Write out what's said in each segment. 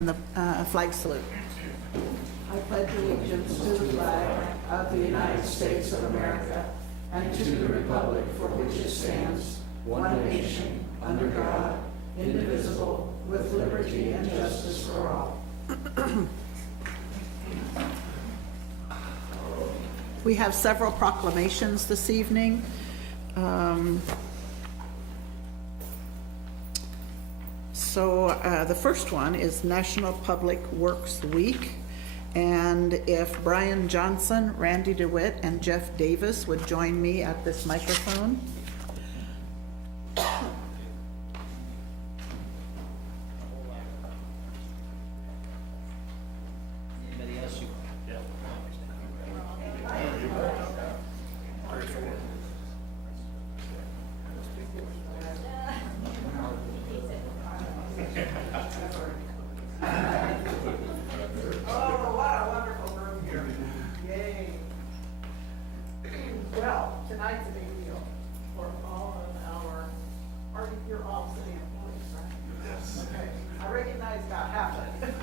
The flag salute. I pledge allegiance to the flag of the United States of America and to the republic for which it stands, one nation, under God, indivisible, with liberty and justice for all. We have several proclamations this evening. The first one is National Public Works Week. And if Brian Johnson, Randy DeWitt, and Jeff Davis would join me at this microphone. Anybody else? Oh, what a wonderful room here. Yay. Well, tonight's a big deal for all of you're all city employees, right? Yes. Okay, I recognize about half of it.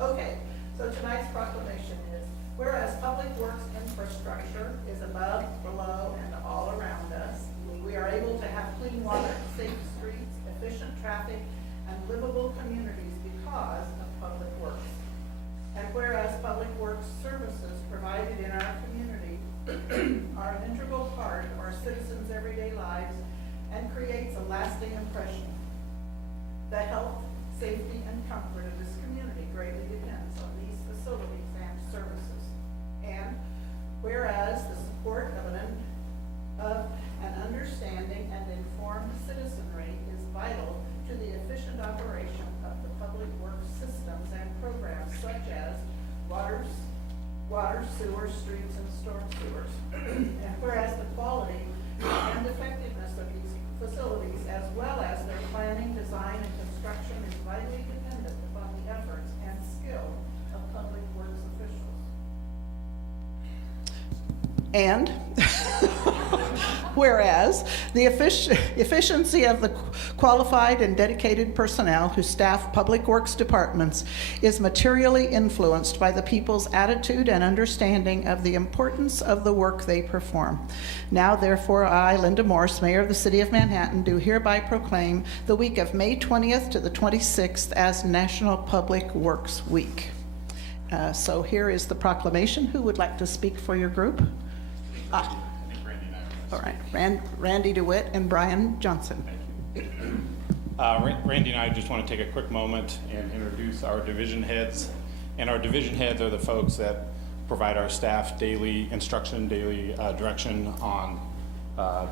Okay, so tonight's proclamation is, whereas public works infrastructure is above, below, and all around us, we are able to have clean water, safe streets, efficient traffic, and livable communities because of public works. And whereas public works services provided in our community are an integral part of our citizens' everyday lives and creates a lasting impression. The health, safety, and comfort of this community greatly depends on these facilities and services. And whereas the support of an understanding and informed citizenry is vital to the efficient operation of the public works systems and programs such as water, sewer, streets, and storm sewers. And whereas the quality and effectiveness of these facilities, as well as their planning, design, and construction, is vitally dependent upon the efforts and skill of public works officials. And whereas the efficiency of the qualified and dedicated personnel who staff public works departments is materially influenced by the people's attitude and understanding of the importance of the work they perform. Now, therefore, I, Linda Morse, Mayor of the City of Manhattan, do hereby proclaim the week of May 20th to the 26th as National Public Works Week. So here is the proclamation. Who would like to speak for your group? I think Randy and I are. All right, Randy DeWitt and Brian Johnson. Randy and I just want to take a quick moment and introduce our division heads. And our division heads are the folks that provide our staff daily instruction, daily direction on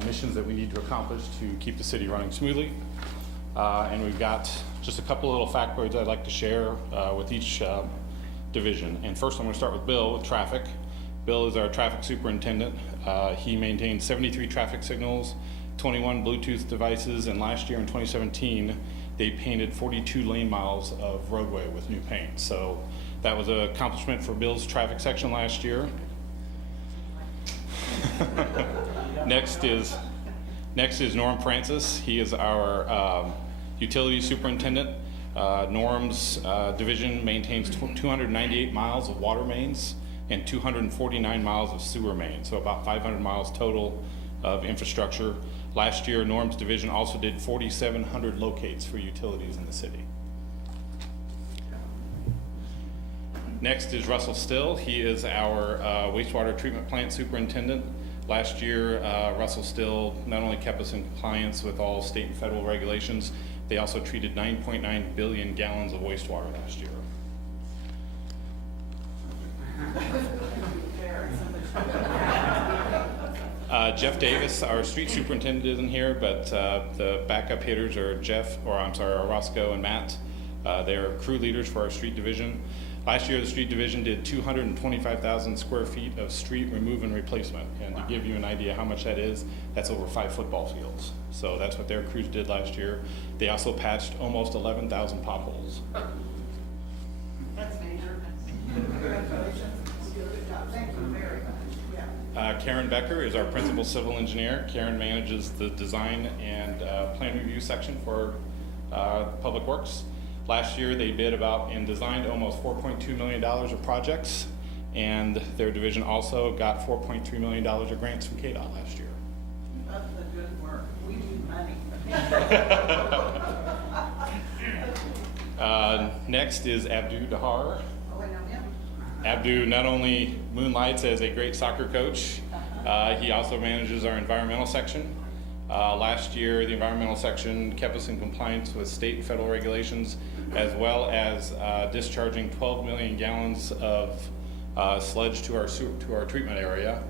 missions that we need to accomplish to keep the city running smoothly. And we've got just a couple little factoids I'd like to share with each division. And first I'm going to start with Bill with traffic. Bill is our traffic superintendent. He maintains 73 traffic signals, 21 Bluetooth devices, and last year in 2017, they painted 42 lane miles of roadway with new paint. So that was an accomplishment for Bill's traffic section last year. Next is Norm Francis. He is our utility superintendent. Norm's division maintains 298 miles of water mains and 249 miles of sewer mains, so about 500 miles total of infrastructure. Last year, Norm's division also did 4,700 locates for utilities in the city. Next is Russell Still. He is our wastewater treatment plant superintendent. Last year, Russell Still not only kept us in compliance with all state and federal regulations, they also treated 9.9 billion gallons of wastewater last year. Jeff Davis, our street superintendent, isn't here, but the backup hitters are Roscoe and Matt. They're crew leaders for our street division. Last year, the street division did 225,000 square feet of street remove and replacement. And to give you an idea how much that is, that's over 5 football fields. So that's what their crews did last year. They also patched almost 11,000 potholes. That's major. Congratulations. Good job. Thank you very much. Yeah. Karen Becker is our principal civil engineer. Karen manages the design and plan review section for Public Works. Last year, they bid about and designed almost $4.2 million of projects, and their division also got $4.3 million of grants from KDOT last year. That's the good work. We need money. Next is Abdu Dahar. Oh, I know him. Abdu not only moonlights as a great soccer coach, he also manages our environmental section. Last year, the environmental section kept us in compliance with state and federal regulations, as well as discharging 12 million gallons of sludge to our treatment area.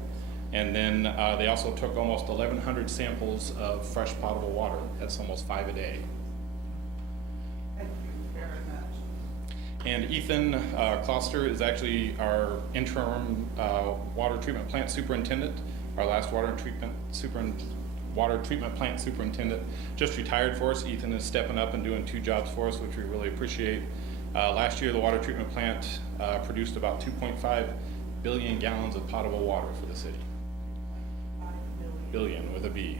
And then they also took almost 1,100 samples of fresh potable water. That's almost 5 a day. Thank you very much. And Ethan Kloster is actually our interim water treatment plant superintendent. Our last water treatment plant superintendent just retired for us. Ethan is stepping up and doing 2 jobs for us, which we really appreciate. Last year, the water treatment plant produced about 2.5 billion gallons of potable water for the city. Billion with a B.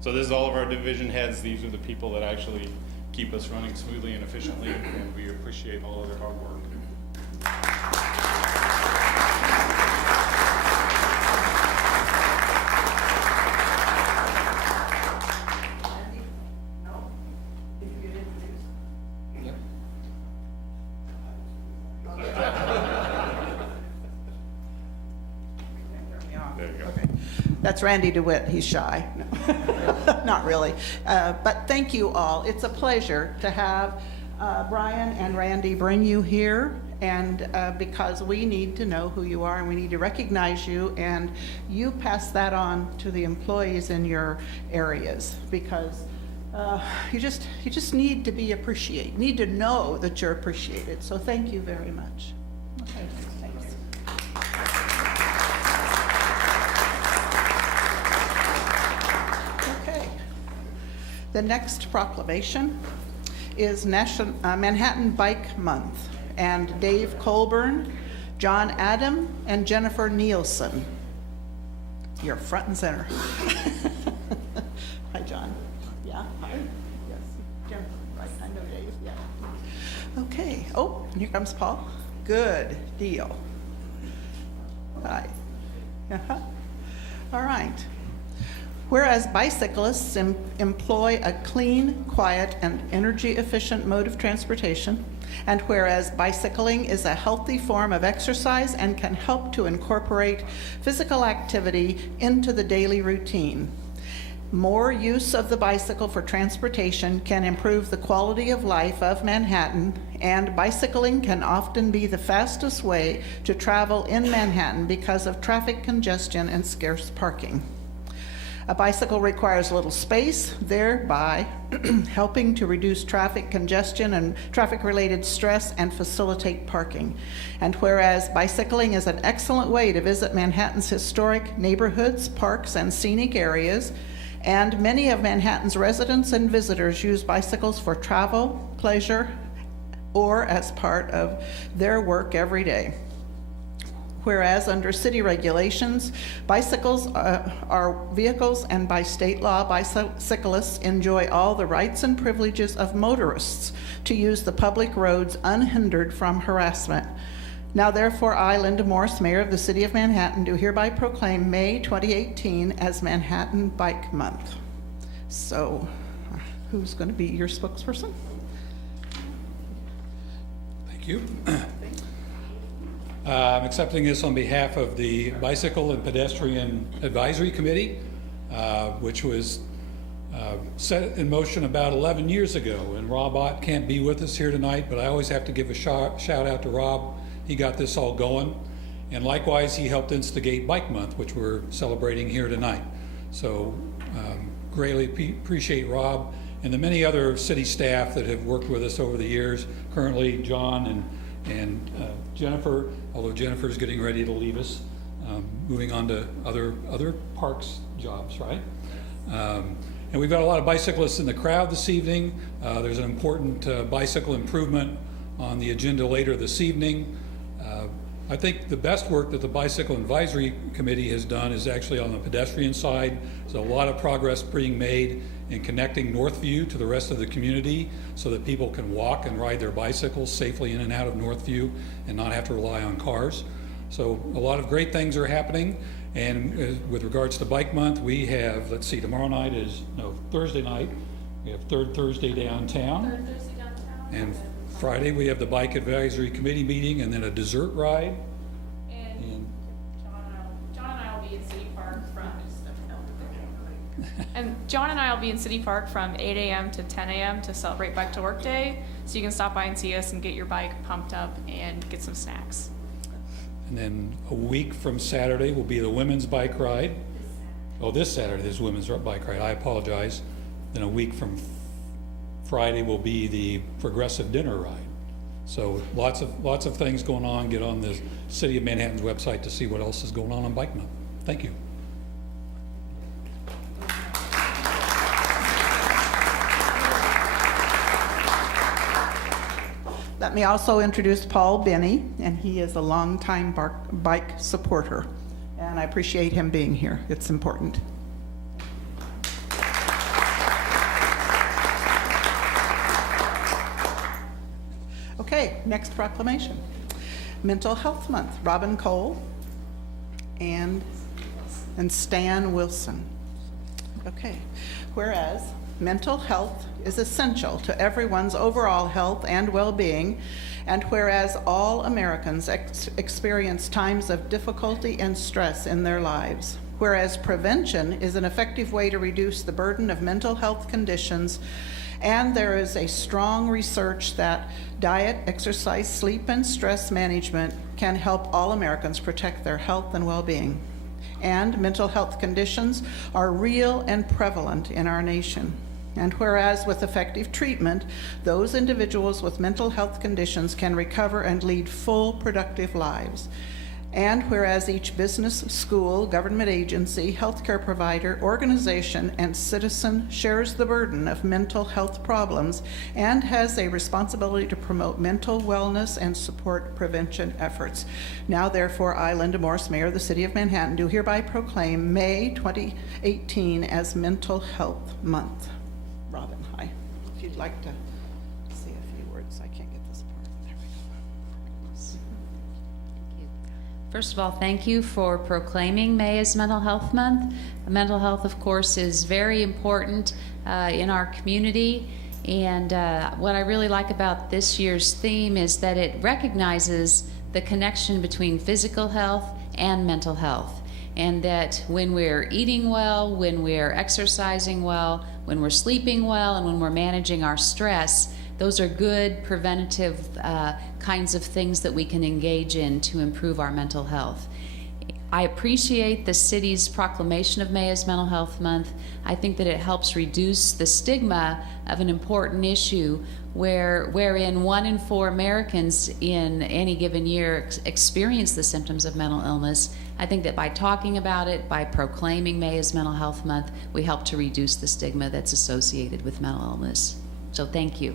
So this is all of our division heads. These are the people that actually keep us running smoothly and efficiently, and we appreciate all of their hard work. Andy? No? Did you get introduced? Yep. Turn me off. There you go. Okay. That's Randy DeWitt. He's shy. No, not really. But thank you all. It's a pleasure to have Brian and Randy bring you here, and because we need to know who you are and we need to recognize you, and you pass that on to the employees in your areas, because you just need to be appreciated, need to know that you're appreciated. So thank you very much. Okay, thanks. Okay. The next proclamation is Manhattan Bike Month, and Dave Colburn, John Adam, and Jennifer Nielsen. You're front and center. Hi, John. Yeah, hi. Yes, Jennifer, right, I know Dave, yeah. Okay, oh, and here comes Paul. Good deal. Hi. Uh-huh. All right. Whereas bicyclists employ a clean, quiet, and energy-efficient mode of transportation, and whereas bicycling is a healthy form of exercise and can help to incorporate physical activity into the daily routine, more use of the bicycle for transportation can improve the quality of life of Manhattan, and bicycling can often be the fastest way to travel in Manhattan because of traffic congestion and scarce parking. A bicycle requires little space, thereby helping to reduce traffic congestion and traffic-related stress and facilitate parking. And whereas bicycling is an excellent way to visit Manhattan's historic neighborhoods, parks, and scenic areas, and many of Manhattan's residents and visitors use bicycles for travel, pleasure, or as part of their work every day. Whereas under city regulations, bicycles are vehicles, and by state law, bicyclists enjoy all the rights and privileges of motorists to use the public roads unhindered from harassment. Now therefore, I, Linda Morse, Mayor of the City of Manhattan, do hereby proclaim May 2018 as Manhattan Bike Month. So, who's going to be your spokesperson? Thank you. I'm accepting this on behalf of the Bicycle and Pedestrian Advisory Committee, which was set in motion about 11 years ago. And Rob Ott can't be with us here tonight, but I always have to give a shout out to Rob. He got this all going. And likewise, he helped instigate Bike Month, which we're celebrating here tonight. So greatly appreciate Rob and the many other city staff that have worked with us over the years. Currently, John and Jennifer, although Jennifer's getting ready to leave us, moving on to other parks jobs, right? And we've got a lot of bicyclists in the crowd this evening. There's an important bicycle improvement on the agenda later this evening. I think the best work that the Bicycle Advisory Committee has done is actually on the pedestrian side. There's a lot of progress being made in connecting Northview to the rest of the community so that people can walk and ride their bicycles safely in and out of Northview and not have to rely on cars. So a lot of great things are happening. And with regards to Bike Month, we have, let's see, Thursday night, we have Third Thursday downtown. Third Thursday downtown. And Friday, we have the Bike Advisory Committee meeting and then a dessert ride. And John and I will be in City Park from 8 a.m. to 10 a.m. to celebrate Bike to Work Day. So you can stop by and see us and get your bike pumped up and get some snacks. And then a week from Saturday will be the women's bike ride. Oh, this Saturday is women's bike ride. I apologize. Then a week from Friday will be the progressive dinner ride. So lots of things going on. Get on the City of Manhattan's website to see what else is going on Bike Month. Thank you. Let me also introduce Paul Benny, and he is a longtime bike supporter, and I appreciate him being here. It's important. Okay, next proclamation. Mental Health Month, Robin Cole and Stan Wilson. Okay, whereas mental health is essential to everyone's overall health and well-being, and whereas all Americans experience times of difficulty and stress in their lives, whereas prevention is an effective way to reduce the burden of mental health conditions, and there is a strong research that diet, exercise, sleep, and stress management can help all Americans protect their health and well-being. And mental health conditions are real and prevalent in our nation. And whereas with effective treatment, those individuals with mental health conditions can recover and lead full, productive lives. And whereas each business, school, government agency, healthcare provider, organization, and citizen shares the burden of mental health problems and has a responsibility to promote mental wellness and support prevention efforts. Now, therefore, I, Linda Morse, Mayor of the City of Manhattan, do hereby proclaim May 2018 as Mental Health Month. Robin, hi. If you'd like to say a few words, I can't get this part. There we go. First of all, thank you for proclaiming May as Mental Health Month. Mental health, of course, is very important in our community. And what I really like about this year's theme is that it recognizes the connection between physical health and mental health. And that when we're eating well, when we're exercising well, when we're sleeping well, and when we're managing our stress, those are good preventative kinds of things that we can engage in to improve our mental health. I appreciate the city's proclamation of May as Mental Health Month. I think that it helps reduce the stigma of an important issue wherein 1 in 4 Americans in any given year experience the symptoms of mental illness. I think that by talking about it, by proclaiming May as Mental Health Month, we help to reduce the stigma that's associated with mental illness. So thank you.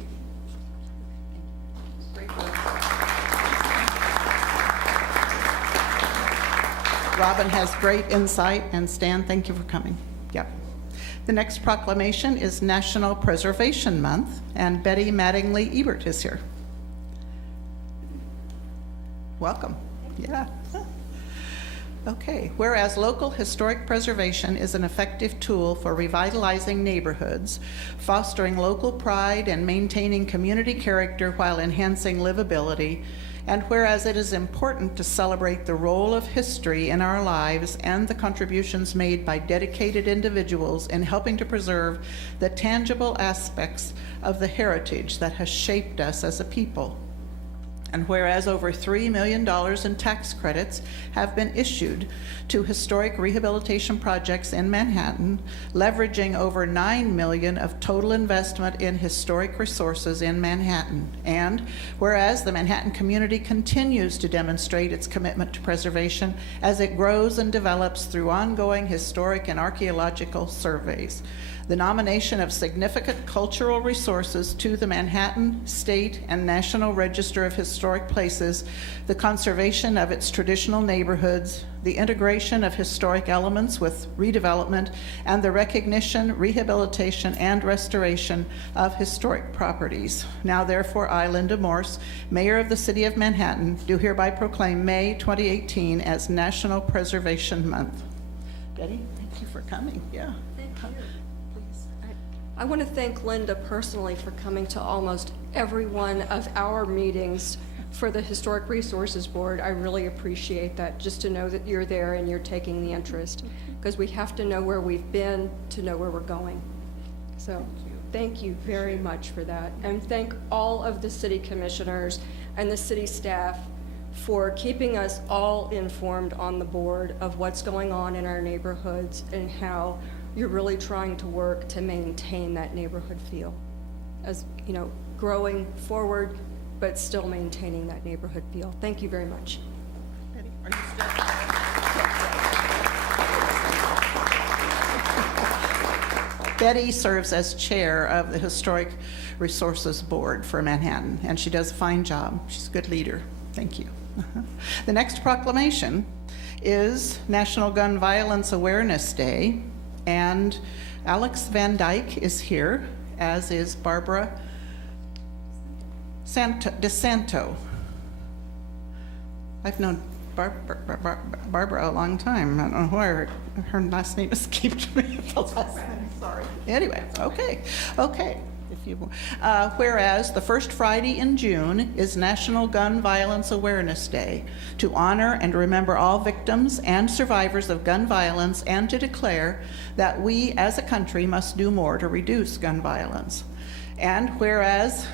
Great work. Robin has great insight, and Stan, thank you for coming. Yep. The next proclamation is National Preservation Month, and Betty Mattingly Ebert is here. Welcome. Yeah. Okay, whereas local historic preservation is an effective tool for revitalizing neighborhoods, fostering local pride, and maintaining community character while enhancing livability, and whereas it is important to celebrate the role of history in our lives and the contributions made by dedicated individuals in helping to preserve the tangible aspects of the heritage that has shaped us as a people. And whereas over $3 million in tax credits have been issued to historic rehabilitation projects in Manhattan, leveraging over $9 million of total investment in historic resources in Manhattan. And whereas the Manhattan community continues to demonstrate its commitment to preservation as it grows and develops through ongoing historic and archaeological surveys. the nomination of significant cultural resources to the Manhattan State and National Register of Historic Places, the conservation of its traditional neighborhoods, the integration of historic elements with redevelopment, and the recognition, rehabilitation, and restoration of historic properties. Now therefore, I, Linda Morse, Mayor of the City of Manhattan, do hereby proclaim May 2018 as National Preservation Month. Betty, thank you for coming. Yeah. Thank you. Please. I want to thank Linda personally for coming to almost every one of our meetings for the Historic Resources Board. I really appreciate that, just to know that you're there and you're taking the interest, because we have to know where we've been to know where we're going. So thank you very much for that. And thank all of the city commissioners and the city staff for keeping us all informed on the board of what's going on in our neighborhoods and how you're really trying to work to maintain that neighborhood feel. As, you know, growing forward, but still maintaining that neighborhood feel. Thank you very much. Betty, are you still? Betty serves as chair of the Historic Resources Board for Manhattan, and she does a fine job. She's a good leader. Thank you. The next proclamation is National Gun Violence Awareness Day, and Alex Van Dyke is here, as is Barbara DeSanto. I've known Barbara a long time. I don't know why her last name escaped me. Sorry. Anyway, okay. If you, whereas the first Friday in June is National Gun Violence Awareness Day, to honor and remember all victims and survivors of gun violence, and to declare that we as a country must do more to reduce gun violence. And whereas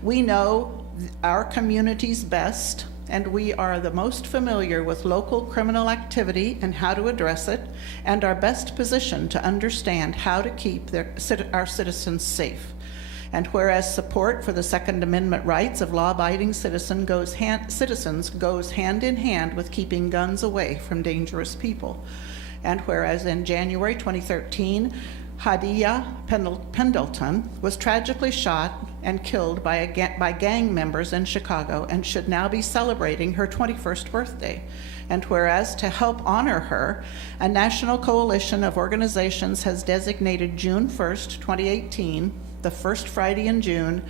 we know our communities best, and we are the most familiar with local criminal activity and how to address it, and are best positioned to understand how to keep our citizens safe. And whereas support for the Second Amendment rights of law-abiding citizens goes hand in hand with keeping guns away from dangerous people. And whereas in January 2013, Hadia Pendleton was tragically shot and killed by gang members in Chicago, and should now be celebrating her 21st birthday. And whereas to help honor her, a national coalition of organizations has designated June 1st, 2018, the first Friday in June,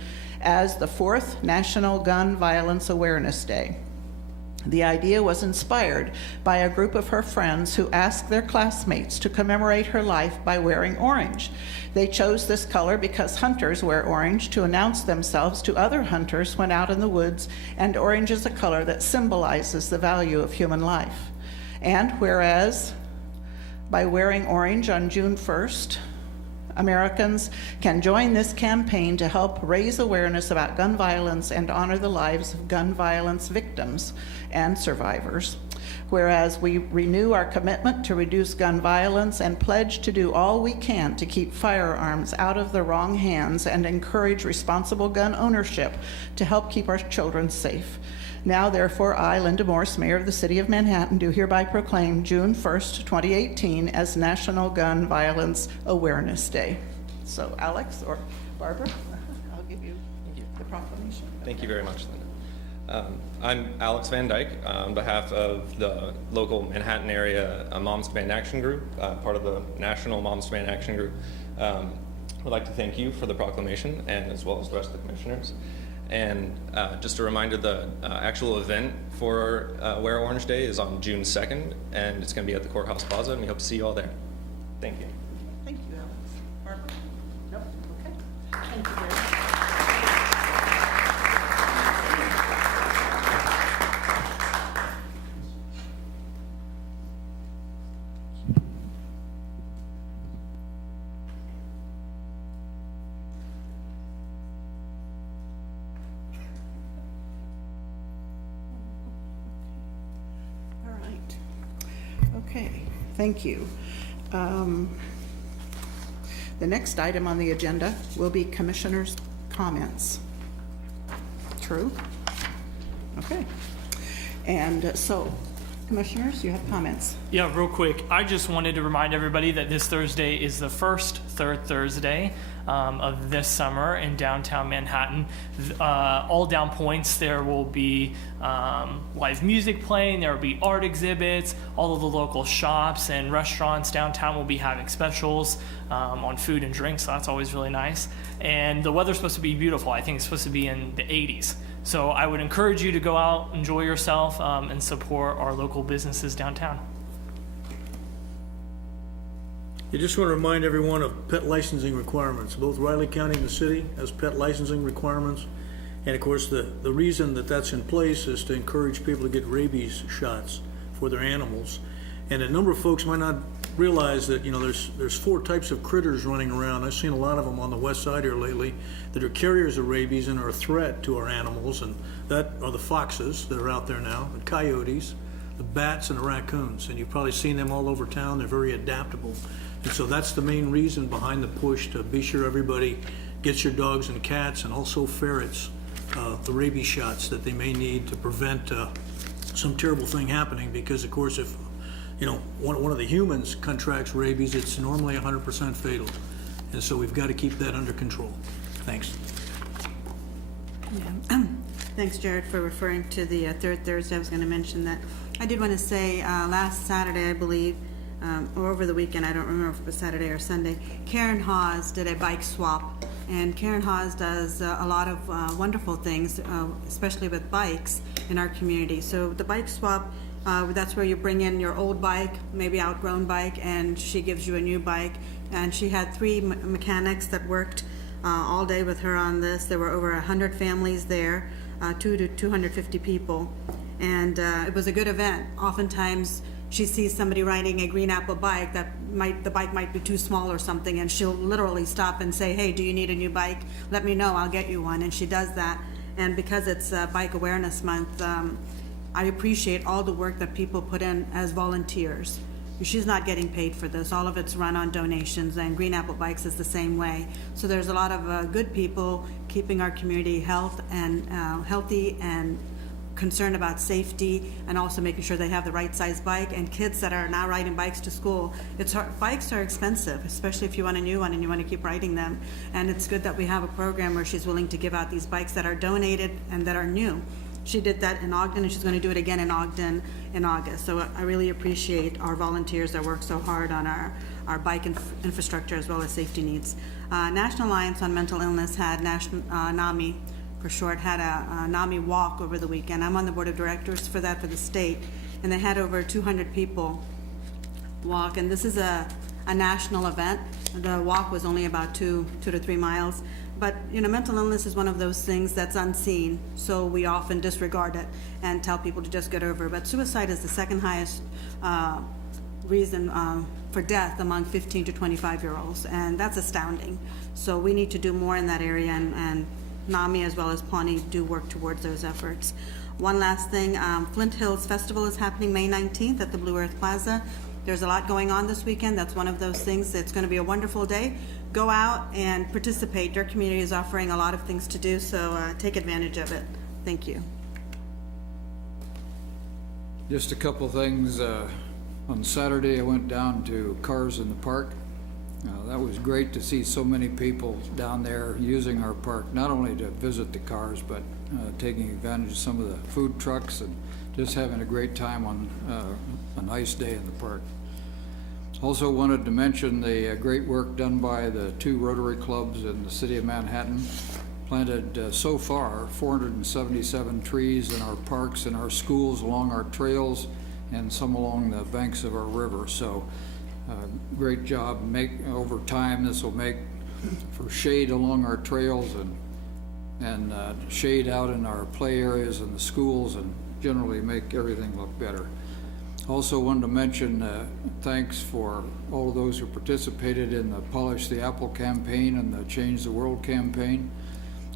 as the 4th National Gun Violence Awareness Day. The idea was inspired by a group of her friends who asked their classmates to commemorate her life by wearing orange. They chose this color because hunters wear orange to announce themselves to other hunters when out in the woods, and orange is a color that symbolizes the value of human life. And whereas by wearing orange on June 1st, Americans can join this campaign to help raise awareness about gun violence and honor the lives of gun violence victims and survivors. Whereas we renew our commitment to reduce gun violence and pledge to do all we can to keep firearms out of the wrong hands and encourage responsible gun ownership to help keep our children safe. Now, therefore, I, Linda Morse, Mayor of the City of Manhattan, do hereby proclaim June 1st, 2018 as National Gun Violence Awareness Day. So, Alex or Barbara, I'll give you the proclamation. Thank you very much, Linda. I'm Alex Van Dyke on behalf of the local Manhattan area Moms Demand Action Group, part of the National Moms Demand Action Group. I'd like to thank you for the proclamation, and as well as the rest of the commissioners. And just a reminder, the actual event for Wear Orange Day is on June 2nd, and it's going to be at the Courthouse Plaza, and we hope to see you all there. Thank you. Thank you, Alex. Barbara? Nope, okay. Thank you very much. All right. Okay, thank you. The next item on the agenda will be commissioners' comments. True? Okay. And so, Commissioners, you have comments. Yeah, real quick. I just wanted to remind everybody that this Thursday is the first third Thursday of this summer in downtown Manhattan. All down points, there will be live music playing, there will be art exhibits, all of the local shops and restaurants downtown will be having specials on food and drinks, so that's always really nice. And the weather's supposed to be beautiful. I think it's supposed to be in the 80s. So I would encourage you to go out, enjoy yourself, and support our local businesses downtown. I just want to remind everyone of pet licensing requirements. Both Riley County and the city has pet licensing requirements. And of course, the reason that that's in place is to encourage people to get rabies shots for their animals. And a number of folks might not realize that, there's 4 types of critters running around. I've seen a lot of them on the west side here lately that are carriers of rabies and are a threat to our animals. And that are the foxes that are out there now, the coyotes, the bats, and the raccoons. And you've probably seen them all over town. They're very adaptable. And so that's the main reason behind the push to be sure everybody gets your dogs and cats and also ferrets the rabies shots that they may need to prevent some terrible thing happening. Because of course, if one of the humans contracts rabies, it's normally 100% fatal. And so we've got to keep that under control. Thanks. Yeah. Thanks, Jared, for referring to the third Thursday. I was going to mention that. I did want to say last Saturday, I believe, or over the weekend, I don't remember if it was Saturday or Sunday, Karen Hawes did a bike swap. And Karen Hawes does a lot of wonderful things, especially with bikes in our community. So the bike swap, that's where you bring in your old bike, maybe outgrown bike, and she gives you a new bike. And she had 3 mechanics that worked all day with her on this. There were over 100 families there, 200 to 250 people. And it was a good event. Oftentimes, she sees somebody riding a Green Apple bike the bike might be too small or something, and she'll literally stop and say, hey, do you need a new bike? Let me know, I'll get you one. And she does that. And because it's Bike Awareness Month, I appreciate all the work that people put in as volunteers. She's not getting paid for this. All of it's run on donations, and Green Apple Bikes is the same way. So there's a lot of good people keeping our community healthy and concerned about safety, and also making sure they have the right size bike. And kids that are now riding bikes to school, bikes are expensive, especially if you want a new one and you want to keep riding them. And it's good that we have a program where she's willing to give out these bikes that are donated and that are new. She did that in Ogden, and she's going to do it again in Ogden in August. So I really appreciate our volunteers that work so hard on our bike infrastructure as well as safety needs. National Alliance on Mental Illness had NAMI, for short, had a NAMI walk over the weekend. I'm on the board of directors for that for the state, and they had over 200 people walk. And this is a national event. The walk was only about 2 to 3 miles. But mental illness is one of those things that's unseen, so we often disregard it and tell people to just get over it. But suicide is the second highest reason for death among 15 to 25-year-olds, and that's astounding. So we need to do more in that area, and NAMI as well as Pawnee do work towards those efforts. One last thing, Flint Hills Festival is happening May 19th at the Blue Earth Plaza. There's a lot going on this weekend. That's one of those things. It's going to be a wonderful day. Go out and participate. Your community is offering a lot of things to do, so take advantage of it. Thank you. Just a couple things. On Saturday, I went down to Cars in the Park. That was great to see so many people down there using our park, not only to visit the cars, but taking advantage of some of the food trucks and just having a great time on a nice day in the park. Also wanted to mention the great work done by the 2 Rotary clubs in the city of Manhattan. Planted so far 477 trees in our parks and our schools, along our trails, and some along the banks of our river. So great job. Over time, this will make for shade along our trails and shade out in our play areas in the schools, and generally make everything look better. Also wanted to mention thanks for all of those who participated in the Polish the Apple campaign and the Change the World campaign.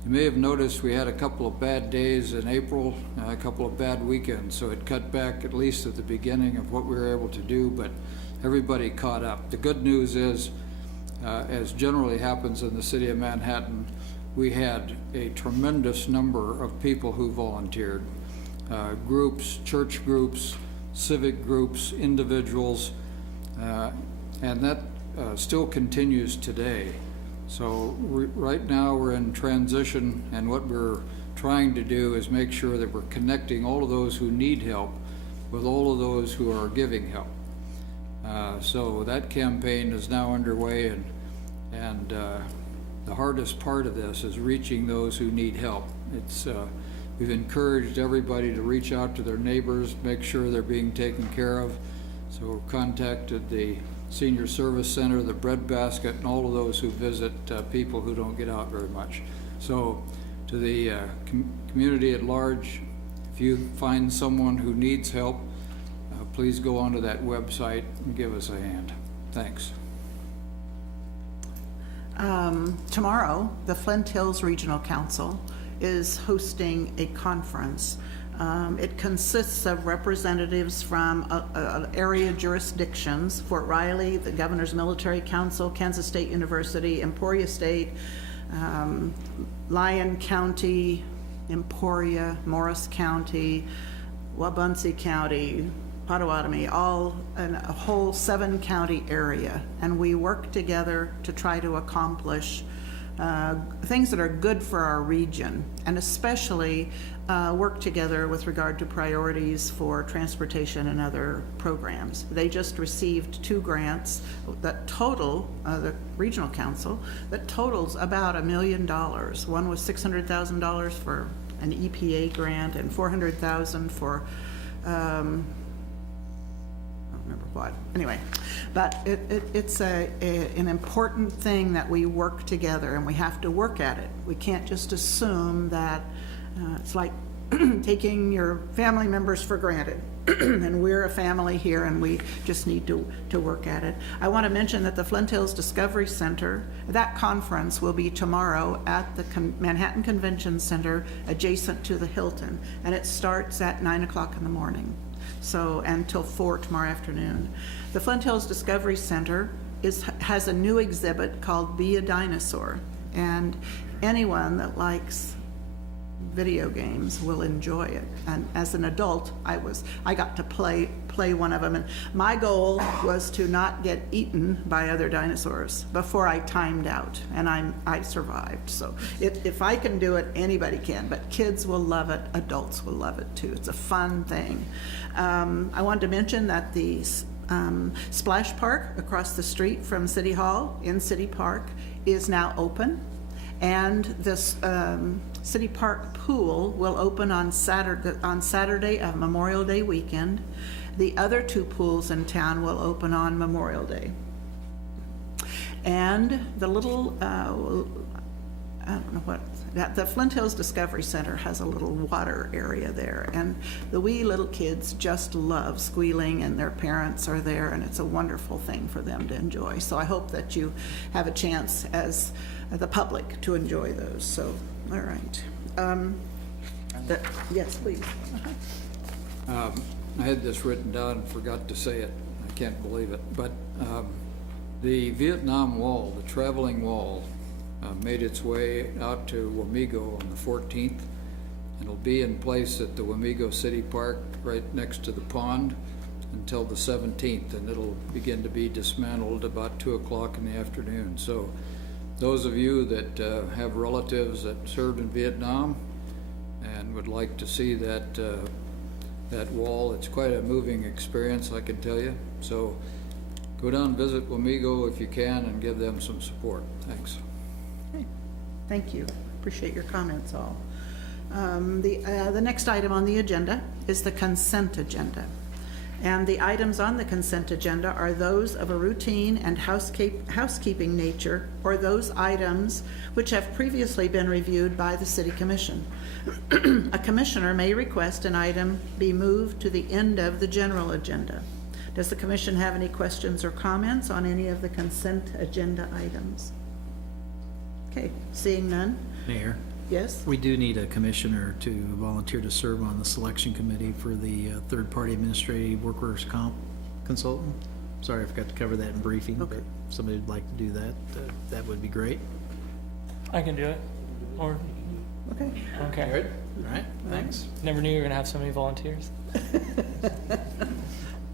You may have noticed we had a couple of bad days in April, a couple of bad weekends, so it cut back at least at the beginning of what we were able to do, but everybody caught up. The good news is, as generally happens in the city of Manhattan, we had a tremendous number of people who volunteered. Groups, church groups, civic groups, individuals, and that still continues today. So right now we're in transition, and what we're trying to do is make sure that we're connecting all of those who need help with all of those who are giving help. So that campaign is now underway, and the hardest part of this is reaching those who need help. We've encouraged everybody to reach out to their neighbors, make sure they're being taken care of. So we've contacted the Senior Service Center, the Bread Basket, and all of those who visit people who don't get out very much. So to the community at large, if you find someone who needs help, please go onto that website and give us a hand. Thanks. Tomorrow, the Flint Hills Regional Council is hosting a conference. It consists of representatives from area jurisdictions: Fort Riley, the Governor's Military Council, Kansas State University, Emporia State, Lyon County, Emporia, Morris County, Wabaunsee County, Potawatomi, all in a whole 7-county area. And we work together to try to accomplish things that are good for our region, and especially work together with regard to priorities for transportation and other programs. They just received 2 grants that total, the Regional Council, that totals about $1 million. One was $600,000 for an EPA grant and $400,000 for remember what. Anyway, but it's an important thing that we work together, and we have to work at it. We can't just assume that it's like taking your family members for granted. And we're a family here, and we just need to work at it. I want to mention that the Flint Hills Discovery Center, that conference will be tomorrow at the Manhattan Convention Center adjacent to the Hilton, and it starts at 9 o'clock in the morning. So, until 4 tomorrow afternoon. The Flint Hills Discovery Center has a new exhibit called Be a Dinosaur, and anyone that likes video games will enjoy it. And as an adult, I got to play one of them, and my goal was to not get eaten by other dinosaurs before I timed out, and I survived. So if I can do it, anybody can, but kids will love it, adults will love it too. It's a fun thing. I wanted to mention that the Splash Park across the street from City Hall in City Park is now open, and this City Park pool will open on Saturday of Memorial Day weekend. The other 2 pools in town will open on Memorial Day. And the little, I don't know what, the Flint Hills Discovery Center has a little water area there, and the wee little kids just love squealing, and their parents are there, and it's a wonderful thing for them to enjoy. So I hope that you have a chance as the public to enjoy those. So, all right. Yes, please. I had this written down and forgot to say it. I can't believe it. But the Vietnam Wall, the traveling wall, made its way out to Wamego on the 14th. It'll be in place at the Wamego City Park right next to the pond until the 17th, and it'll begin to be dismantled about 2 o'clock in the afternoon. So those of you that have relatives that served in Vietnam and would like to see that wall, it's quite a moving experience, I can tell you. So go down and visit Wamego if you can, and give them some support. Thanks. Okay. Thank you. Appreciate your comments all. The next item on the agenda is the consent agenda. And the items on the consent agenda are those of a routine and housekeeping nature, or those items which have previously been reviewed by the City Commission. A commissioner may request an item be moved to the end of the general agenda. Does the commission have any questions or comments on any of the consent agenda items? Okay, seeing none. Mayor, Yes? we do need a commissioner to volunteer to serve on the selection committee for the third-party administrative workers' comp consultant. Sorry, I forgot to cover that in briefing, but if somebody would like to do that, that would be great. I can do it. Or Okay. Okay. Good, all right, thanks. Never knew you were gonna have so many volunteers.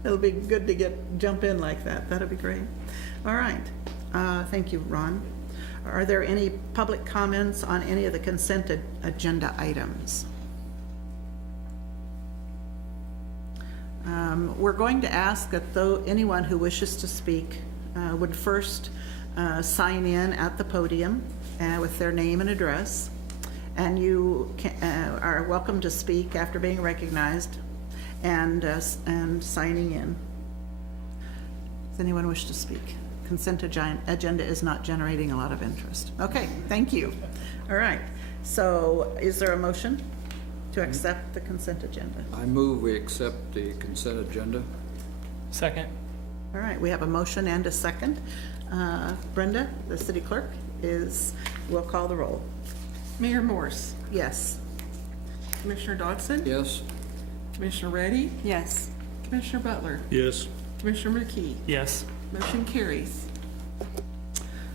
It'll be good to jump in like that. That'll be great. All right. Thank you, Ron. Are there any public comments on any of the consent agenda items? We're going to ask that anyone who wishes to speak would first sign in at the podium with their name and address. And you are welcome to speak after being recognized and signing in. Does anyone wish to speak? Consent agenda is not generating a lot of interest. Okay, thank you. All right, so is there a motion to accept the consent agenda? I move we accept the consent agenda. Second. All right, we have a motion and a second. Brenda, the city clerk, will call the roll. Mayor Morse, Yes. Commissioner Dodson, Yes? Commissioner Reddy, Yes. Commissioner Butler, Yes. Commissioner McKee. Yes. Motion carries.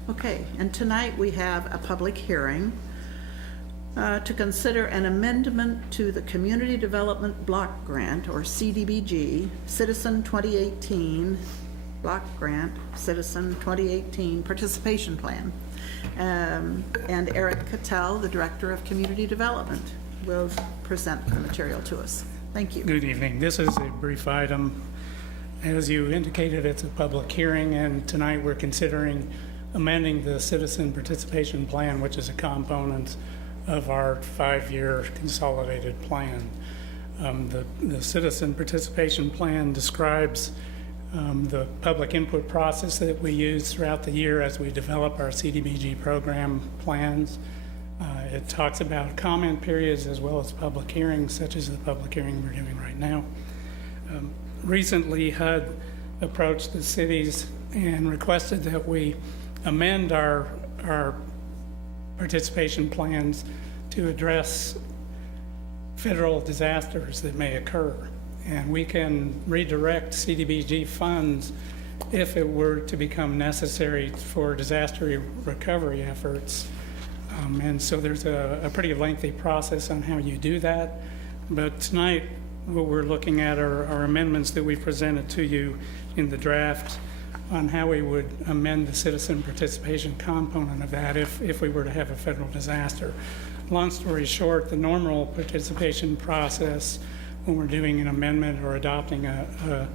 Okay, and tonight we have a public hearing to consider an amendment to the Community Development Block Grant, or CDBG, Citizen 2018 Block Grant, Citizen 2018 Participation Plan. And Eric Cattell, the Director of Community Development, will present the material to us. Thank you. Good evening. This is a brief item. As you indicated, it's a public hearing, and tonight we're considering amending the Citizen Participation Plan, which is a component of our 5-year consolidated plan. The Citizen Participation Plan describes the public input process that we use throughout the year as we develop our CDBG program plans. It talks about comment periods as well as public hearings, such as the public hearing we're doing right now. Recently, HUD approached the cities and requested that we amend our participation plans to address federal disasters that may occur. And we can redirect CDBG funds if it were to become necessary for disaster recovery efforts. And so there's a pretty lengthy process on how you do that. But tonight, what we're looking at are amendments that we presented to you in the draft on how we would amend the citizen participation component of that if we were to have a federal disaster. Long story short, the normal participation process when we're doing an amendment or adopting a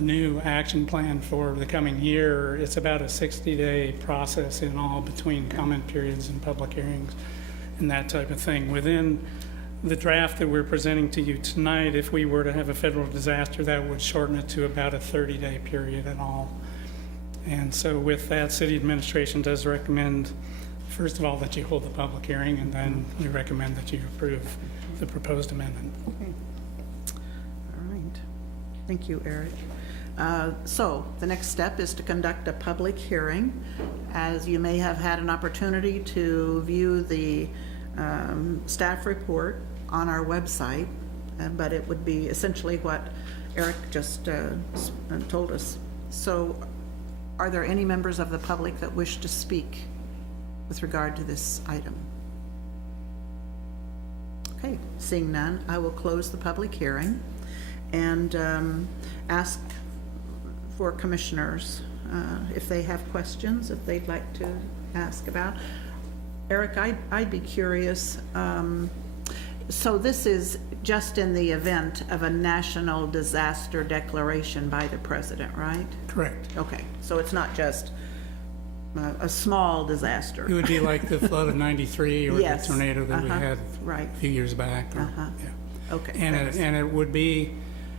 new action plan for the coming year, it's about a 60-day process in all between comment periods and public hearings and that type of thing. Within the draft that we're presenting to you tonight, if we were to have a federal disaster, that would shorten it to about a 30-day period in all. And so with that, city administration does recommend, first of all, that you hold the public hearing, and then we recommend that you approve the proposed amendment. Okay. All right. Thank you, Eric. So the next step is to conduct a public hearing. As you may have had an opportunity to view the staff report on our website, but it would be essentially what Eric just told us. So are there any members of the public that wish to speak with regard to this item? Okay, seeing none, I will close the public hearing and ask for commissioners if they have questions, if they'd like to ask about. Eric, I'd be curious. So this is just in the event of a national disaster declaration by the president, right? Correct. Okay, so it's not just a small disaster. It would be like the flood of '93 or Yes. the tornado that we had Right. a few years back. Or, yeah. Okay. And thanks.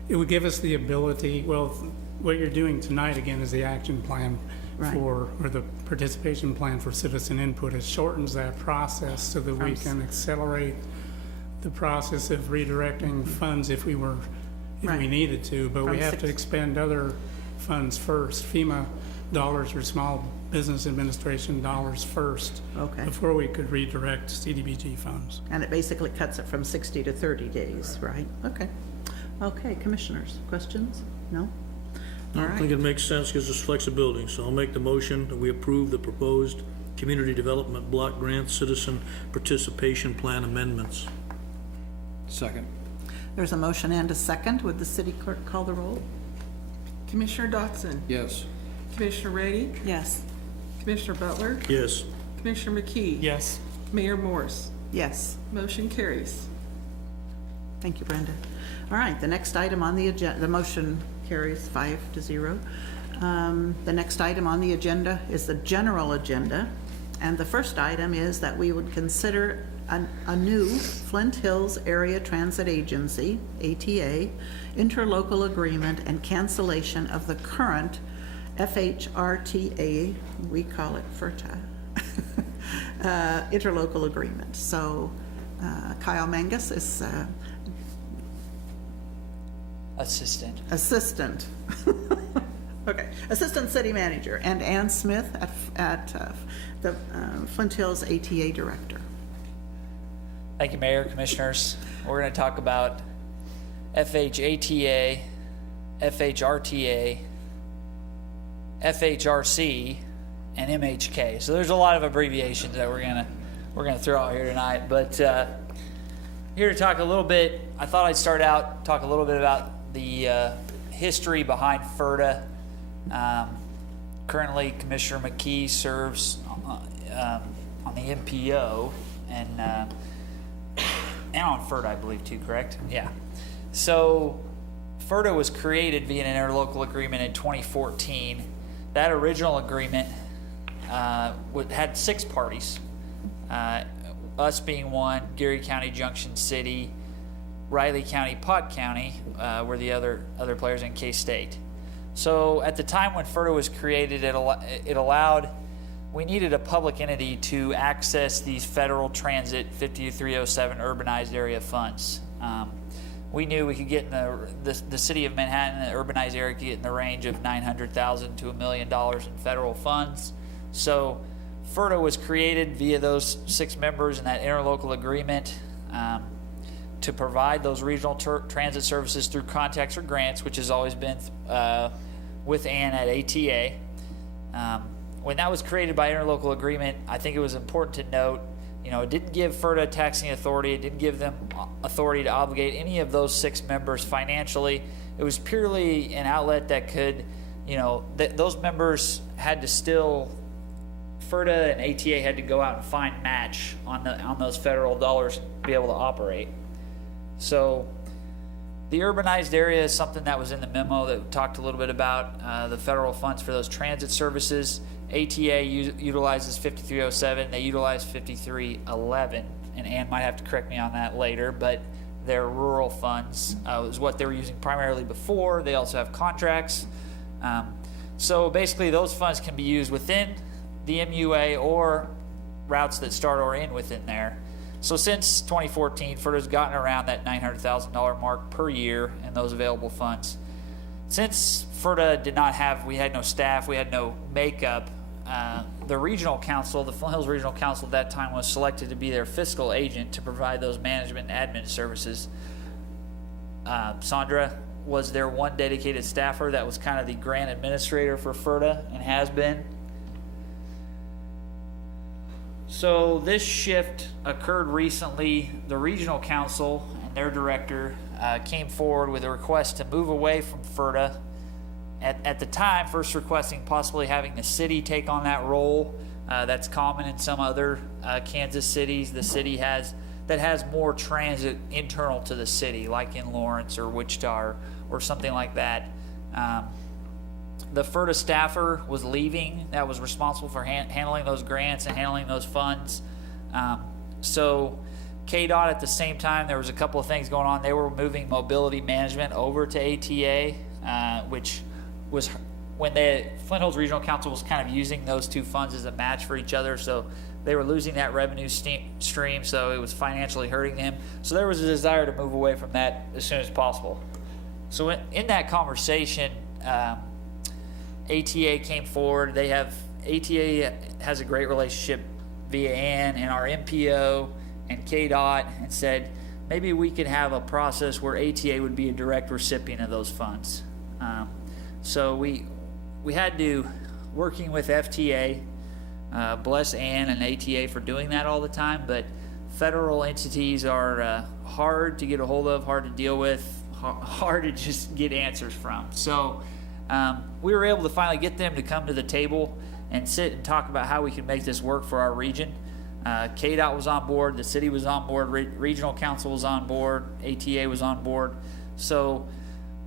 it would give us the ability, well, what you're doing tonight again is the action plan Right. or the participation plan for citizen input. It shortens that process so that we can accelerate the process of redirecting funds if we Right. needed to, but we From have six- to expend other funds first. FEMA dollars or Small Business Administration dollars first. Okay. Before we could redirect CDBG funds. And it basically cuts it from 60 to 30 days, right? Okay. Okay, commissioners, questions? No? I All don't think right. it makes sense, gives us flexibility, so I'll make the motion that we approve the proposed Community Development Block Grant Citizen Participation Plan amendments. Second. There's a motion and a second. Would the city clerk call the roll? Commissioner Dotson, Yes. Commissioner Rady, Yes. Commissioner Butler, Yes. Commissioner McKee. Yes. Mayor Morse. Yes. Motion carries. Thank you, Brenda. All right, the next item on the agenda, the motion carries 5-0. The next item on the agenda is the general agenda. And the first item is that we would consider a new Flint Hills Area Transit Agency, ATA, interlocal agreement and cancellation of the current FHRTA, we call it FERTA, interlocal agreement. So Kyle Mangus is Assistant. Okay, Assistant City Manager, and Ann Smith at the Flint Hills ATA Director. Thank you, Mayor, Commissioners. We're going to talk about FHATA, FHRTA, FHRC, and MHK. So there's a lot of abbreviations that we're gonna throw out here tonight. But here to talk a little bit. I thought I'd start out talk a little bit about the history behind FERTA. Currently, Commissioner McKee serves on the MPO and on FERTA, I believe, too, correct? Yeah. So FERTA was created via an interlocal agreement in 2014. That original agreement had 6 parties, us being one, Geary County, Junction City, Riley County, Pot County were the other players, in K-State. So at the time when FERTA was created, it allowed, we needed a public entity to access these federal transit 5307 urbanized area funds. We knew we could get in the city of Manhattan, the urbanized area, could get in the range of $900,000 to $1 million in federal funds. So FERTA was created via those 6 members in that interlocal agreement to provide those regional transit services through contacts or grants, which has always been with Ann at ATA. When that was created by interlocal agreement, I think it was important to note, it didn't give FERTA taxing authority. It didn't give them authority to obligate any of those 6 members financially. It was purely an outlet that could, those members had to still, FERTA and ATA had to go out and find match on those federal dollars to be able to operate. So the urbanized area is something that was in the memo that we talked a little bit about, the federal funds for those transit services. ATA utilizes 5307, they utilize 5311, and Ann might have to correct me on that later, but their rural funds is what they were using primarily before. They also have contracts. So basically those funds can be used within the MUA or routes that start or end within there. So since 2014, FERTA's gotten around that $900,000 mark per year in those available funds. Since FERTA we had no staff, we had no makeup, the regional council, the Flint Hills Regional Council at that time was selected to be their fiscal agent to provide those management and admin services. Sandra was their one dedicated staffer that was kind of the grant administrator for FERTA and has been. So this shift occurred recently. The regional council and their director came forward with a request to move away from FERTA. At the time, first requesting possibly having the city take on that role. That's common in some other Kansas cities. The city has more transit internal to the city, like in Lawrence or Wichita or something like that. The FERTA staffer was leaving that was responsible for handling those grants and handling those funds. So KDOT at the same time, there was a couple of things going on. They were moving mobility management over to ATA, which was when the Flint Hills Regional Council was kind of using those 2 funds as a match for each other. So they were losing that revenue stream, so it was financially hurting them. So there was a desire to move away from that as soon as possible. So in that conversation, ATA came forward. ATA has a great relationship via Ann and our MPO and KDOT, and said maybe we could have a process where ATA would be a direct recipient of those funds. So we had to, working with FTA, Bless Ann and ATA for doing that all the time, but federal entities are hard to get a hold of, hard to deal with, hard to just get answers from. So we were able to finally get them to come to the table and sit and talk about how we can make this work for our region. KDOT was on board, the city was on board, regional council was on board, ATA was on board. So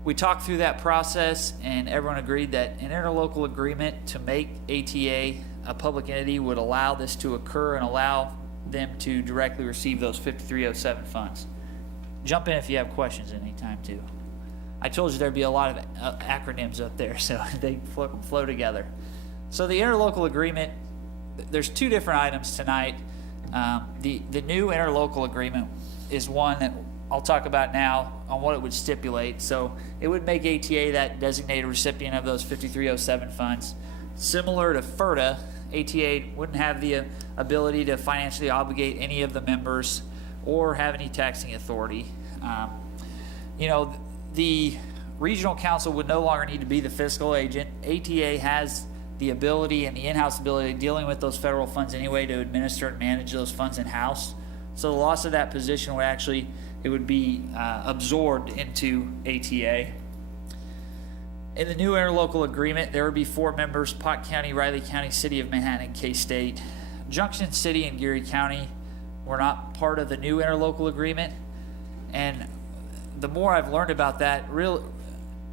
we talked through that process, and everyone agreed that an interlocal agreement to make ATA a public entity would allow this to occur and allow them to directly receive those 5307 funds. Jump in if you have questions at any time too. I told you there'd be a lot of acronyms up there, so they flow together. So the interlocal agreement, there's two different items tonight. The new interlocal agreement is one that I'll talk about now on what it would stipulate. So it would make ATA that designated recipient of those 5307 funds. Similar to FERDA, ATA wouldn't have the ability to financially obligate any of the members or have any taxing authority. The regional council would no longer need to be the fiscal agent. ATA has the ability and the in-house ability of dealing with those federal funds anyway to administer and manage those funds in-house. So the loss of that position would actually, it would be absorbed into ATA. In the new interlocal agreement, there would be 4 members: Pot County, Riley County, City of Manhattan, and K-State. Junction City and Geary County were not part of the new interlocal agreement. And the more I've learned about that,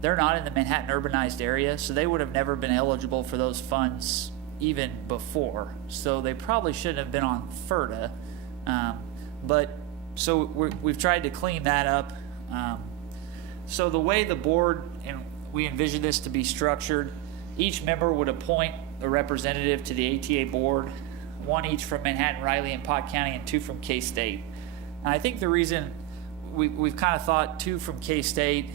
they're not in the Manhattan urbanized area, so they would have never been eligible for those funds even before. So they probably shouldn't have been on FERDA. We've tried to clean that up. So the way the board, and we envision this to be structured, each member would appoint a representative to the ATA board, 1 each from Manhattan, Riley, and Pot County, and 2 from K-State. And I think the reason we've kind of thought 2 from K-State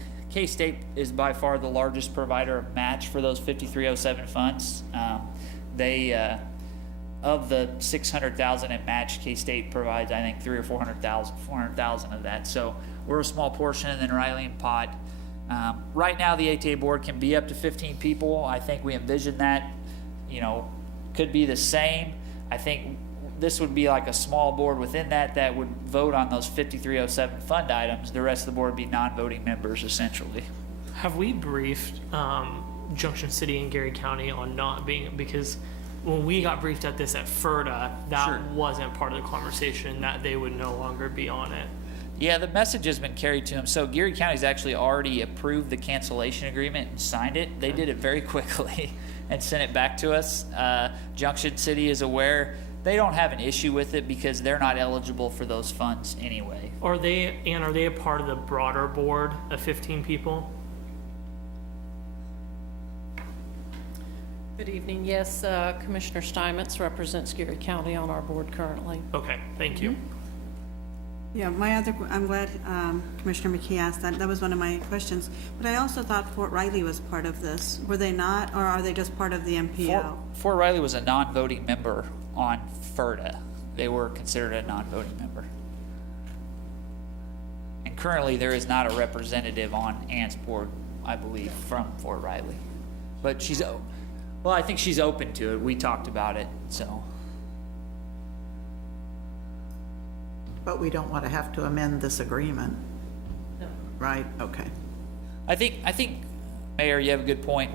is by far the largest provider of match for those 5307 funds. Of the 600,000 in match, K-State provides, I think, 300,000 or 400,000 of that. So we're a small portion, and then Riley and Pot. Right now, the ATA board can be up to 15 people. I think we envision that, could be the same. I think this would be like a small board within that would vote on those 5307 fund items. The rest of the board would be non-voting members, essentially. Have we briefed Junction City and Geary County on not being, because when we got briefed at this at FERDA, that Sure. wasn't part of the conversation, that they would no longer be on it. Yeah, the message has been carried to them. So Geary County's actually already approved the cancellation agreement and signed it. They did it very quickly and sent it back to us. Junction City is aware. They don't have an issue with it because they're not eligible for those funds anyway. Are they a part of the broader board of 15 people? Good evening. Yes, Commissioner Steinmetz represents Geary County on our board currently. Okay, thank you. Yeah, I'm glad Commissioner McKee asked that. That was one of my questions. But I also thought Fort Riley was part of this. Were they not, or are they just part of the MPO? Fort Riley was a non-voting member on FERDA. They were considered a non-voting member. And currently there is not a representative on Ann's board, I believe, from Fort Riley. But I think she's open to it. We talked about it, so. But we don't want to have to amend this agreement. No. Right, okay. I think, Mayor, you have a good point.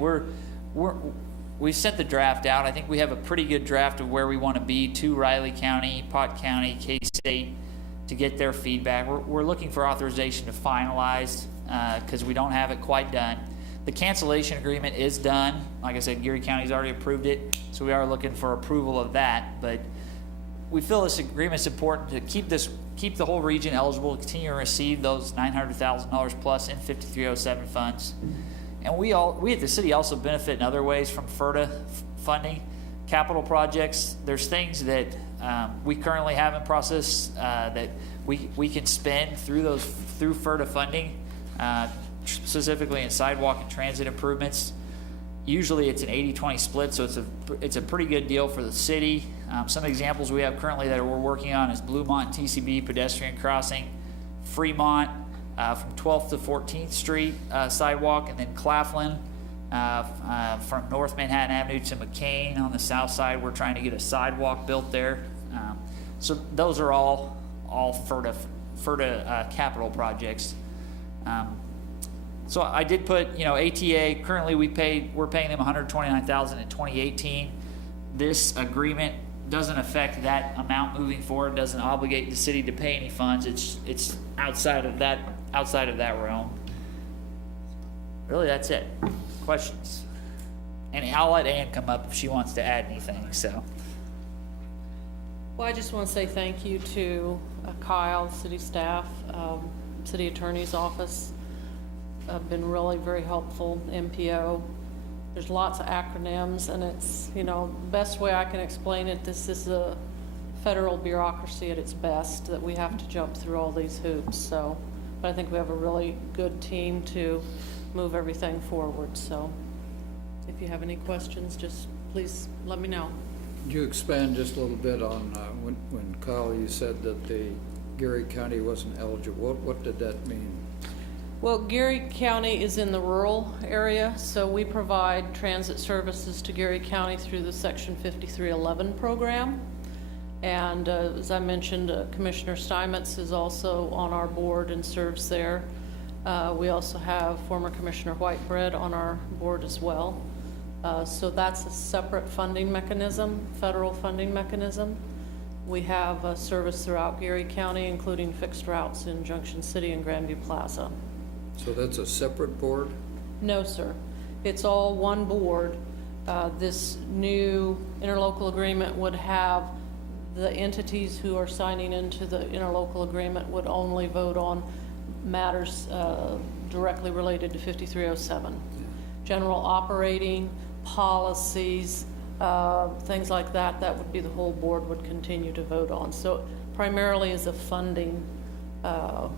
We sent the draft out. I think we have a pretty good draft of where we want to be to Riley County, Pot County, K-State to get their feedback. We're looking for authorization to finalize because we don't have it quite done. The cancellation agreement is done. Like I said, Geary County's already approved it, so we are looking for approval of that. But we feel this agreement's important to keep the whole region eligible to continue to receive those $900,000 plus in 5307 funds. And we at the city also benefit in other ways from FERDA funding. Capital projects, there's things that we currently have in process that we can spend through FERDA funding, specifically in sidewalk and transit improvements. Usually it's an 80-20 split, so it's a pretty good deal for the city. Some examples we have currently that we're working on is Bluemont TCB pedestrian crossing, Fremont from 12th to 14th Street sidewalk, and then Claflin From North Manhattan Avenue to McCain on the south side, we're trying to get a sidewalk built there. So those are all FERDA capital projects. So I did put, ATA, currently we're paying them $129,000 in 2018. This agreement doesn't affect that amount moving forward, doesn't obligate the city to pay any funds. It's outside of that realm. Really, that's it. Questions? And I'll let Ann come up if she wants to add anything, so. Well, I just want to say thank you to Kyle, city staff, city attorney's office. Been really very helpful, MPO. There's lots of acronyms, and it's, the best way I can explain it, this is a federal bureaucracy at its best, that we have to jump through all these hoops. So, but I think we have a really good team to move everything forward. So if you have any questions, just please let me know. Could you expand just a little bit on when Kyle, you said that the Geary County wasn't eligible? What did that mean? Well, Geary County is in the rural area, so we provide transit services to Geary County through the Section 5311 program. And as I mentioned, Commissioner Steinmetz is also on our board and serves there. We also have former Commissioner Whitebread on our board as well. So that's a separate funding mechanism, federal funding mechanism. We have a service throughout Geary County, including fixed routes in Junction City and Grandview Plaza. So that's a separate board? No, sir. It's all one board. This new interlocal agreement would have the entities who are signing into the interlocal agreement would only vote on matters directly related to 5307. General operating, policies, things like that, that would be the whole board would continue to vote on. So primarily as a funding So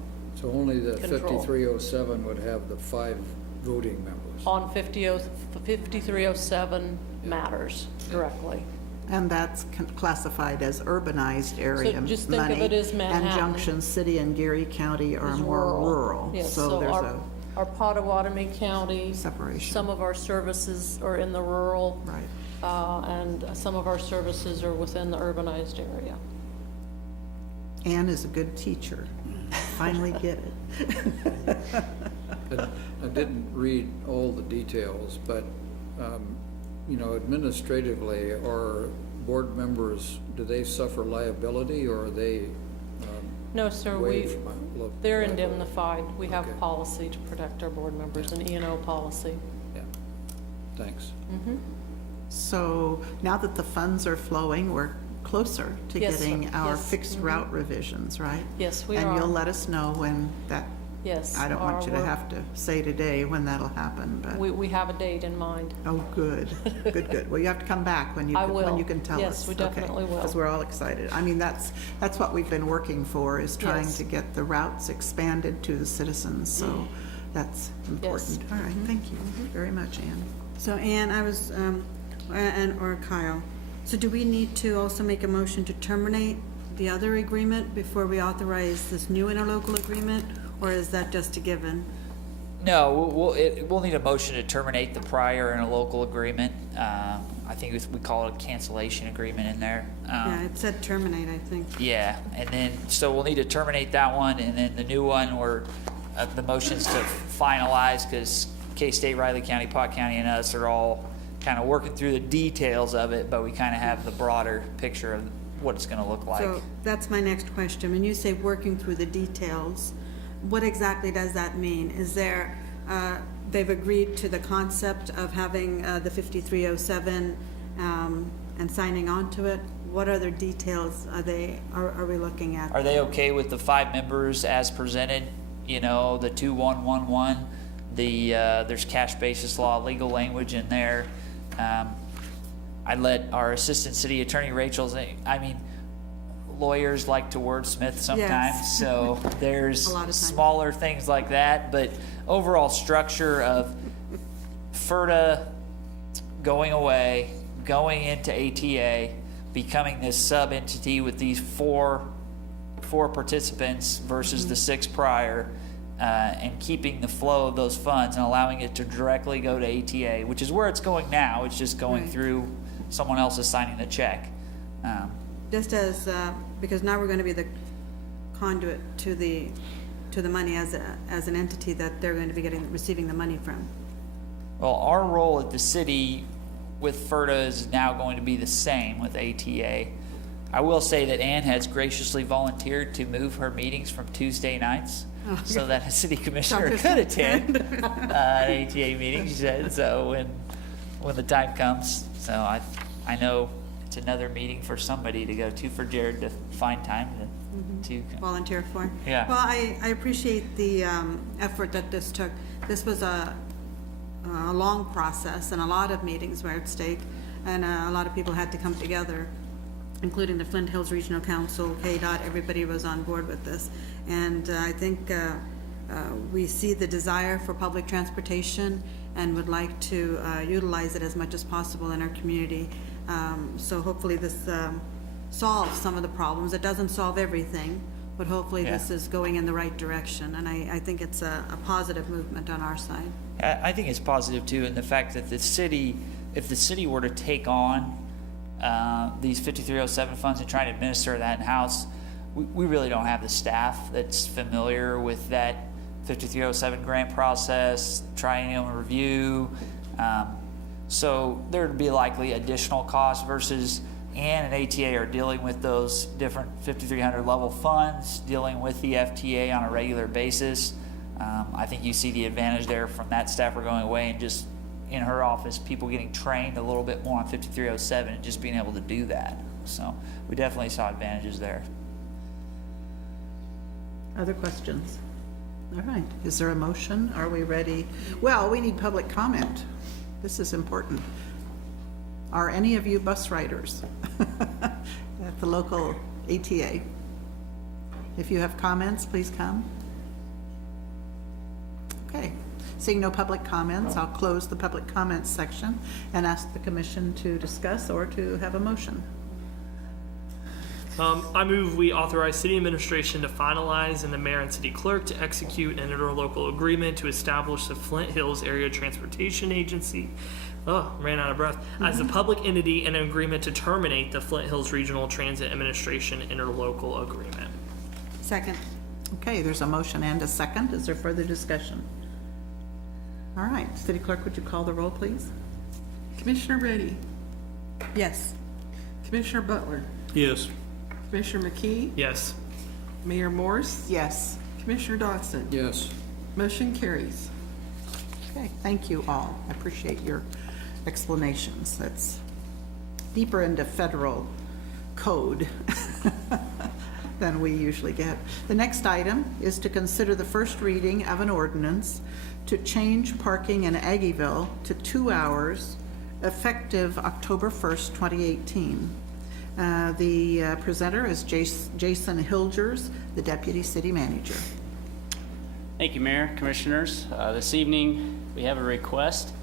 only the control. 5307 would have the 5 voting members? On 5307 matters directly. And that's classified as urbanized area money. So just think of it as Manhattan. And Junction City and Geary County are Is more rural. Yes, So there's our Pottawatomie County. Separation. Some of our services are in the rural. Right. And some of our services are within the urbanized area. Ann is a good teacher. Finally get it. I didn't read all the details, but, administratively, are board members, do they suffer liability, or are they No, sir, waived they're liability? indemnified. We have Okay. policy to protect our board members, an E&O policy. Yeah, thanks. So now that the funds are flowing, we're closer to Yes, getting our yes, fixed route revisions, right? Yes, we And are. you'll let us know when that, Yes. I don't want you to we're- have to say today when that'll happen, but, We have a date in mind. oh, good, good. Well, you have to come back when you, I when will. you can tell us. Yes, we definitely will. Because we're all excited. I mean, that's what we've been working for, is trying Yes. to get the routes expanded to the citizens, so that's important. All right, thank you very much, Ann. So Ann, I was, or Kyle, so do we need to also make a motion to terminate the other agreement before we authorize this new interlocal agreement, or is that just a given? No, we'll need a motion to terminate the prior interlocal agreement. I think we call it a cancellation agreement in there. Yeah, it said terminate, I think. Yeah, and then, so we'll need to terminate that one, and then the new one, or the motions to finalize, because K-State, Riley County, Pot County, and us are all kind of working through the details of it, but we kind of have the broader picture of what it's going to look like. So that's my next question. When you say working through the details, what exactly does that mean? Is there, they've agreed to the concept of having the 5307 and signing on to it? What other details are we looking at? Are they okay with the 5 members as presented? The 2111, there's cash basis law, legal language in there. I let our assistant city attorney, Rachel, lawyers like to wordsmith sometimes, Yes. so there's A lot of times. smaller things like that, but overall structure of FERDA going away, going into ATA, becoming this sub-entity with these four participants versus the 6 prior, and keeping the flow of those funds and allowing it to directly go to ATA, which is where it's going now. It's just going Right. through someone else is signing the check. Just as, because now we're gonna be the conduit to the money as an entity that they're going to be receiving the money from. Well, our role at the city with FERDA is now going to be the same with ATA. I will say that Ann has graciously volunteered to move her meetings from Tuesday nights so that a city commissioner could attend an ATA meeting, she said. So when the time comes, so I know it's another meeting for somebody to go to, for Jared to find time to Volunteer for. Yeah. Well, I appreciate the effort that this took. This was a long process, and a lot of meetings were at stake, and a lot of people had to come together, including the Flint Hills Regional Council, KDOT, everybody was on board with this. And I think we see the desire for public transportation and would like to utilize it as much as possible in our community. So hopefully this solves some of the problems. It doesn't solve everything, but hopefully this is going in the right direction. And I think it's a positive movement on our side. I think it's positive too, in the fact that the city, if the city were to take on these 5307 funds and try to administer that in-house, we really don't have the staff that's familiar with that 5307 grant process, triennial review. So there'd be likely additional costs versus Ann and ATA are dealing with those different 5300 level funds, dealing with the FTA on a regular basis. I think you see the advantage there from that staffer going away and just in her office, people getting trained a little bit more on 5307 and just being able to do that. So we definitely saw advantages there. Other questions? All right, is there a motion? Are we ready? Well, we need public comment. This is important. Are any of you bus riders at the local ATA? If you have comments, please come. Okay, seeing no public comments, I'll close the public comments section and ask the commission to discuss or to have a motion. I move we authorize city administration to finalize and the mayor and city clerk to execute an interlocal agreement to establish the Flint Hills Area Transportation Agency, ran out of breath, as a public entity and an agreement to terminate the Flint Hills Regional Transit Administration interlocal agreement. Second. Okay, there's a motion and a second. Is there further discussion? All right, city clerk, would you call the roll, please? Commissioner Brady, Yes. Commissioner Butler, Yes. Commissioner McKee, Yes. Mayor Morse, Yes. Commissioner Dodson. Yes. Motion carries. Okay, thank you all. I appreciate your explanations. That's deeper into federal code than we usually get. The next item is to consider the first reading of an ordinance to change parking in Aggieville to 2 hours effective October 1st, 2018. The presenter is Jason Hilgers, the Deputy City Manager. Thank you, Mayor, Commissioners. This evening, we have a request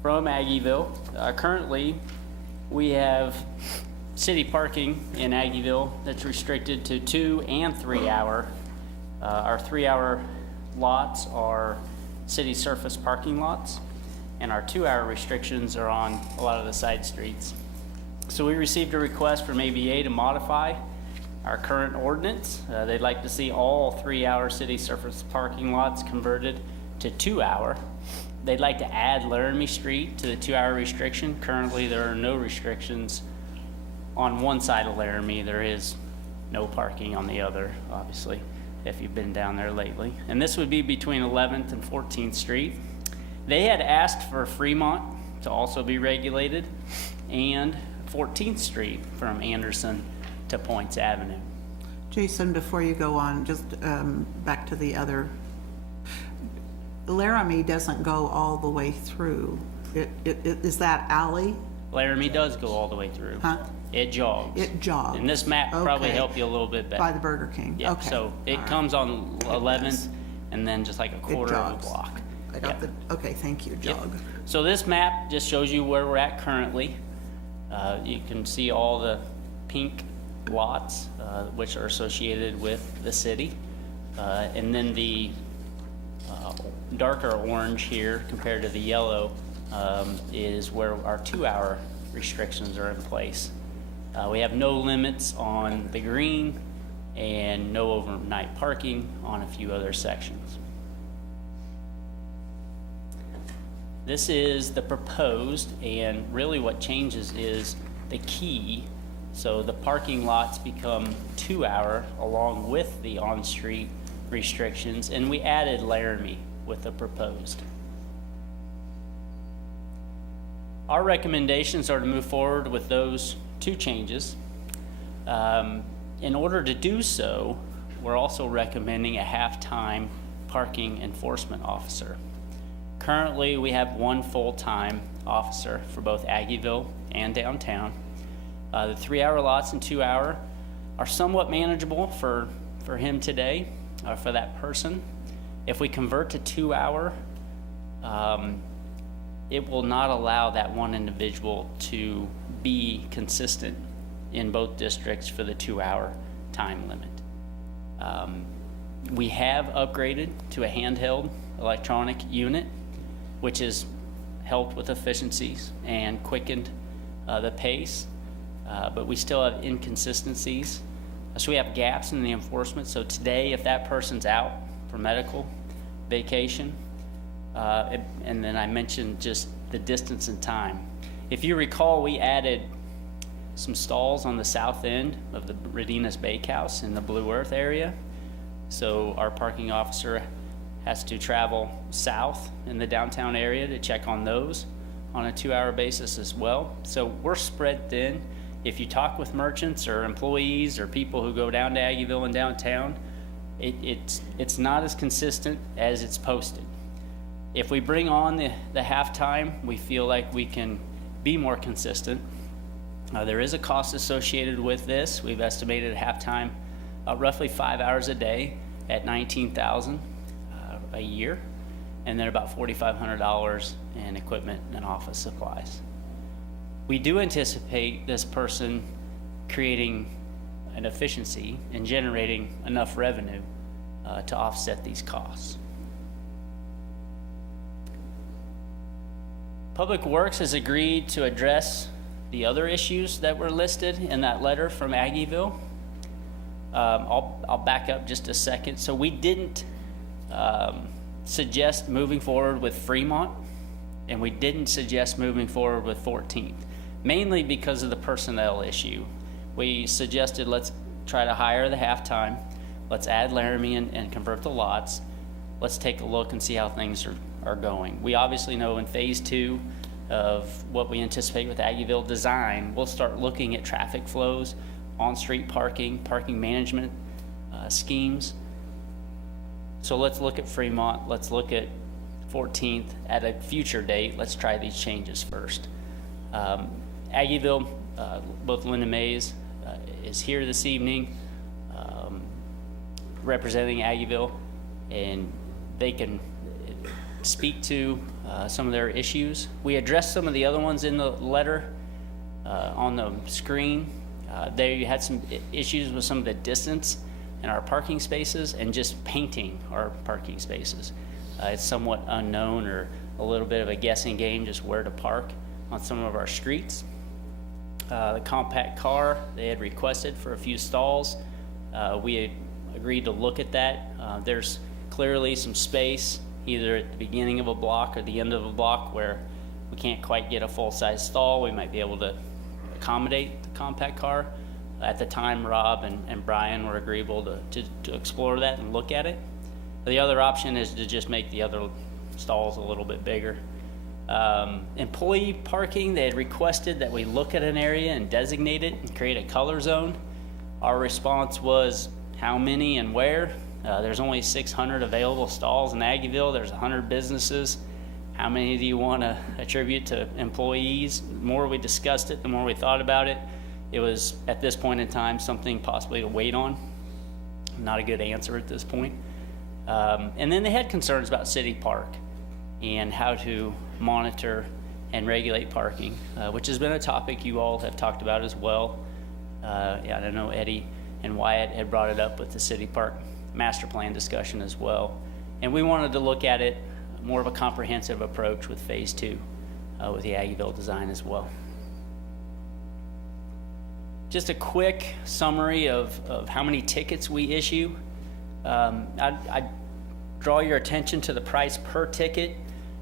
from Aggieville. Currently, we have city parking in Aggieville that's restricted to 2 and 3 hour. Our 3 hour lots are city surface parking lots, and our 2 hour restrictions are on a lot of the side streets. So we received a request from ABA to modify our current ordinance. They'd like to see all 3 hour city surface parking lots converted to 2 hour. They'd like to add Laramie Street to the 2 hour restriction. Currently, there are no restrictions on one side of Laramie. There is no parking on the other, obviously, if you've been down there lately. And this would be between 11th and 14th Street. They had asked for Fremont to also be regulated and 14th Street from Anderson to Points Avenue. Jason, before you go on, just back to the other, Laramie doesn't go all the way through. Is that alley? Laramie does go all the way through. Huh? It jogs. It jogs. And this map will probably Okay. help you a little bit better. By the Burger King? Yeah, Okay. so it All comes on It 11th does. and then just like a quarter of a jogs. block. I got okay, thank you, Yep. jog. So this map just shows you where we're at currently. You can see all the pink lots, which are associated with the city. And then the darker orange here compared to the yellow is where our 2-hour restrictions are in place. We have no limits on the green and no overnight parking on a few other sections. This is the proposed, and really what changes is the key. So the parking lots become 2-hour along with the on-street restrictions, and we added Laramie with the proposed. Our recommendations are to move forward with those 2 changes. In order to do so, we're also recommending a half-time parking enforcement officer. Currently, we have 1 full-time officer for both Aggieville and downtown. The 3-hour lots and 2-hour are somewhat manageable for him today, for that person. If we convert to 2-hour, it will not allow that one individual to be consistent in both districts for the 2-hour time limit. We have upgraded to a handheld electronic unit, which has helped with efficiencies and quickened the pace, but we still have inconsistencies. So we have gaps in the enforcement. So today, if that person's out for medical, vacation, and then I mentioned just the distance and time. If you recall, we added some stalls on the south end of the Redinas Bakehouse in the Blue Earth area. So our parking officer has to travel south in the downtown area to check on those on a 2-hour basis as well. So we're spread thin. If you talk with merchants or employees or people who go down to Aggieville and downtown, it's not as consistent as it's posted. If we bring on the halftime, we feel like we can be more consistent. There is a cost associated with this. We've estimated halftime roughly 5 hours a day at $19,000 a year, and then about $4,500 in equipment and office supplies. We do anticipate this person creating an efficiency and generating enough revenue to offset these costs. Public Works has agreed to address the other issues that were listed in that letter from Aggieville. I'll back up just a second. So we didn't suggest moving forward with Fremont, and we didn't suggest moving forward with 14th, mainly because of the personnel issue. We suggested let's try to hire the halftime, let's add Laramie and convert the lots, let's take a look and see how things are going. We obviously know in phase 2 of what we anticipate with Aggieville design, we'll start looking at traffic flows, on-street parking, parking management schemes. So let's look at Fremont, let's look at 14th at a future date. Let's try these changes first. Aggieville, both Linda Mays is here this evening representing Aggieville, and they can speak to some of their issues. We addressed some of the other ones in the letter on the screen. They had some issues with some of the distance in our parking spaces and just painting our parking spaces. It's somewhat unknown or a little bit of a guessing game just where to park on some of our streets. The compact car, they had requested for a few stalls. We had agreed to look at that. There's clearly some space either at the beginning of a block or the end of a block where we can't quite get a full-size stall. We might be able to accommodate the compact car. At the time, Rob and Brian were agreeable to explore that and look at it. The other option is to just make the other stalls a little bit bigger. Employee parking, they had requested that we look at an area and designate it and create a color zone. Our response was, how many and where? There's only 600 available stalls in Aggieville. There's 100 businesses. How many do you want to attribute to employees? The more we discussed it, the more we thought about it. It was, at this point in time, something possibly to wait on. Not a good answer at this point. And then they had concerns about City Park and how to monitor and regulate parking, which has been a topic you all have talked about as well. Yeah, I know Eddie and Wyatt had brought it up with the City Park master plan discussion as well. And we wanted to look at it more of a comprehensive approach with phase 2 with the Aggieville design as well. Just a quick summary of how many tickets we issue. I draw your attention to the price per ticket.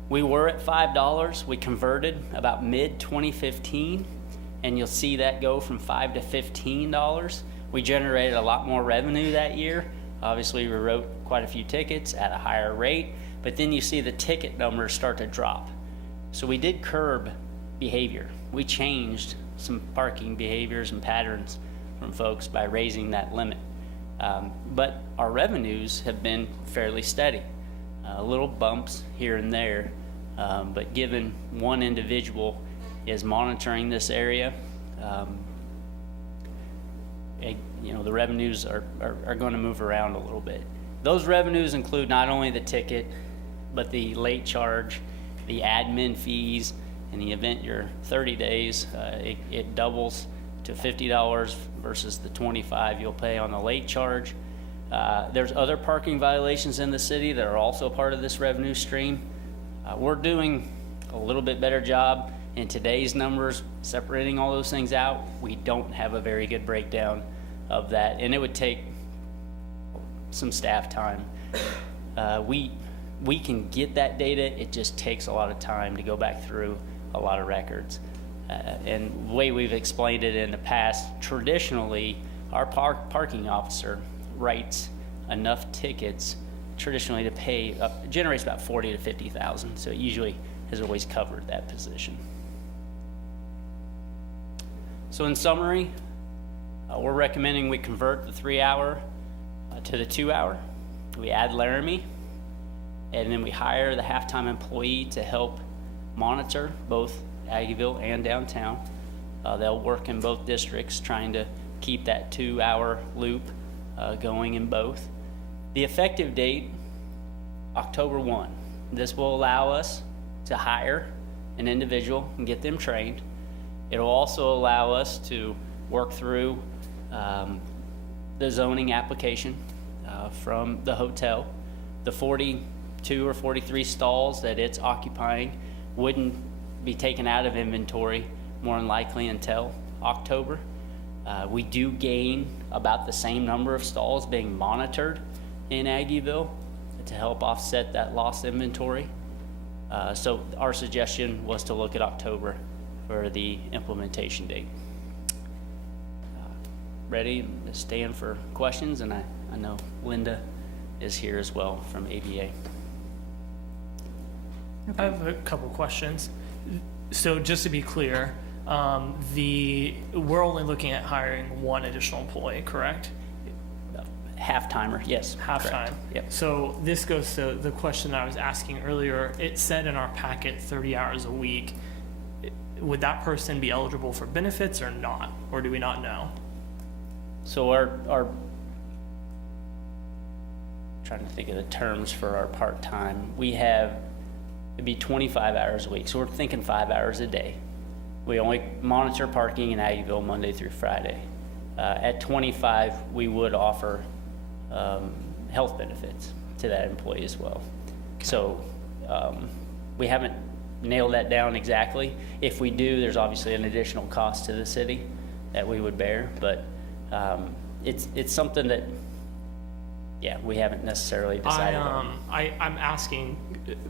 We were at $5. We converted about mid-2015, and you'll see that go from $5 to $15. We generated a lot more revenue that year. Obviously, we wrote quite a few tickets at a higher rate, but then you see the ticket numbers start to drop. So we did curb behavior. We changed some parking behaviors and patterns from folks by raising that limit. But our revenues have been fairly steady. Little bumps here and there, but given one individual is monitoring this area, the revenues are going to move around a little bit. Those revenues include not only the ticket, but the late charge, the admin fees. In the event you're 30 days, it doubles to $50 versus the $25 you'll pay on the late charge. There's other parking violations in the city that are also part of this revenue stream. We're doing a little bit better job in today's numbers, separating all those things out. We don't have a very good breakdown of that, and it would take some staff time. We can get that data, it just takes a lot of time to go back through a lot of records. And the way we've explained it in the past, traditionally, our parking officer writes enough tickets traditionally to pay generates about $40,000 to $50,000. So it usually has always covered that position. So in summary, we're recommending we convert the 3-hour to the 2-hour. We add Laramie, and then we hire the half-time employee to help monitor both Aggieville and downtown. They'll work in both districts trying to keep that 2-hour loop going in both. The effective date, October 1. This will allow us to hire an individual and get them trained. It'll also allow us to work through the zoning application from the hotel. The 42 or 43 stalls that it's occupying wouldn't be taken out of inventory more than likely until October. We do gain about the same number of stalls being monitored in Aggieville to help offset that lost inventory. So our suggestion was to look at October for the implementation date. Ready to stand for questions, and I know Linda is here as well from ABA. I have a couple questions. So just to be clear, we're only looking at hiring one additional employee, correct? Half-timer, yes. Half-time. Yep. So this goes to the question I was asking earlier. It said in our packet 30 hours a week. Would that person be eligible for benefits or not? Or do we not know? So our trying to think of the terms for our part-time. We have, it'd be 25 hours a week. So we're thinking 5 hours a day. We only monitor parking in Aggieville Monday through Friday. At 25, we would offer health benefits to that employee as well. So we haven't nailed that down exactly. If we do, there's obviously an additional cost to the city that we would bear, but it's something that, yeah, we haven't necessarily decided on. I'm asking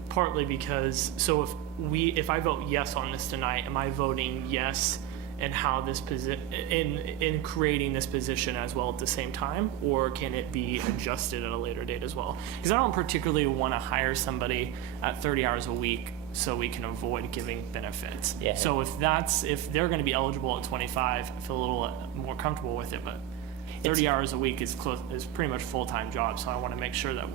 partly because, so if I vote yes on this tonight, am I voting yes in how this in creating this position as well at the same time, or can it be adjusted at a later date as well? Because I don't particularly want to hire somebody at 30 hours a week so we can avoid giving benefits. Yeah. So if they're going to be eligible at 25, I feel a little more comfortable with it, but 30 hours a week is pretty much full-time job, so I want to make sure that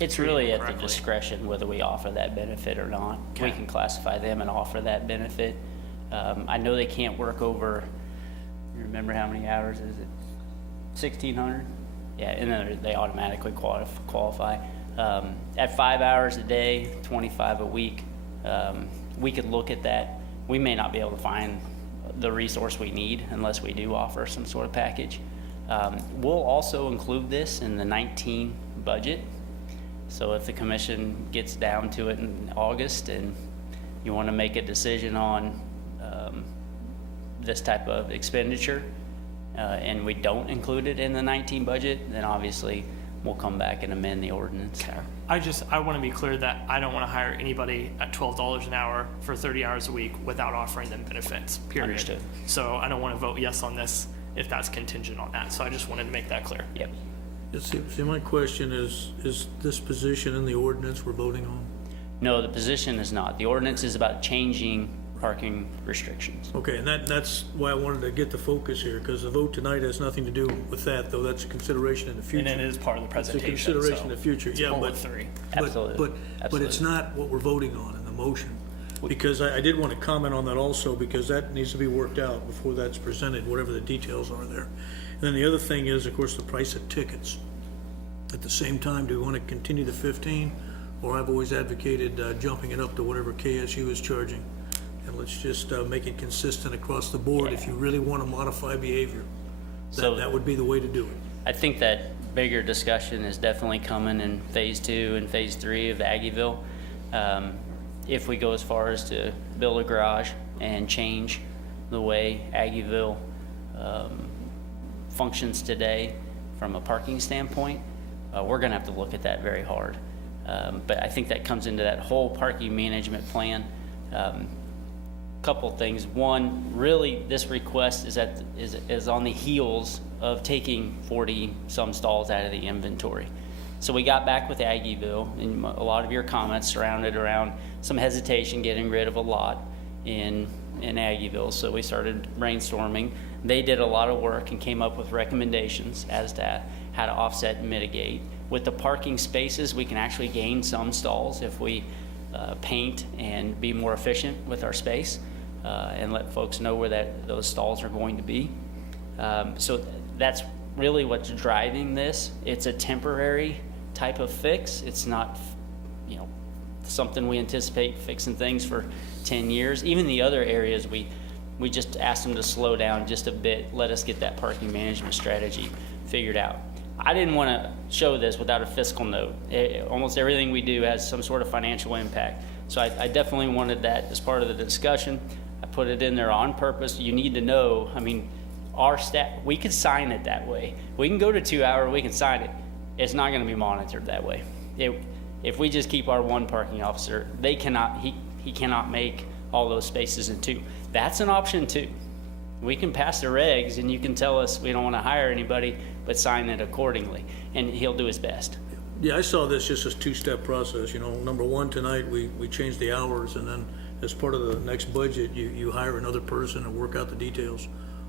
it's really at the discretion whether we offer that benefit or not. Okay. We can classify them and offer that benefit. I know they can't work over, you remember how many hours is it? 1,600? Yeah, and then they automatically qualify. At 5 hours a day, 25 a week, we could look at that. We may not be able to find the resource we need unless we do offer some sort of package. We'll also include this in the 19 budget. So if the commission gets down to it in August and you want to make a decision on this type of expenditure, and we don't include it in the 19 budget, then obviously we'll come back and amend the ordinance. I want to be clear that I don't want to hire anybody at $12 an hour for 30 hours a week without offering them benefits, period. Understood. So I don't want to vote yes on this if that's contingent on that. So I just wanted to make that clear. Yep. See, my question is this position in the ordinance we're voting on? No, the position is not. The ordinance is about changing parking restrictions. Okay, and that's why I wanted to get the focus here, because the vote tonight has nothing to do with that, though that's a consideration in the future. And it is part of the presentation. It's a consideration in the future, yeah, bullet but. 3. Absolutely. But it's not what we're voting on in the motion. Because I did want to comment on that also, because that needs to be worked out before that's presented, whatever the details are there. And then the other thing is, of course, the price of tickets. At the same time, do we want to continue the 15? Or I've always advocated jumping it up to whatever KSU is charging. And let's just make it consistent across the board. If you really want to modify behavior, that would be the way to do it. I think that bigger discussion is definitely coming in phase 2 and phase 3 of Aggieville. If we go as far as to build a garage and change the way Aggieville functions today from a parking standpoint, we're going to have to look at that very hard. But I think that comes into that whole parking management plan. Couple things. One, really, this request is on the heels of taking 40 some stalls out of the inventory. So we got back with Aggieville, and a lot of your comments surrounded around some hesitation getting rid of a lot in Aggieville. So we started brainstorming. They did a lot of work and came up with recommendations as to how to offset and mitigate. With the parking spaces, we can actually gain some stalls if we paint and be more efficient with our space. And let folks know where those stalls are going to be. So that's really what's driving this. It's a temporary type of fix. It's not, something we anticipate fixing things for 10 years. Even the other areas, we just asked them to slow down just a bit, let us get that parking management strategy figured out. I didn't want to show this without a fiscal note. Almost everything we do has some sort of financial impact. So I definitely wanted that as part of the discussion. I put it in there on purpose. You need to know, our staff, we could sign it that way. We can go to 2 hour, we can sign it. It's not going to be monitored that way. If we just keep our one parking officer, he cannot make all those spaces in 2. That's an option too. We can pass the regs and you can tell us we don't want to hire anybody, but sign it accordingly. And he'll do his best. Yeah, I saw this just as a 2-step process. Number one, tonight we changed the hours, and then as part of the next budget, you hire another person and work out the details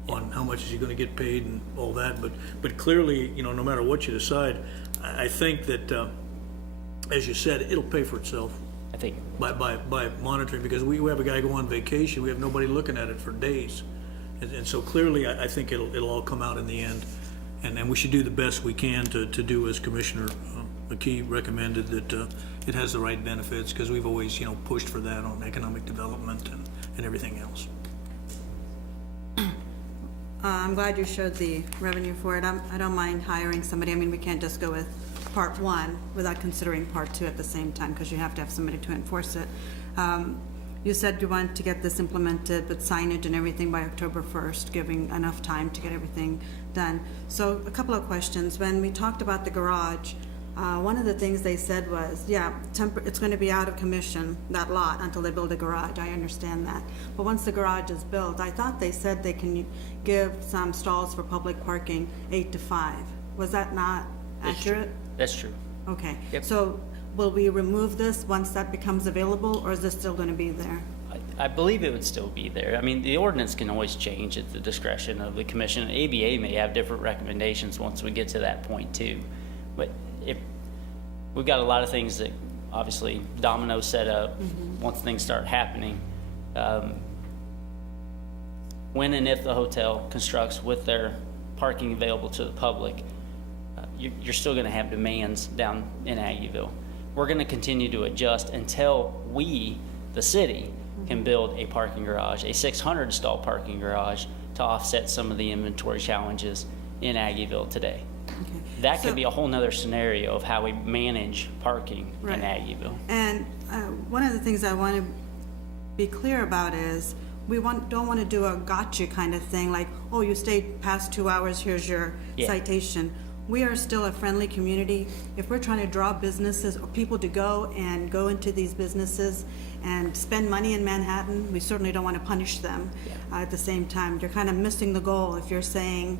on how much is he going to get paid and all that. But clearly, no matter what you decide, I think that, as you said, it'll pay for itself. I think by monitoring, because we have a guy go on vacation, we have nobody looking at it for days, and so clearly, I think it'll all come out in the end, and we should do the best we can to do as Commissioner McKee recommended, that it has the right benefits, because we've always pushed for that on economic development and everything else. I'm glad you showed the revenue for it. I don't mind hiring somebody. We can't just go with part 1 without considering part 2 at the same time, because you have to have somebody to enforce it. You said you want to get this implemented with signage and everything by October 1st, giving enough time to get everything done. So a couple of questions. When we talked about the garage, one of the things they said was, it's going to be out of commission, that lot, until they build a garage. I understand that. But once the garage is built, I thought they said they can give some stalls for public parking 8 to 5. Was that not accurate? That's true. Okay. Yep. So will we remove this once that becomes available, or is this still going to be there? I believe it would still be there. The ordinance can always change at the discretion of the commission. ABA may have different recommendations once we get to that point too. But we've got a lot of things that obviously dominoes set up once things start happening. When and if the hotel constructs with their parking available to the public, you're still going to have demands down in Aggieville. We're going to continue to adjust until we, the city, can build a parking garage, a 600 stall parking garage, to offset some of the inventory challenges in Aggieville today. That could So- be a whole nother scenario of how we manage parking in Right. Aggieville. And one of the things I want to be clear about is, don't want to do a gotcha kind of thing, like, oh, you stayed past 2 hours, here's your Yeah. citation. We are still a friendly community. If we're trying to draw businesses or people to go into these businesses and spend money in Manhattan, we certainly don't want to punish them. At the same time, you're kind of missing the goal if you're saying,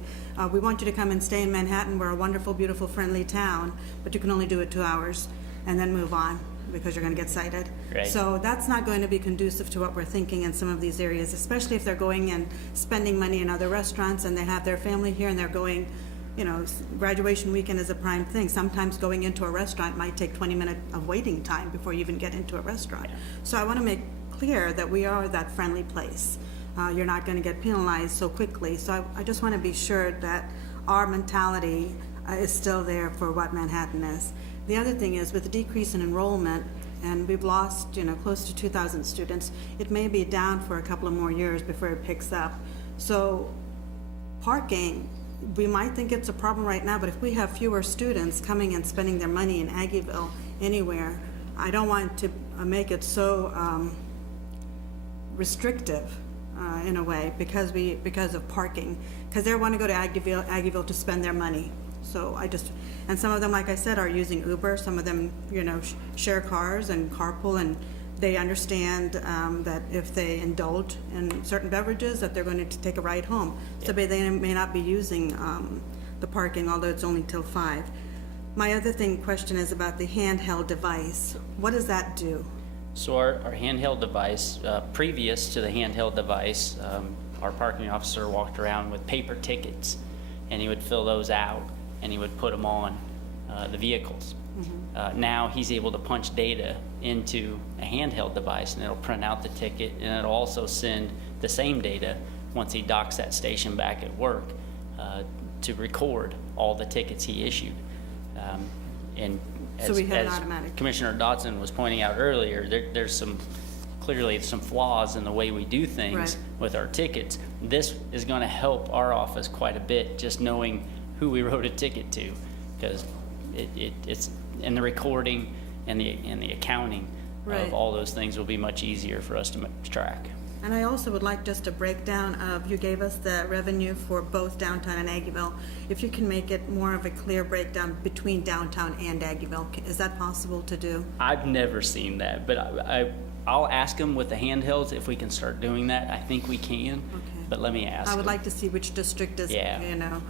we want you to come and stay in Manhattan, we're a wonderful, beautiful, friendly town, but you can only do it 2 hours and then move on because you're going to get cited. Right. So that's not going to be conducive to what we're thinking in some of these areas, especially if they're going and spending money in other restaurants and they have their family here and they're going, you know, graduation weekend is a prime thing. Sometimes going into a restaurant might take 20 minutes of waiting time before you even get into a restaurant. So I want to make clear that we are that friendly place. You're not going to get penalized so quickly. So I just want to be sure that our mentality is still there for what Manhattan is. The other thing is, with the decrease in enrollment, and we've lost, you know, close to 2,000 students, it may be down for a couple of more years before it picks up. So parking, we might think it's a problem right now, but if we have fewer students coming and spending their money in Aggieville anywhere, I don't want to make it so restrictive in a way because of parking, because they want to go to Aggieville to spend their money. So and some of them, like I said, are using Uber. Some of them, you know, share cars and carpool, and they understand that if they indulge in certain beverages, that they're going to take a ride home. So they may not be using the parking, although it's only till 5. My other question is about the handheld device. What does that do? So our handheld device, previous to the handheld device, our parking officer walked around with paper tickets, and he would fill those out, and he would put them on the vehicles. Now he's able to punch data into a handheld device, and it'll print out the ticket, and it'll also send the same data once he docks that station back at work to record all the tickets he issued. And So we have an as automatic. Commissioner Dodson was pointing out earlier, there's clearly some flaws in the way we do things Right. with our tickets. This is going to help our office quite a bit, just knowing who we wrote a ticket to, because it's in the recording and the accounting Right. of all those things will be much easier for us to track. And I also would like just a breakdown of, you gave us the revenue for both downtown and Aggieville. If you can make it more of a clear breakdown between downtown and Aggieville, is that possible to do? I've never seen that, but I'll ask them with the handhelds if we can start doing that. I think we can, but let me ask I would them. like to see which district is, Yeah. you know.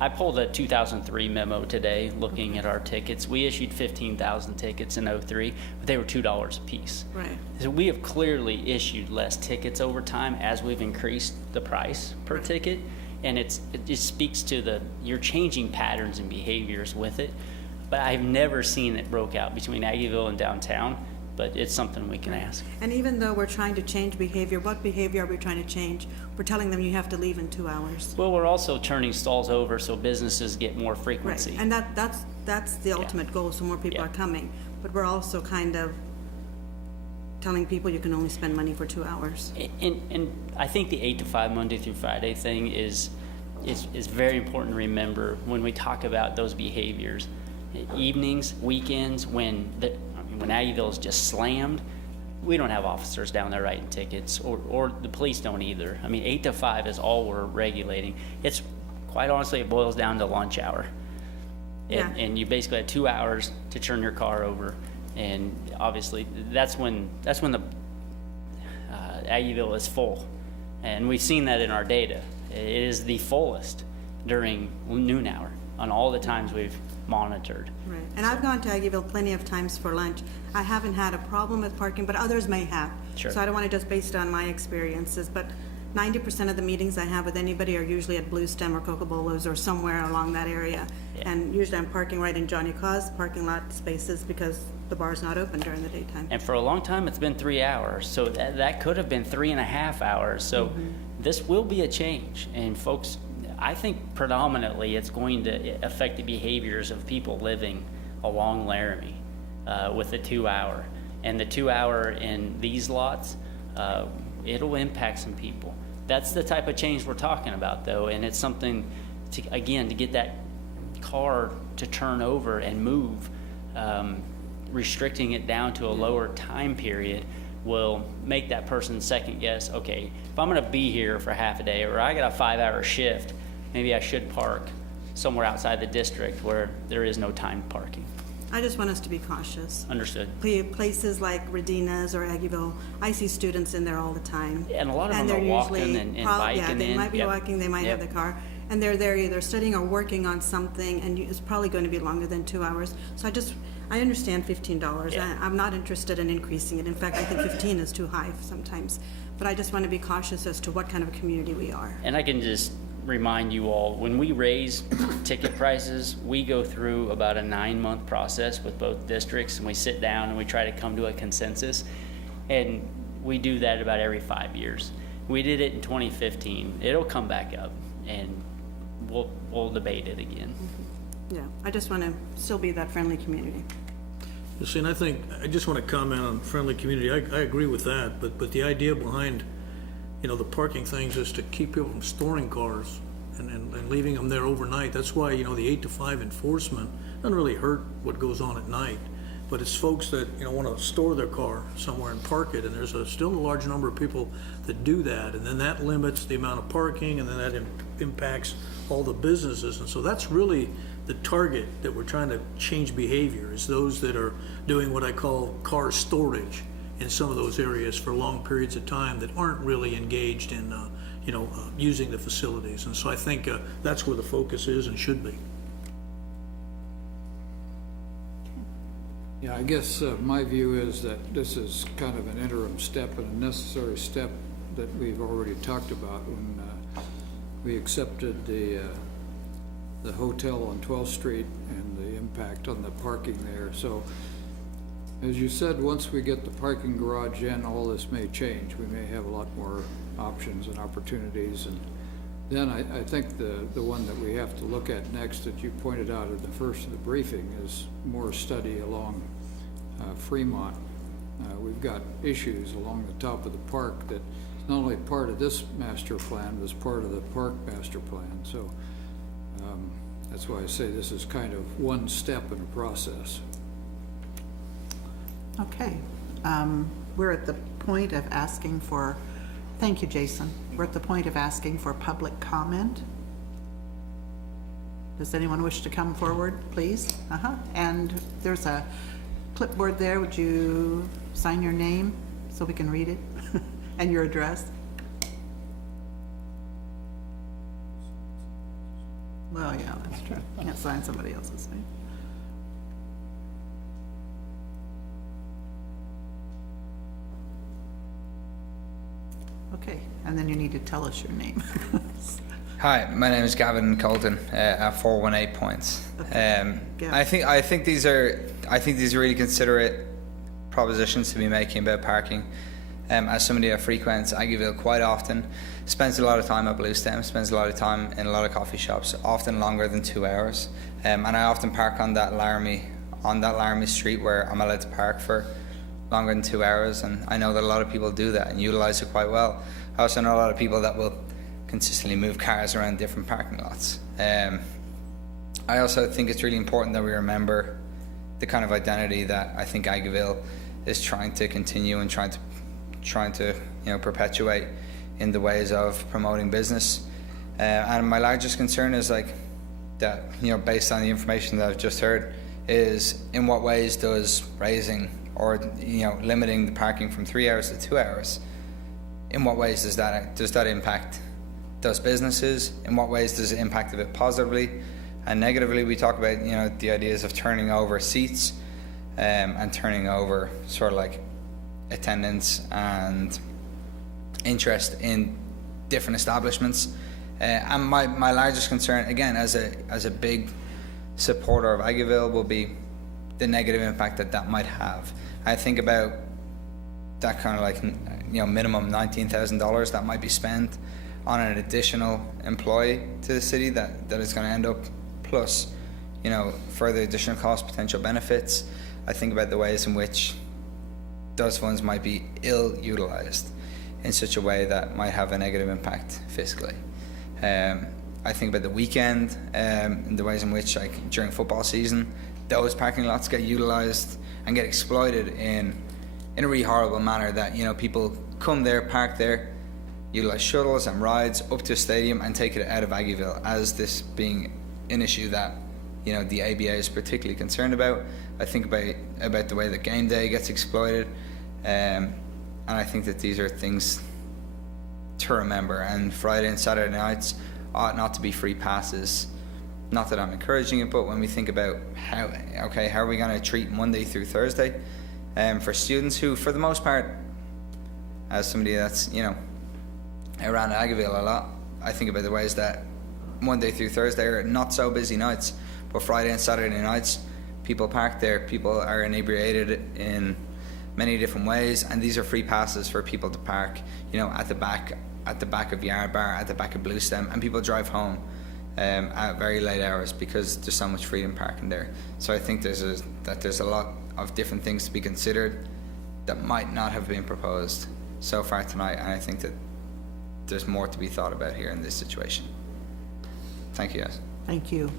I pulled a 2003 memo today looking at our tickets. We issued 15,000 tickets in 03, but they were $2 a piece. Right. So we have clearly issued less tickets over time as we've increased the price per ticket. And it just speaks to you're changing patterns and behaviors with it. But I've never seen it broke out between Aggieville and downtown, but it's something we can ask. And even though we're trying to change behavior, what behavior are we trying to change? We're telling them you have to leave in 2 hours. Well, we're also turning stalls over so businesses get more frequency. Right, and that's the ultimate goal, so more people are coming. But we're also kind of telling people you can only spend money for 2 hours. And I think the 8 to 5 Monday through Friday thing is very important to remember when we talk about those behaviors. Evenings, weekends, when Aggieville is just slammed, we don't have officers down there writing tickets, or the police don't either. I mean, 8 to 5 is all we're regulating. It's quite honestly, it boils down to lunch hour. And you basically have 2 hours to turn your car over. And obviously, that's when the Aggieville is full, and we've seen that in our data. It is the fullest during noon hour on all the times we've monitored. Right, and I've gone to Aggieville plenty of times for lunch. I haven't had a problem with parking, but others may have. Sure. So I don't want to just base it on my experiences, but 90% of the meetings I have with anybody are usually at Blue Stem or Coca-Bola's or somewhere along that area. And usually I'm parking right in Johnny Caw's parking lot spaces because the bar's not open during the daytime. And for a long time, it's been 3 hours. So that could have been 3.5 hours. So this will be a change. And folks, I think predominantly it's going to affect the behaviors of people living along Laramie with the 2 hour. And the 2 hour in these lots, it'll impact some people. That's the type of change we're talking about, though. And it's something, to get that car to turn over and move, restricting it down to a lower time period will make that person second guess, okay, if I'm gonna be here for half a day, or I got a 5-hour shift, maybe I should park somewhere outside the district where there is no timed parking. I just want us to be cautious. Understood. Places like Redina's or Aggieville, I see students in there all the time. And a lot of them they're are walking usually and Yeah, biking they in. might be Yep. walking, they might have Yep. the car, and they're there either studying or working on something, and it's probably going to be longer than 2 hours. So I understand $15. Yeah. I'm not interested in increasing it. In fact, I think 15 is too high sometimes. But I just want to be cautious as to what kind of a community we are. And I can just remind you all, when we raise ticket prices, we go through about a 9-month process with both districts, and we sit down and we try to come to a consensus. And we do that about every 5 years. We did it in 2015. It'll come back up, and we'll debate it again. Yeah, I just want to still be that friendly community. You see, and I just want to comment on friendly community. I agree with that, but the idea behind, the parking things is to keep people from storing cars and leaving them there overnight. That's why, the 8 to 5 enforcement doesn't really hurt what goes on at night. But it's folks that, want to store their car somewhere and park it, and there's still a large number of people that do that, and then that limits the amount of parking, and then that impacts all the businesses. And so that's really the target that we're trying to change behavior, is those that are doing what I call car storage in some of those areas for long periods of time that aren't really engaged in, using the facilities. And so I think that's where the focus is and should be. Yeah, I guess my view is that this is kind of an interim step and a necessary step that we've already talked about when we accepted the hotel on 12th Street and the impact on the parking there. So, as you said, once we get the parking garage in, all this may change. We may have a lot more options and opportunities. And then I think the one that we have to look at next, that you pointed out at the first of the briefing, is more study along Fremont. We've got issues along the top of the park that is not only part of this master plan, but is part of the park master plan. So that's why I say this is kind of one step in a process. Okay. We're at the point of asking for, thank you, Jason. We're at the point of asking for public comment. Does anyone wish to come forward, please? And there's a clipboard there. Would you sign your name so we can read it and your address? Well, yeah, that's true. Can't sign somebody else's name. Okay, and then you need to tell us your name. Hi, my name is Gavin Colton at 418 Points. I think these are really considerate propositions to be making about parking. As somebody that frequents Aggieville quite often, spends a lot of time at Bluestem, spends a lot of time in a lot of coffee shops, often longer than 2 hours. And I often park on that Laramie street where I'm allowed to park for longer than 2 hours, and I know that a lot of people do that and utilize it quite well. I also know a lot of people that will consistently move cars around different parking lots. I also think it's really important that we remember the kind of identity that I think Aggieville is trying to continue and trying to perpetuate in the ways of promoting business. And my largest concern is that based on the information that I've just heard, is in what ways does raising or limiting the parking from 3 hours to 2 hours, in what ways does that impact those businesses? In what ways does it impact a bit positively and negatively? We talk about the ideas of turning over seats and turning over sort of like attendance and interest in different establishments. And my largest concern, again, as a big supporter of Aggieville, will be the negative impact that might have. I think about that kind of minimum $19,000 that might be spent on an additional employee to the city that is going to end up, plus further additional cost, potential benefits. I think about the ways in which those funds might be ill utilized in such a way that might have a negative impact fiscally. I think about the weekend, and the ways in which, like during football season, those parking lots get utilised and get exploited in a really horrible manner. That, you know, people come there, park there, utilise shuttles and rides up to a stadium and take it out of Aggieville, as this being an issue that, you know, the ABA is particularly concerned about. I think about the way that game day gets exploited, and I think that these are things to remember. And Friday and Saturday nights ought not to be free passes. Not that I'm encouraging it, but when we think about how are we going to treat Monday through Thursday for students who, for the most part, as somebody that's, you know, around Aggieville a lot, I think about the ways that Monday through Thursday are not so busy nights, but Friday and Saturday nights, people park there, people are inebriated in many different ways, and these are free passes for people to park, you know, at the back of Yard Bar, at the back of Bluestem, and people drive home at very late hours because there's so much freedom parking there. So I think there's a lot of different things to be considered that might not have been proposed so far tonight, and I think that there's more to be thought about here in this situation. Thank you, guys. Thank you.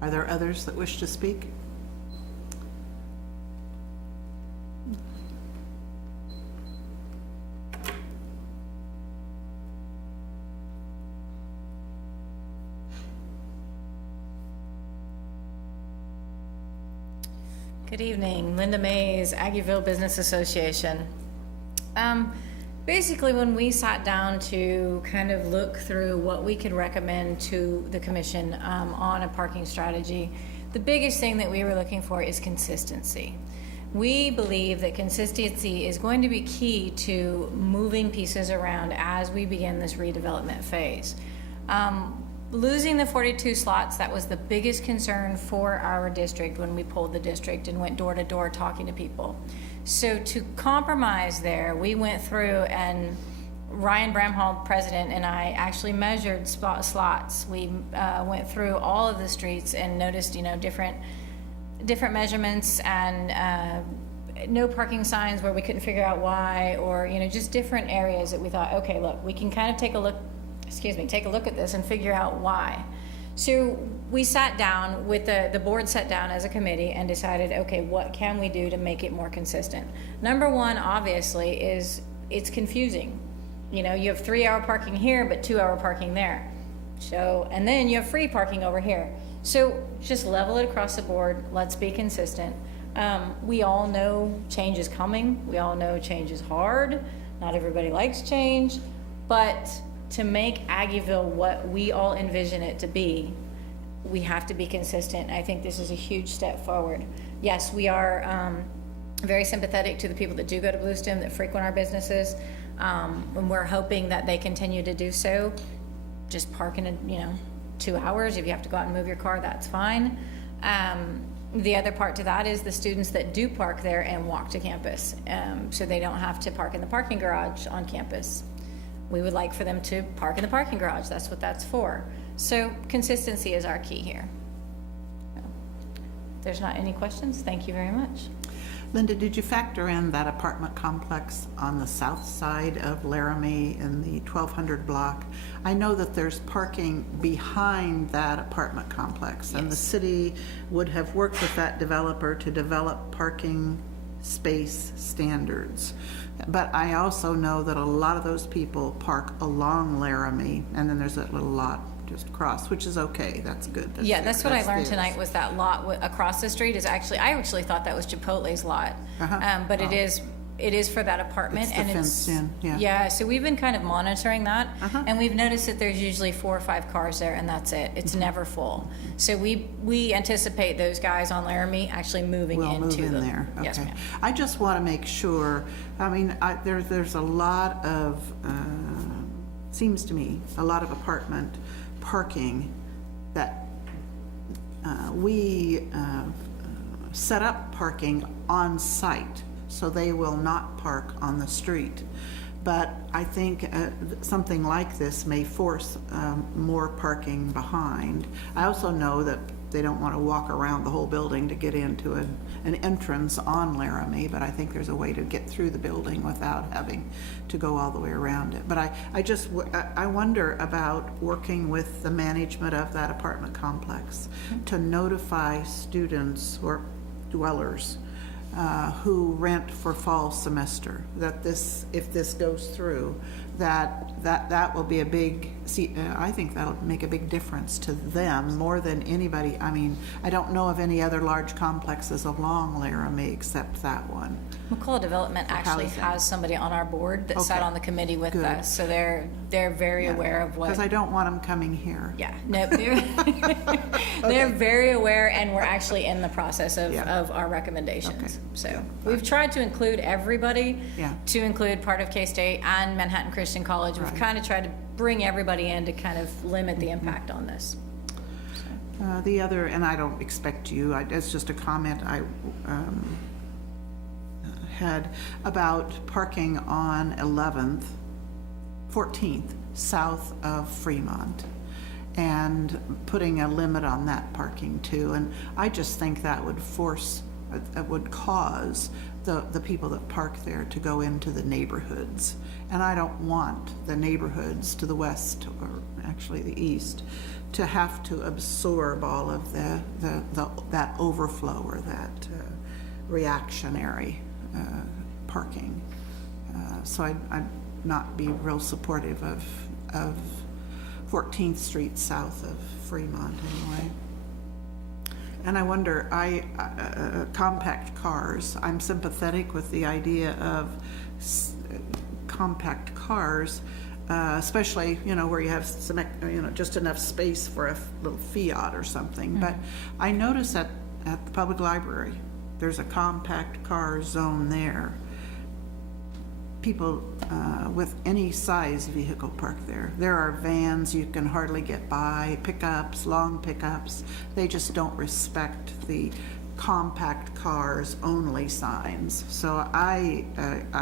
Are there others that wish to speak? Good evening, Linda Mays, Aggieville Business Association. Basically, when we sat down to kind of look through what we could recommend to the commission on a parking strategy, the biggest thing that we were looking for is consistency. We believe that consistency is going to be key to moving pieces around as we begin this redevelopment phase. Losing the 42 slots, that was the biggest concern for our district when we pulled the district and went door to door talking to people. So to compromise there, we went through, and Ryan Bramhall, president, and I actually measured slots. We went through all of the streets and noticed, you know, different measurements, and no parking signs where we couldn't figure out why, or, you know, just different areas that we thought, okay, look, we can kind of take a look at this and figure out why. So we sat down with the board, sat down as a committee and decided, okay, what can we do to make it more consistent? Number one, obviously, is it's confusing. You know, you have 3-hour parking here, but 2-hour parking there. So, and then you have free parking over here. So just level it across the board. Let's be consistent. We all know change is coming. We all know change is hard. Not everybody likes change, but to make Aggieville what we all envision it to be, we have to be consistent. I think this is a huge step forward. Yes, we are very sympathetic to the people that do go to Bluestem, that frequent our businesses, and we're hoping that they continue to do so. Just park in, 2 hours. If you have to go out and move your car, that's fine. The other part to that is the students that do park there and walk to campus, so they don't have to park in the parking garage on campus. We would like for them to park in the parking garage. That's what that's for. So consistency is our key here. If there's not any questions, thank you very much. Linda, did you factor in that apartment complex on the south side of Laramie in the 1200 block? I know that there's parking behind that apartment complex, and the city would have worked with that developer to develop parking space standards. But I also know that a lot of those people park along Laramie, and then there's that little lot just across, which is okay. That's good. That's what I learned tonight, was that lot across the street is actually, I actually thought that was Chipotle's lot. But it is for that apartment. It's the fenced in, yeah. Yeah, so we've been kind of monitoring that, and we've noticed that there's usually 4 or 5 cars there, and that's it. It's never full. So we anticipate those guys on Laramie actually moving into there. Okay. Yes, ma'am. I just want to make sure. I mean, there's a lot of seems to me a lot of apartment parking that we set up parking on site, so they will not park on the street. But I think something like this may force more parking behind. I also know that they don't want to walk around the whole building to get into an entrance on Laramie, but I think there's a way to get through the building without having to go all the way around it. But I wonder about working with the management of that apartment complex to notify students or dwellers who rent for fall semester, that if this goes through, that will be a big, I think that'll make a big difference to them more than anybody. I mean, I don't know of any other large complexes along Laramie except that one. McCullough Development actually housing. has somebody on our board that sat Okay. on the committee with Good. us, so they're very aware of what. Because I don't want them coming here. Yeah, no, they're very aware, and we're actually in the process of our recommendations. So we've tried to include everybody, to include part of K-State and Manhattan Christian College. We've kind of tried to bring everybody in to kind of limit the impact on this. The other, and I don't expect you, it's just a comment I had about parking on 14th, south of Fremont, and putting a limit on that parking too. And I just think that would cause the people that park there to go into the neighborhoods. And I don't want the neighborhoods to the west, or actually the east, to have to absorb all of that overflow or that reactionary parking. So I'd not be real supportive of 14th Street south of Fremont anyway. And I wonder, compact cars, I'm sympathetic with the idea of compact cars, especially, where you have some, just enough space for a little Fiat or something. But I notice at the public library, there's a compact car zone there. People with any size vehicle park there. There are vans you can hardly get by, pickups, long pickups. They just don't respect the compact cars only signs. So I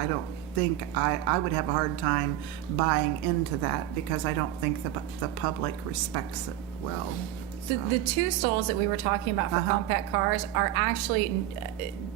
don't think, I would have a hard time buying into that, because I don't think the public respects it well. The two stalls that we were talking about for compact cars are actually,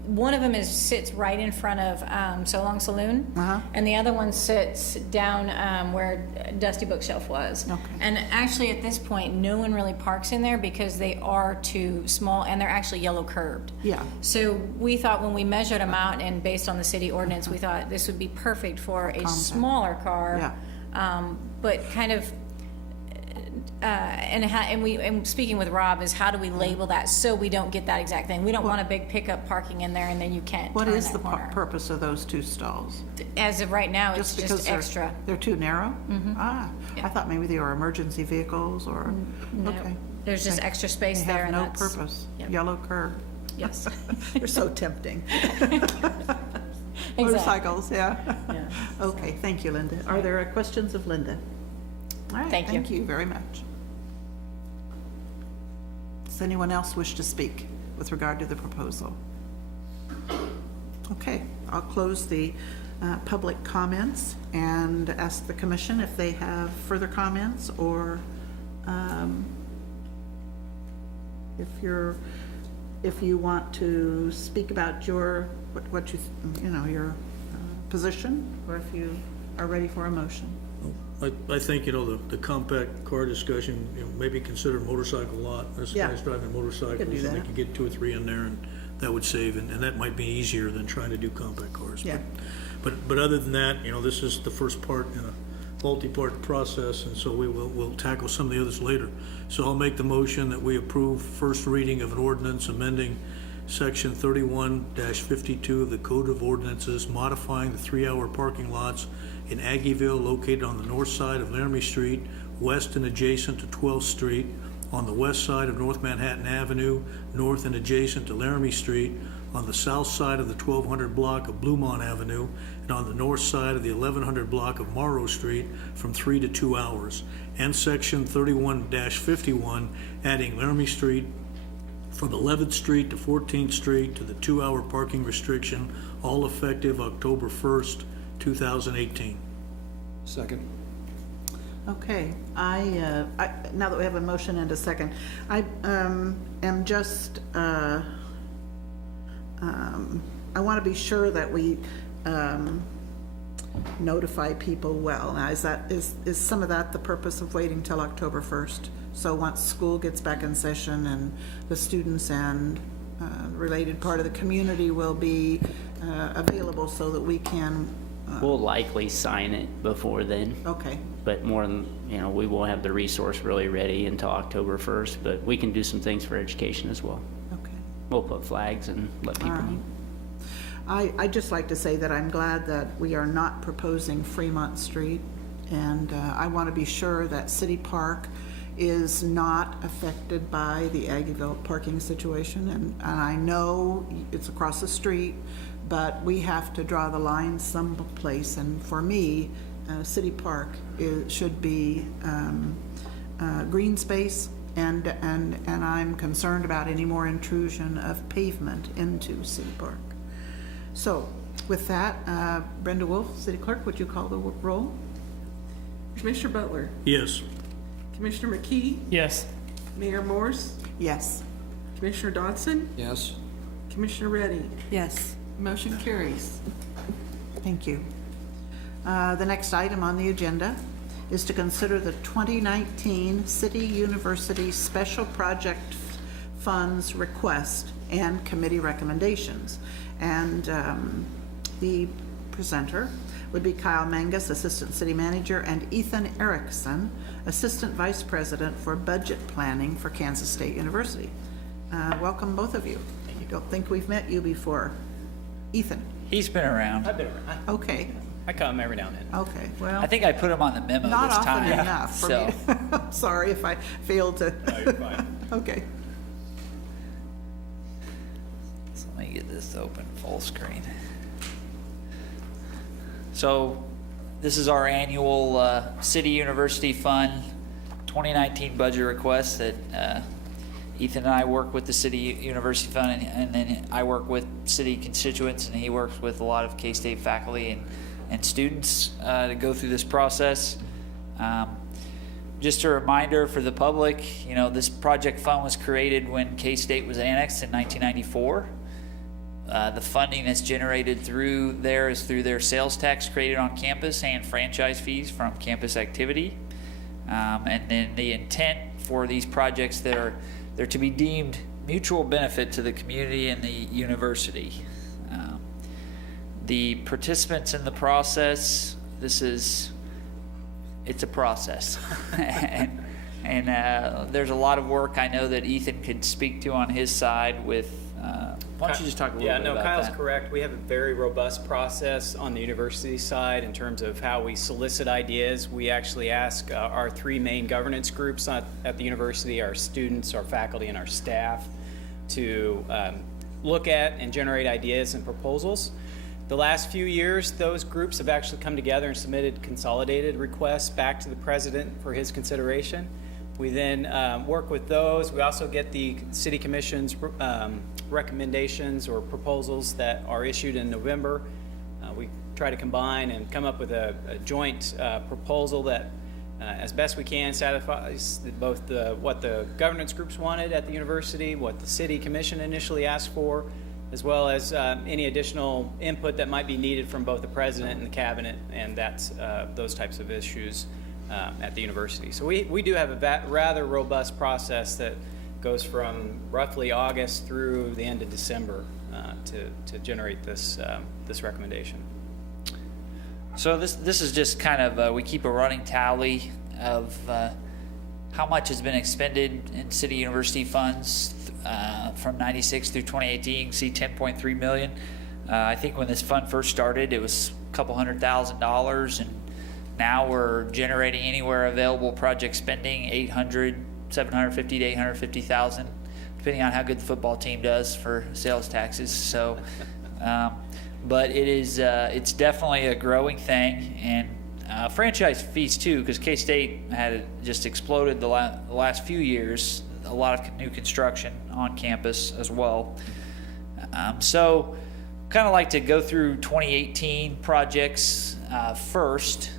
one of them sits right in front of So Long Saloon, and the other one sits down where Dusty Bookshelf was. And actually at this point, no one really parks in there because they are too small, and they're actually yellow curbed. Yeah. So we thought, when we measured them out and based on the city ordinance, we thought this would be perfect for a smaller car, but kind of. And speaking with Rob is, how do we label that so we don't get that exact thing? We don't want a big pickup parking in there and then you can't What turn is that the corner. purpose of those two stalls? As of right now, it's because just extra. They're too narrow? I thought maybe they were emergency vehicles or, No. okay. There's just extra space there, and They that's. have no purpose. Yep. Yellow curb. Yes. They're so tempting. Exactly. Motorcycles, yeah. Okay, thank you, Linda. Are there questions of Linda? All right, Thank you. thank you very much. Does anyone else wish to speak with regard to the proposal? Okay, I'll close the public comments and ask the commission if they have further comments, or if you want to speak about your your position, or if you are ready for a motion. I think, the compact car discussion, maybe consider motorcycle lot. There's guys driving motorcycles, Could do and they that. could get 2 or 3 in there, and that would save, and that might be easier than trying to do compact cars. Yeah. But other than that, this is the first part in a multi-part process, and so we'll tackle some of the others later. So I'll make the motion that we approve first reading of an ordinance amending Section 31-52 of the Code of Ordinances, modifying the 3-hour parking lots in Aggieville located on the north side of Laramie Street, west and adjacent to 12th Street, on the west side of North Manhattan Avenue, north and adjacent to Laramie Street, on the south side of the 1200 block of Bluemont Avenue, and on the north side of the 1100 block of Morrow Street from 3 to 2 hours, and Section 31-51, adding Laramie Street from 11th Street to 14th Street to the 2-hour parking restriction, all effective October 1st, 2018. Second. Okay, I now that we have a motion and a second, I am just, I want to be sure that we notify people well. Now, is some of that the purpose of waiting till October 1st? So once school gets back in session and the students and related part of the community will be available so that we can. We'll likely sign it before then. Okay. But more than, we won't have the resource really ready until October 1st, but we can do some things for education as well. Okay. We'll put flags and let people know. I'd just like to say that I'm glad that we are not proposing Fremont Street, and I want to be sure that City Park is not affected by the Aggieville parking situation, and I know it's across the street, but we have to draw the line someplace, and for me, City Park should be green space, and I'm concerned about any more intrusion of pavement into City Park. So, with that, Brenda Wolf, City Clerk, would you call the roll? Commissioner Butler? Yes. Commissioner McKee? Yes. Mayor Morse? Yes. Commissioner Dodson? Yes. Commissioner Reddy? Yes. Motion carries. Thank you. The next item on the agenda is to consider the 2019 City University Special Project Funds request and committee recommendations. And the presenter would be Kyle Mangus, Assistant City Manager, and Ethan Erickson, Assistant Vice President for Budget Planning for Kansas State University. Welcome, both of you. I don't think we've met you before. Ethan? He's been around. I've been around. Okay. I come every now and then. Okay, well. I think I put him on the memo Not this often time. enough for me. I'm sorry if I failed to. No, you're fine. Okay. So let me get this open full screen. So this is our annual City University Fund 2019 budget request that Ethan and I work with the City University Fund, and then I work with city constituents, and he works with a lot of K-State faculty and students to go through this process. Just a reminder for the public, this project fund was created when K-State was annexed in 1994. The funding that's generated through there is through their sales tax created on campus and franchise fees from campus activity. And then the intent for these projects they're to be deemed mutual benefit to the community and the university. The participants in the process, it's a process. and there's a lot of work I know that Ethan could speak to on his side with, why don't you just talk a little bit about that? Kyle's correct. We have a very robust process on the university side in terms of how we solicit ideas. We actually ask our three main governance groups at the university, our students, our faculty, and our staff, to look at and generate ideas and proposals. The last few years, those groups have actually come together and submitted consolidated requests back to the president for his consideration. We then work with those. We also get the City Commission's recommendations or proposals that are issued in November. We try to combine and come up with a joint proposal that, as best we can, satisfies both what the governance groups wanted at the university, what the City Commission initially asked for, as well as any additional input that might be needed from both the president and the cabinet, and that's those types of issues at the university. So we do have a rather robust process that goes from roughly August through the end of December to generate this recommendation. So this is just kind of, we keep a running tally of how much has been expended in city university funds from 96 through 2018. You can see 10.3 million. I think when this fund first started, it was a couple $100,000, and now we're generating anywhere available project spending, 750 to 850,000, depending on how good the football team does for sales taxes. So, but it's definitely a growing thing, and franchise fees too, because K-State had just exploded the last few years. A lot of new construction on campus as well. So, kind of like to go through 2018 projects first.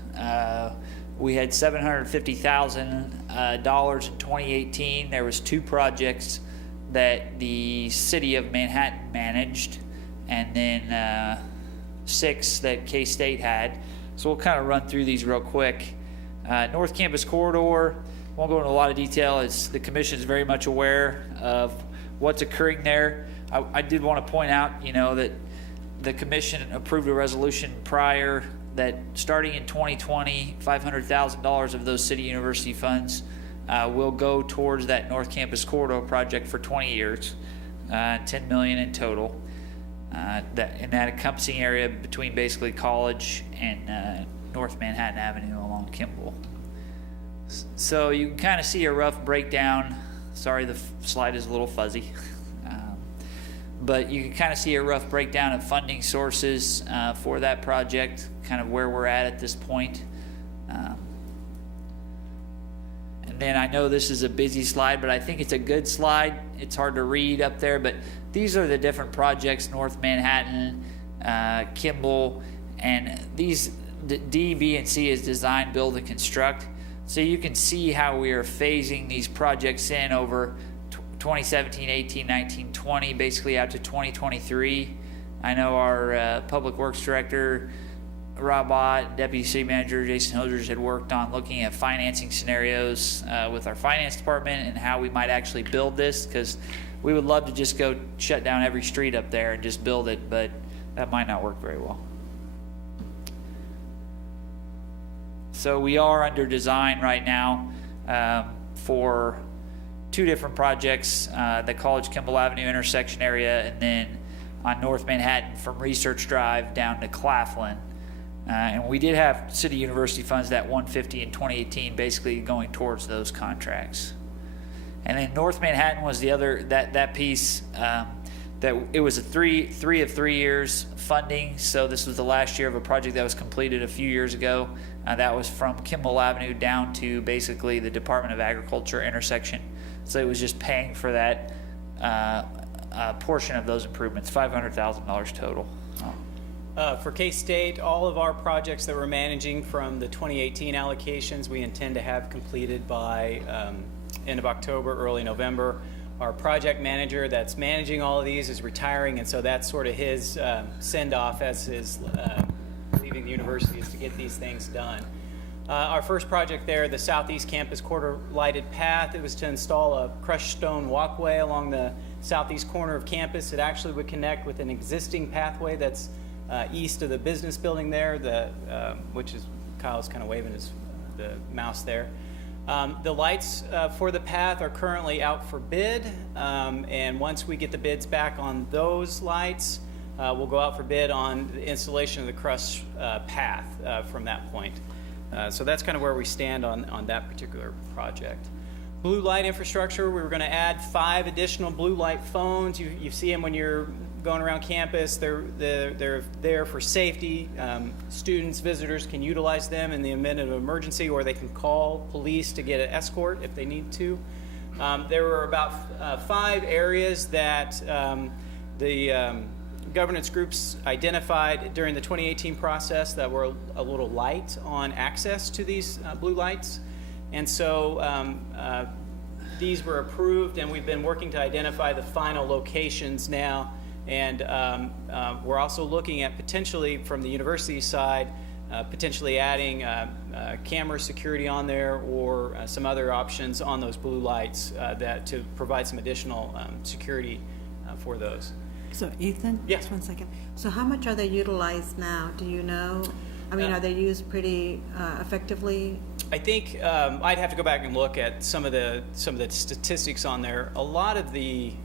We had $750,000 in 2018. There was 2 projects that the city of Manhattan managed, and then 6 that K-State had. So we'll kind of run through these real quick. North Campus Corridor, won't go into a lot of detail. The commission is very much aware of what's occurring there. I did want to point out, that the commission approved a resolution prior that starting in 2020, $500,000 of those city university funds will go towards that North Campus Corridor project for 20 years, $10 million in total. In that encompassing area between basically College and North Manhattan Avenue along Kimball. So you can kind of see a rough breakdown. Sorry, the slide is a little fuzzy. But you can kind of see a rough breakdown of funding sources for that project, kind of where we're at this point. And then I know this is a busy slide, but I think it's a good slide. It's hard to read up there, but these are the different projects: North Manhattan, Kimball, and these D, B, and C is design, build, and construct. So you can see how we are phasing these projects in over 2017, 18, 19, 20, basically out to 2023. I know our Public Works Director, Rob Ott, Deputy City Manager Jason Hilders had worked on looking at financing scenarios with our finance department and how we might actually build this, because we would love to just go shut down every street up there and just build it, but that might not work very well. So we are under design right now for 2 different projects, the College Kimball Avenue intersection area, and then on North Manhattan from Research Drive down to Claflin. And we did have City University funds, that $150 in 2018, basically going towards those contracts. And then North Manhattan was the other, that piece, that it was a three of 3 years funding. So this was the last year of a project that was completed a few years ago. That was from Kimball Avenue down to basically the Department of Agriculture intersection. So it was just paying for that portion of those improvements, $500,000 total. For K-State, all of our projects that we're managing from the 2018 allocations, we intend to have completed by end of October, early November. Our project manager that's managing all of these is retiring, and so that's sort of his send-off as his leaving the university, is to get these things done. Our first project there, the Southeast Campus Corridor Lighted Path, it was to install a crushed stone walkway along the southeast corner of campus. It actually would connect with an existing pathway that's east of the business building there, which is, Kyle's kind of waving the mouse there. The lights for the path are currently out for bid, and once we get the bids back on those lights, we'll go out for bid on the installation of the crushed path from that point. So that's kind of where we stand on that particular project. Blue light infrastructure, we were going to add 5 additional blue light phones. You see them when you're going around campus. They're there for safety. Students, visitors can utilize them in the event of an emergency, or they can call police to get an escort if they need to. There were about 5 areas that the governance groups identified during the 2018 process that were a little light on access to these blue lights. And so these were approved, and we've been working to identify the final locations now. And we're also looking at potentially, from the university side, potentially adding camera security on there, or some other options on those blue lights that to provide some additional security for those. So Ethan? Yeah. Just one second. So how much are they utilized now? Do you know? I mean, are they used pretty effectively? I think I'd have to go back and look at some of the statistics on there. A lot of the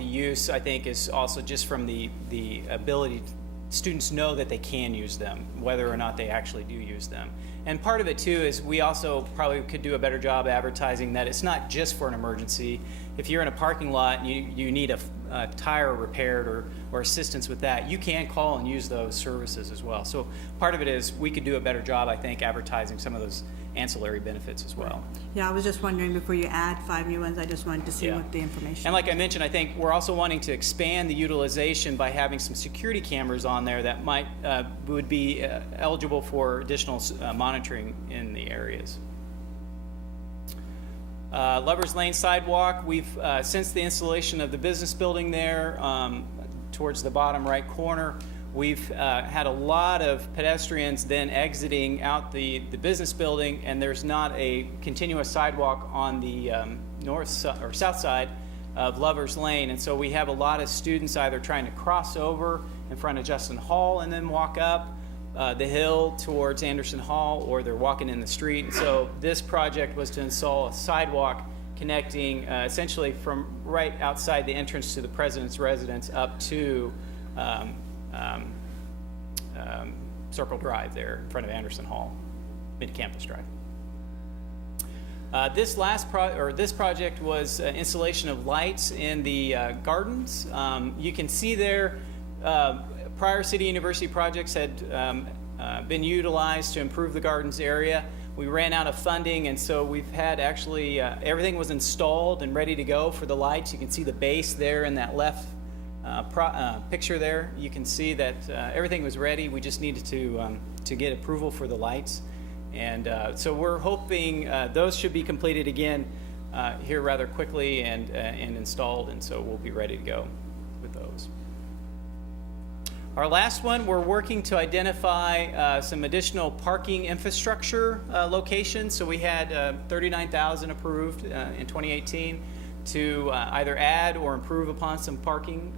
use, I think, is also just from the ability students know that they can use them, whether or not they actually do use them. And part of it too is we also probably could do a better job advertising that it's not just for an emergency. If you're in a parking lot and you need a tire repaired or assistance with that, you can call and use those services as well. So part of it is we could do a better job, I think, advertising some of those ancillary benefits as well. Yeah, I was just wondering, before you add 5 new ones, I just wanted to see Yeah. what the information. And like I mentioned, I think we're also wanting to expand the utilization by having some security cameras on there that would be eligible for additional monitoring in the areas. Lovers Lane sidewalk, we've, since the installation of the business building there, towards the bottom right corner, we've had a lot of pedestrians then exiting out the business building, and there's not a continuous sidewalk on the south side of Lovers Lane. And so we have a lot of students either trying to cross over in front of Justin Hall and then walk up the hill towards Anderson Hall, or they're walking in the street. And so this project was to install a sidewalk connecting essentially from right outside the entrance to the president's residence up to Circle Drive there in front of Anderson Hall, Mid-Campus Drive. This project was installation of lights in the gardens. You can see there, prior City University projects had been utilized to improve the gardens area. We ran out of funding, and so we've had actually, everything was installed and ready to go for the lights. You can see the base there in that left picture there. You can see that everything was ready. We just needed to get approval for the lights. And so we're hoping those should be completed again here rather quickly and installed, and so we'll be ready to go with those. Our last one, we're working to identify some additional parking infrastructure locations. So we had 39,000 approved in 2018 to either add or improve upon some parking,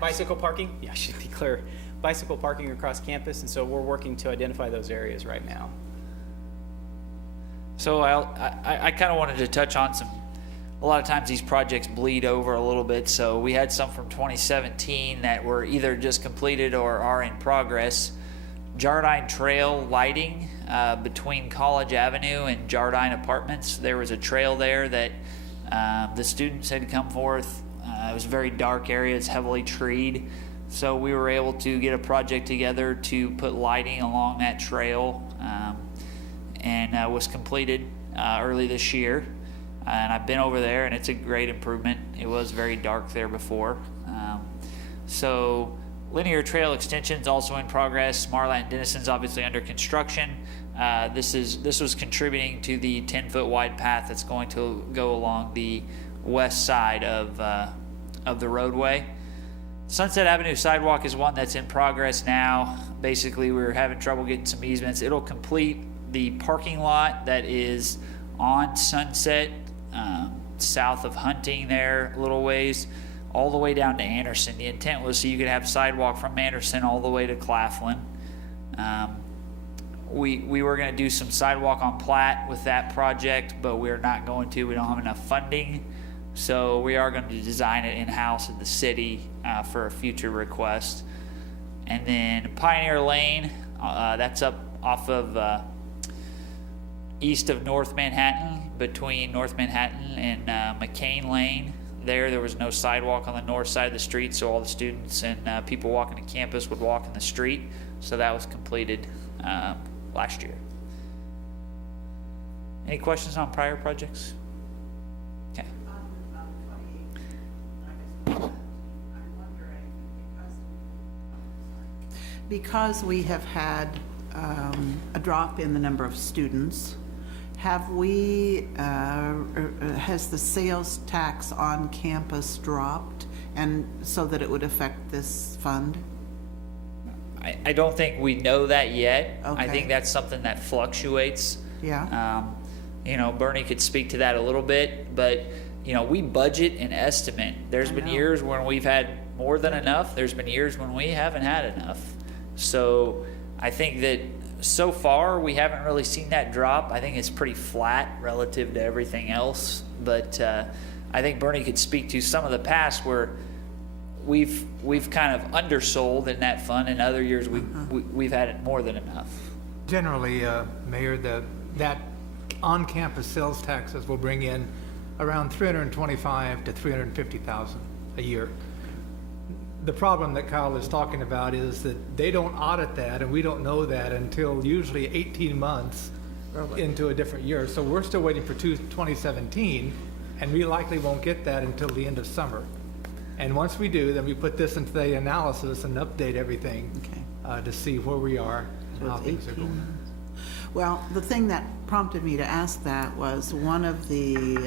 bicycle parking. Yeah, I should be clear. Bicycle parking across campus, and so we're working to identify those areas right now. So I kind of wanted to touch on a lot of times these projects bleed over a little bit. So we had some from 2017 that were either just completed or are in progress. Jardine Trail lighting between College Avenue and Jardine Apartments. There was a trail there that the students had come forth. It was a very dark area. It's heavily treed. So we were able to get a project together to put lighting along that trail, and was completed early this year. And I've been over there, and it's a great improvement. It was very dark there before. So linear trail extensions also in progress. Marlatt and Denison's obviously under construction. This was contributing to the 10-foot wide path that's going to go along the west side of the roadway. Sunset Avenue sidewalk is one that's in progress now. Basically, we were having trouble getting some easements. It'll complete the parking lot that is on Sunset, south of Hunting there, a little ways, all the way down to Anderson. The intent was so you could have sidewalk from Anderson all the way to Claflin. We were going to do some sidewalk on Platt with that project, but we're not going to. We don't have enough funding. So we are going to design it in-house at the city for a future request. And then Pioneer Lane, that's up off of east of North Manhattan, between North Manhattan and McCain Lane. There was no sidewalk on the north side of the street, so all the students and people walking to campus would walk in the street. So that was completed last year. Any questions on prior projects? Okay. Because we have had a drop in the number of students, has the sales tax on campus dropped, and so that it would affect this fund? I don't think we know that yet. Okay. I think that's something that fluctuates. Yeah. Bernie could speak to that a little bit, but we budget and estimate. There's been years when we've had more than enough. There's been years when we haven't had enough. So I think that so far we haven't really seen that drop. I think it's pretty flat relative to everything else. But I think Bernie could speak to some of the past where we've kind of undersold in that fund, and other years we've had it more than enough. Generally, Mayor, that on-campus sales taxes will bring in around $325,000 to $350,000 a year. the problem that Kyle is talking about is that they don't audit that, and we don't know that until usually 18 months into a different year. So we're still waiting for 2017, and we likely won't get that until the end of summer. And once we do, then we put this into the analysis and update everything to see where we are and how things are going. Well, the thing that prompted me to ask that was one of the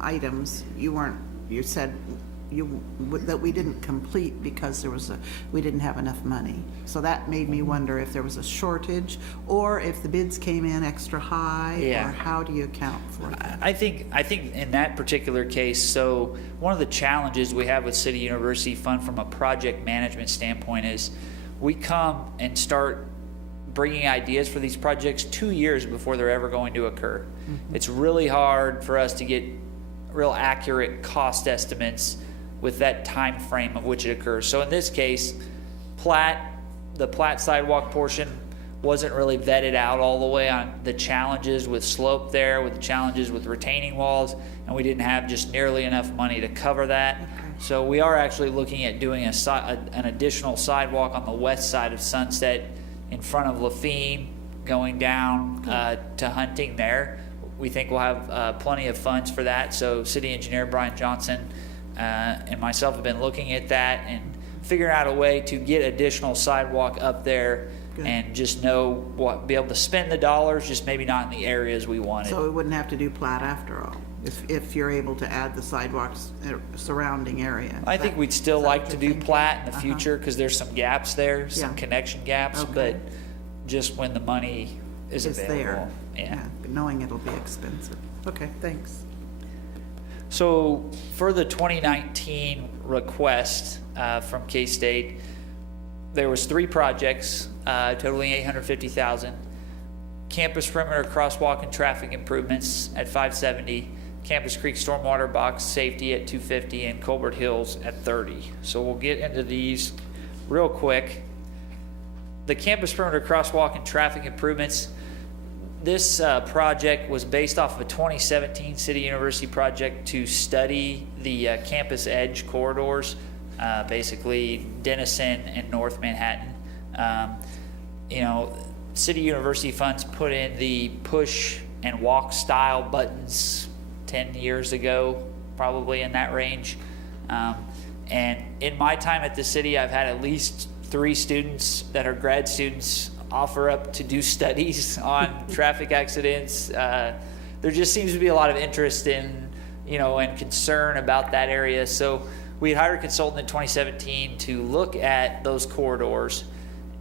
items you said that we didn't complete because we didn't have enough money. So that made me wonder if there was a shortage or if the bids came in extra high, Yeah. or how do you account for that? I think in that particular case, so one of the challenges we have with City University Fund from a project management standpoint is we come and start bringing ideas for these projects 2 years before they're ever going to occur. It's really hard for us to get real accurate cost estimates with that time frame of which it occurs. So in this case, the Platt sidewalk portion wasn't really vetted out all the way on the challenges with slope there, with the challenges with retaining walls, and we didn't have just nearly enough money to cover that. So we are actually looking at doing an additional sidewalk on the west side of Sunset in front of Lafine, going down to Hunting there. We think we'll have plenty of funds for that. So City Engineer Brian Johnson and myself have been looking at that and figuring out a way to get additional sidewalk up there. Good. And just be able to spend the dollars, just maybe not in the areas we wanted. So we wouldn't have to do Platt after all, if you're able to add the sidewalks surrounding area. I think we'd still like to do Platt in the future because there's some gaps there, some connection gaps, but just when the money is available. There. Yeah. Knowing it'll be expensive. Okay, thanks. So for the 2019 request from K-State, there was 3 projects totaling $850,000. Campus perimeter crosswalk and traffic improvements at $570, Campus Creek stormwater box safety at $250, and Colbert Hills at $30. So we'll get into these real quick. The campus perimeter crosswalk and traffic improvements, this project was based off of a 2017 City University project to study the campus edge corridors, basically Denison and North Manhattan. City University funds put in the push and walk style buttons 10 years ago, probably in that range. And in my time at the city, I've had at least 3 students that are grad students offer up to do studies on traffic accidents. There just seems to be a lot of interest in, and concern about that area. So we hired a consultant in 2017 to look at those corridors.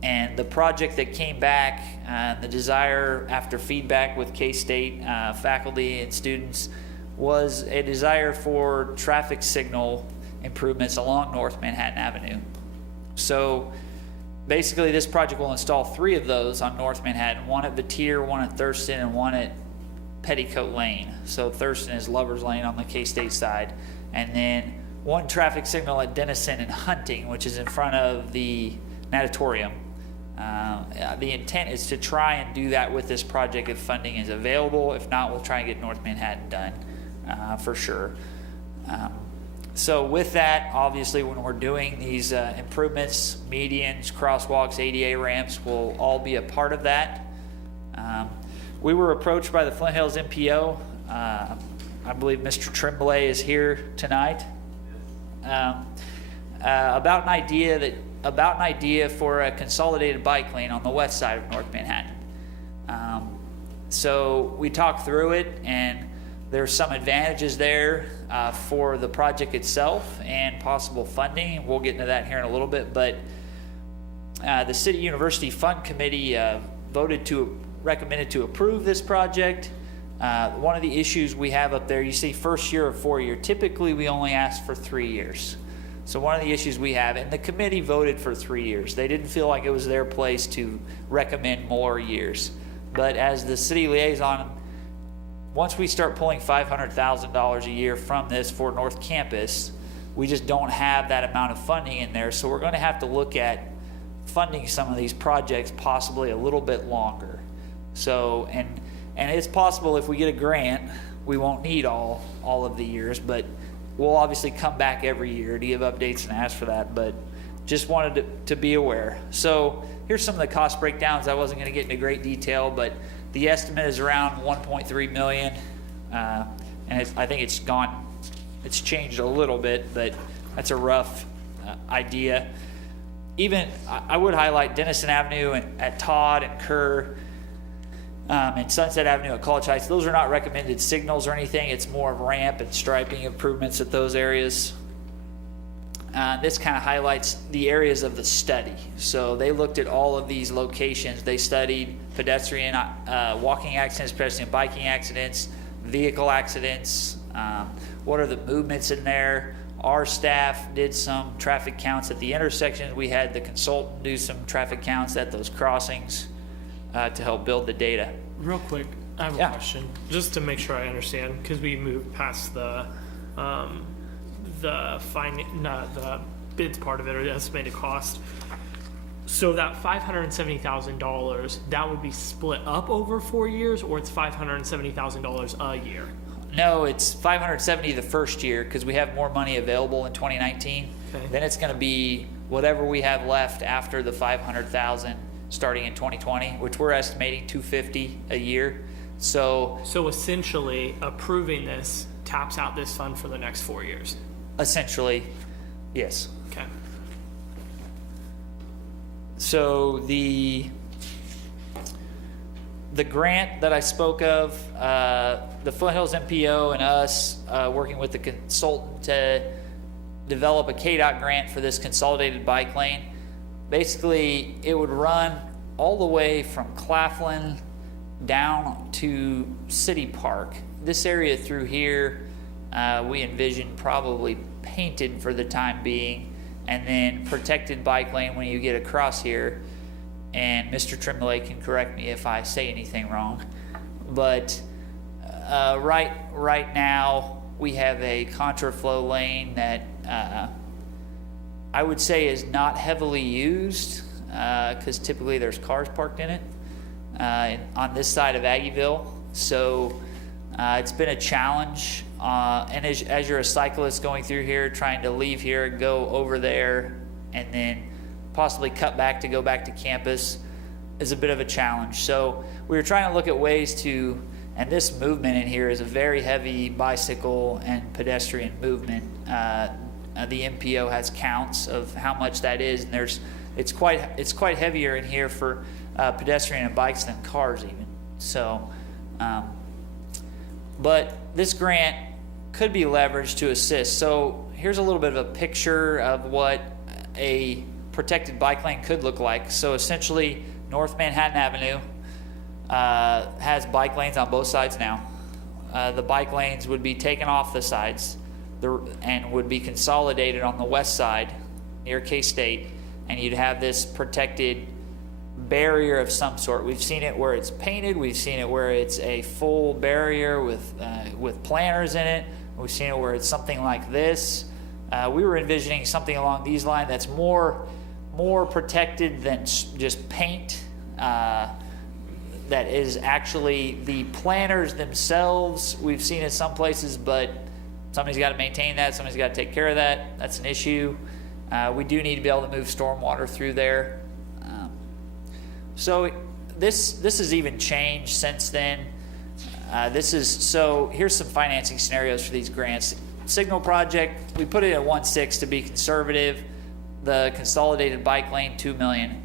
And the project that came back, the desire after feedback with K-State faculty and students, was a desire for traffic signal improvements along North Manhattan Avenue. So basically this project will install 3 of those on North Manhattan, one at Batier, one at Thurston, and one at Petticoat Lane. So Thurston is Lover's Lane on the K-State side. And then 1 traffic signal at Denison and Hunting, which is in front of the natatorium. The intent is to try and do that with this project if funding is available. If not, we'll try and get North Manhattan done for sure. So with that, obviously when we're doing these improvements, medians, crosswalks, ADA ramps will all be a part of that. We were approached by the Flint Hills MPO. I believe Mr. Tremblay is here tonight. About an idea for a consolidated bike lane on the west side of North Manhattan. So we talked through it, and there's some advantages there for the project itself and possible funding. We'll get into that here in a little bit, but the City University Fund Committee recommended to approve this project. One of the issues we have up there, you see first year or 4-year, typically we only ask for 3 years. So one of the issues we have, and the committee voted for 3 years. They didn't feel like it was their place to recommend more years. But as the city liaison, once we start pulling $500,000 a year from this for North Campus, we just don't have that amount of funding in there. So we're going to have to look at funding some of these projects possibly a little bit longer. So, and it's possible if we get a grant, we won't need all of the years, but we'll obviously come back every year to give updates and ask for that, but just wanted to be aware. So here's some of the cost breakdowns. I wasn't going to get into great detail, but the estimate is around 1.3 million, and I think it's changed a little bit, but that's a rough idea. Even I would highlight Denison Avenue at Todd and Kerr, and Sunset Avenue at College Heights. Those are not recommended signals or anything. It's more of ramp and striping improvements at those areas. This kind of highlights the areas of the study. So they looked at all of these locations. They studied pedestrian, walking accidents, pedestrian biking accidents, vehicle accidents. What are the movements in there? Our staff did some traffic counts at the intersections. We had the consultant do some traffic counts at those crossings to help build the data. Real quick, I have a question, just to make sure I understand, because we moved past the bids part of it, or the estimated cost. So that $570,000, that would be split up over 4 years, or it's $570,000 a year? No, it's $570 the first year because we have more money available in 2019. Okay. Then it's going to be whatever we have left after the $500,000 starting in 2020, which we're estimating $250 a year. So essentially, approving this taps out this fund for the next 4 years. Essentially, yes. Okay. So the grant that I spoke of, the Foothills MPO and us working with the consultant to develop a KDOT grant for this consolidated bike lane. Basically, it would run all the way from Claflin down to City Park. This area through here, we envision probably painted for the time being, and then protected bike lane when you get across here. And Mr. Tremblay can correct me if I say anything wrong, but right now we have a contraflow lane that I would say is not heavily used because typically there's cars parked in it on this side of Aggieville. So it's been a challenge, and as you're a cyclist going through here, trying to leave here and go over there and then possibly cut back to go back to campus is a bit of a challenge. So we were trying to look at ways to, and this movement in here is a very heavy bicycle and pedestrian movement. The MPO has counts of how much that is, and it's quite heavier in here for pedestrian and bikes than cars even. So, but this grant could be leveraged to assist. So here's a little bit of a picture of what a protected bike lane could look like. So essentially, North Manhattan Avenue has bike lanes on both sides now. The bike lanes would be taken off the sides and would be consolidated on the west side near K-State, and you'd have this protected barrier of some sort. We've seen it where it's painted. We've seen it where it's a full barrier with planters in it. We've seen it where it's something like this. We were envisioning something along these lines that's more protected than just paint. That is actually the planters themselves. We've seen it some places, but somebody's got to maintain that. Somebody's got to take care of that. That's an issue. We do need to be able to move stormwater through there. So this has even changed since then. So here's some financing scenarios for these grants. Signal project, we put it at 1.6 to be conservative. The consolidated bike lane, $2 million.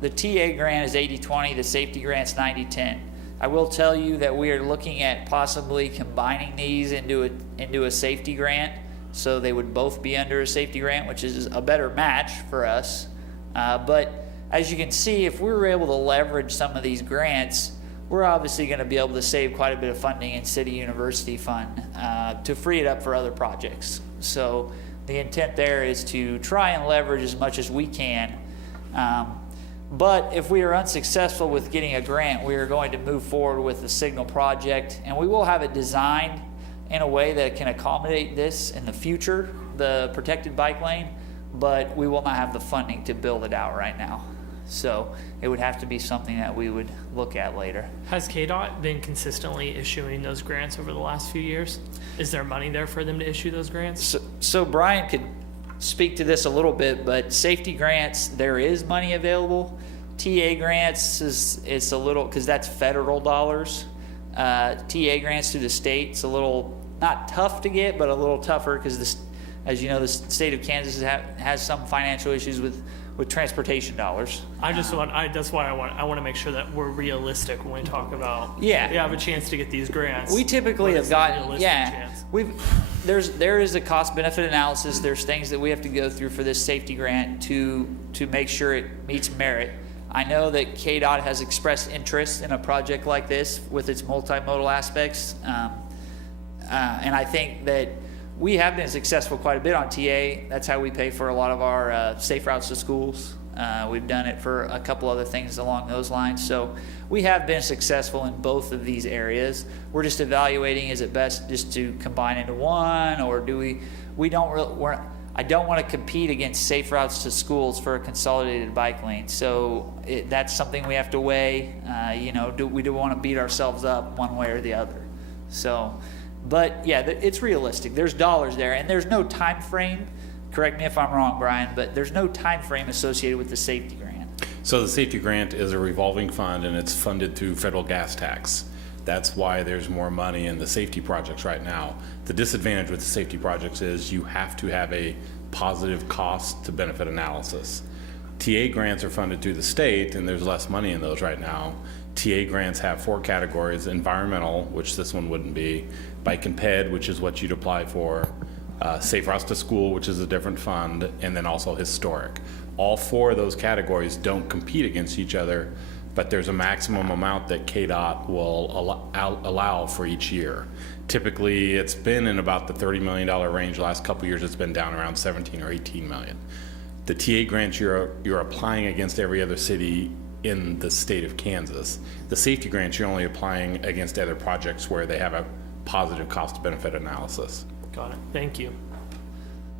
The TA grant is 80-20. The safety grant's 90-10. I will tell you that we are looking at possibly combining these into a safety grant, so they would both be under a safety grant, which is a better match for us. But as you can see, if we were able to leverage some of these grants, we're obviously going to be able to save quite a bit of funding in City University Fund to free it up for other projects. So the intent there is to try and leverage as much as we can. But if we are unsuccessful with getting a grant, we are going to move forward with the Signal project, and we will have it designed in a way that can accommodate this in the future, the protected bike lane, but we will not have the funding to build it out right now. So it would have to be something that we would look at later. Has KDOT been consistently issuing those grants over the last few years? Is there money there for them to issue those grants? So Brian could speak to this a little bit, but safety grants, there is money available. TA grants it's a little, because that's federal dollars. TA grants through the state, it's a little, not tough to get, but a little tougher because, as you know, the state of Kansas has some financial issues with transportation dollars. That's why I want to make sure that we're realistic when we talk about, we have a chance to get these grants. We typically What have is the gotten, realistic chance? there is a cost benefit analysis. There's things that we have to go through for this safety grant to make sure it meets merit. I know that KDOT has expressed interest in a project like this with its multimodal aspects. And I think that we have been successful quite a bit on TA. That's how we pay for a lot of our safe routes to schools. We've done it for a couple other things along those lines. So we have been successful in both of these areas. We're just evaluating, is it best just to combine into one, or do I don't want to compete against safe routes to schools for a consolidated bike lane. So that's something we have to weigh. We don't want to beat ourselves up one way or the other. So, but yeah, it's realistic. There's dollars there, and there's no time frame. Correct me if I'm wrong, Brian, but there's no time frame associated with the safety grant. So the safety grant is a revolving fund, and it's funded through federal gas tax. That's why there's more money in the safety projects right now. The disadvantage with the safety projects is you have to have a positive cost to benefit analysis. TA grants are funded through the state, and there's less money in those right now. TA grants have 4 categories: environmental, which this one wouldn't be, bike and ped, which is what you'd apply for, safe routes to school, which is a different fund, and then also historic. All 4 of those categories don't compete against each other, but there's a maximum amount that KDOT will allow for each year. Typically, it's been in about the $30 million range. The last couple of years, it's been down around 17 or 18 million. The TA grants you're applying against every other city in the state of Kansas. The safety grants, you're only applying against other projects where they have a positive cost benefit analysis. Got it. Thank you.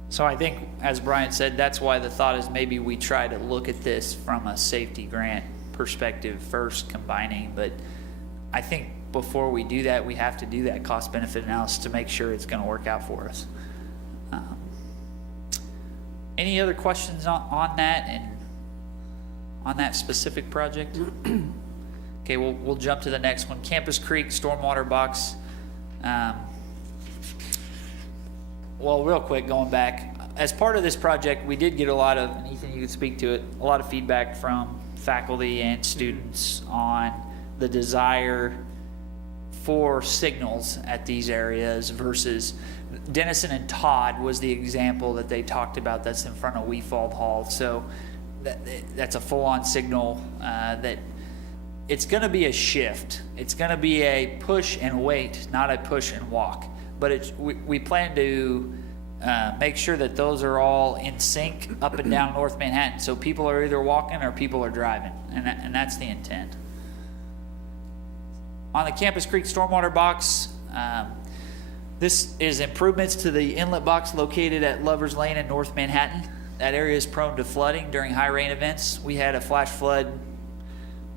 So I think, as Brian said, that's why the thought is maybe we try to look at this from a safety grant perspective first, combining. But I think before we do that, we have to do that cost benefit analysis to make sure it's going to work out for us. Any other questions on that and on that specific project? Okay, we'll jump to the next one. Campus Creek Stormwater Box. Well, real quick, going back, as part of this project, we did get a lot of, and Ethan, you could speak to it, a lot of feedback from faculty and students on the desire for signals at these areas versus Denison and Todd was the example that they talked about that's in front of Weefald Hall. So that's a full-on signal that it's going to be a shift. It's going to be a push and wait, not a push and walk. But we plan to make sure that those are all in sync up and down North Manhattan. So people are either walking or people are driving, and that's the intent. On the Campus Creek Stormwater Box, this is improvements to the inlet box located at Lover's Lane in North Manhattan. That area is prone to flooding during high rain events. We had a flash flood,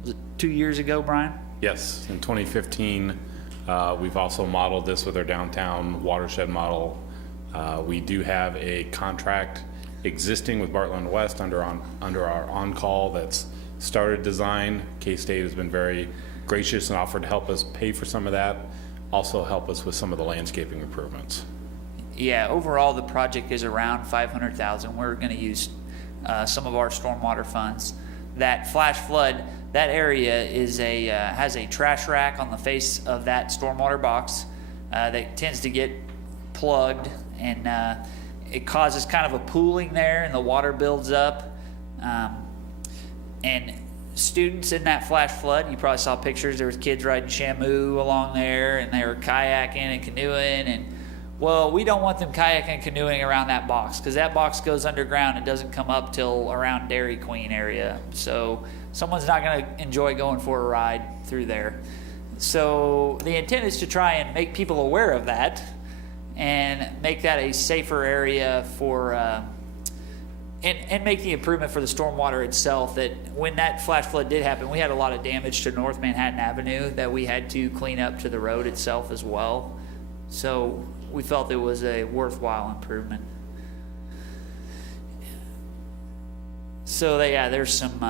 was it 2 years ago, Brian? Yes, in 2015. We've also modeled this with our downtown watershed model. We do have a contract existing with Bartlett West under our on-call that's started design. K-State has been very gracious and offered to help us pay for some of that, also help us with some of the landscaping improvements. Yeah, overall the project is around $500,000. We're going to use some of our stormwater funds. That flash flood, that area is has a trash rack on the face of that stormwater box that tends to get plugged, and it causes kind of a pooling there, and the water builds up. And students in that flash flood, you probably saw pictures. There was kids riding Shamu along there, and they were kayaking and canoeing. And well, we don't want them kayaking and canoeing around that box because that box goes underground and doesn't come up till around Dairy Queen area. So someone's not going to enjoy going for a ride through there. So the intent is to try and make people aware of that and make that a safer area for and make the improvement for the stormwater itself. That when that flash flood did happen, we had a lot of damage to North Manhattan Avenue that we had to clean up to the road itself as well. So we felt it was a worthwhile improvement. So there's some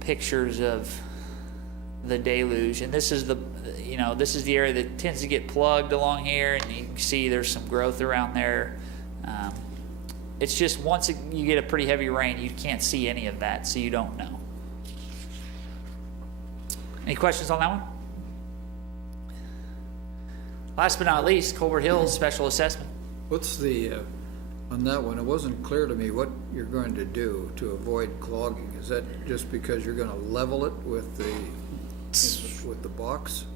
pictures of the deluge, and this is the area that tends to get plugged along here, and you can see there's some growth around there. It's just once you get a pretty heavy rain, you can't see any of that, so you don't know. Any questions on that one? Last but not least, Colbert Hills Special Assessment. What's the, on that one, it wasn't clear to me what you're going to do to avoid clogging. Is that just because you're gonna level it with the box?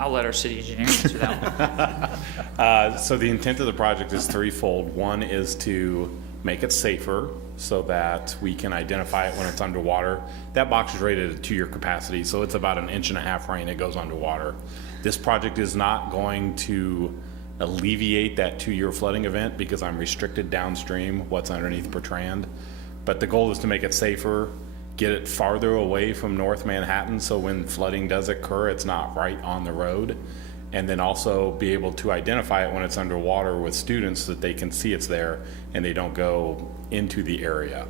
I'll let our city engineer answer that one. So the intent of the project is threefold. One is to make it safer so that we can identify it when it's underwater. That box is rated at 2-year capacity, so it's about 1.5 inch rain, it goes underwater. This project is not going to alleviate that 2-year flooding event because I'm restricted downstream what's underneath Bertrand. But the goal is to make it safer, get it farther away from North Manhattan so when flooding does occur, it's not right on the road. And then also be able to identify it when it's underwater with students so that they can see it's there and they don't go into the area.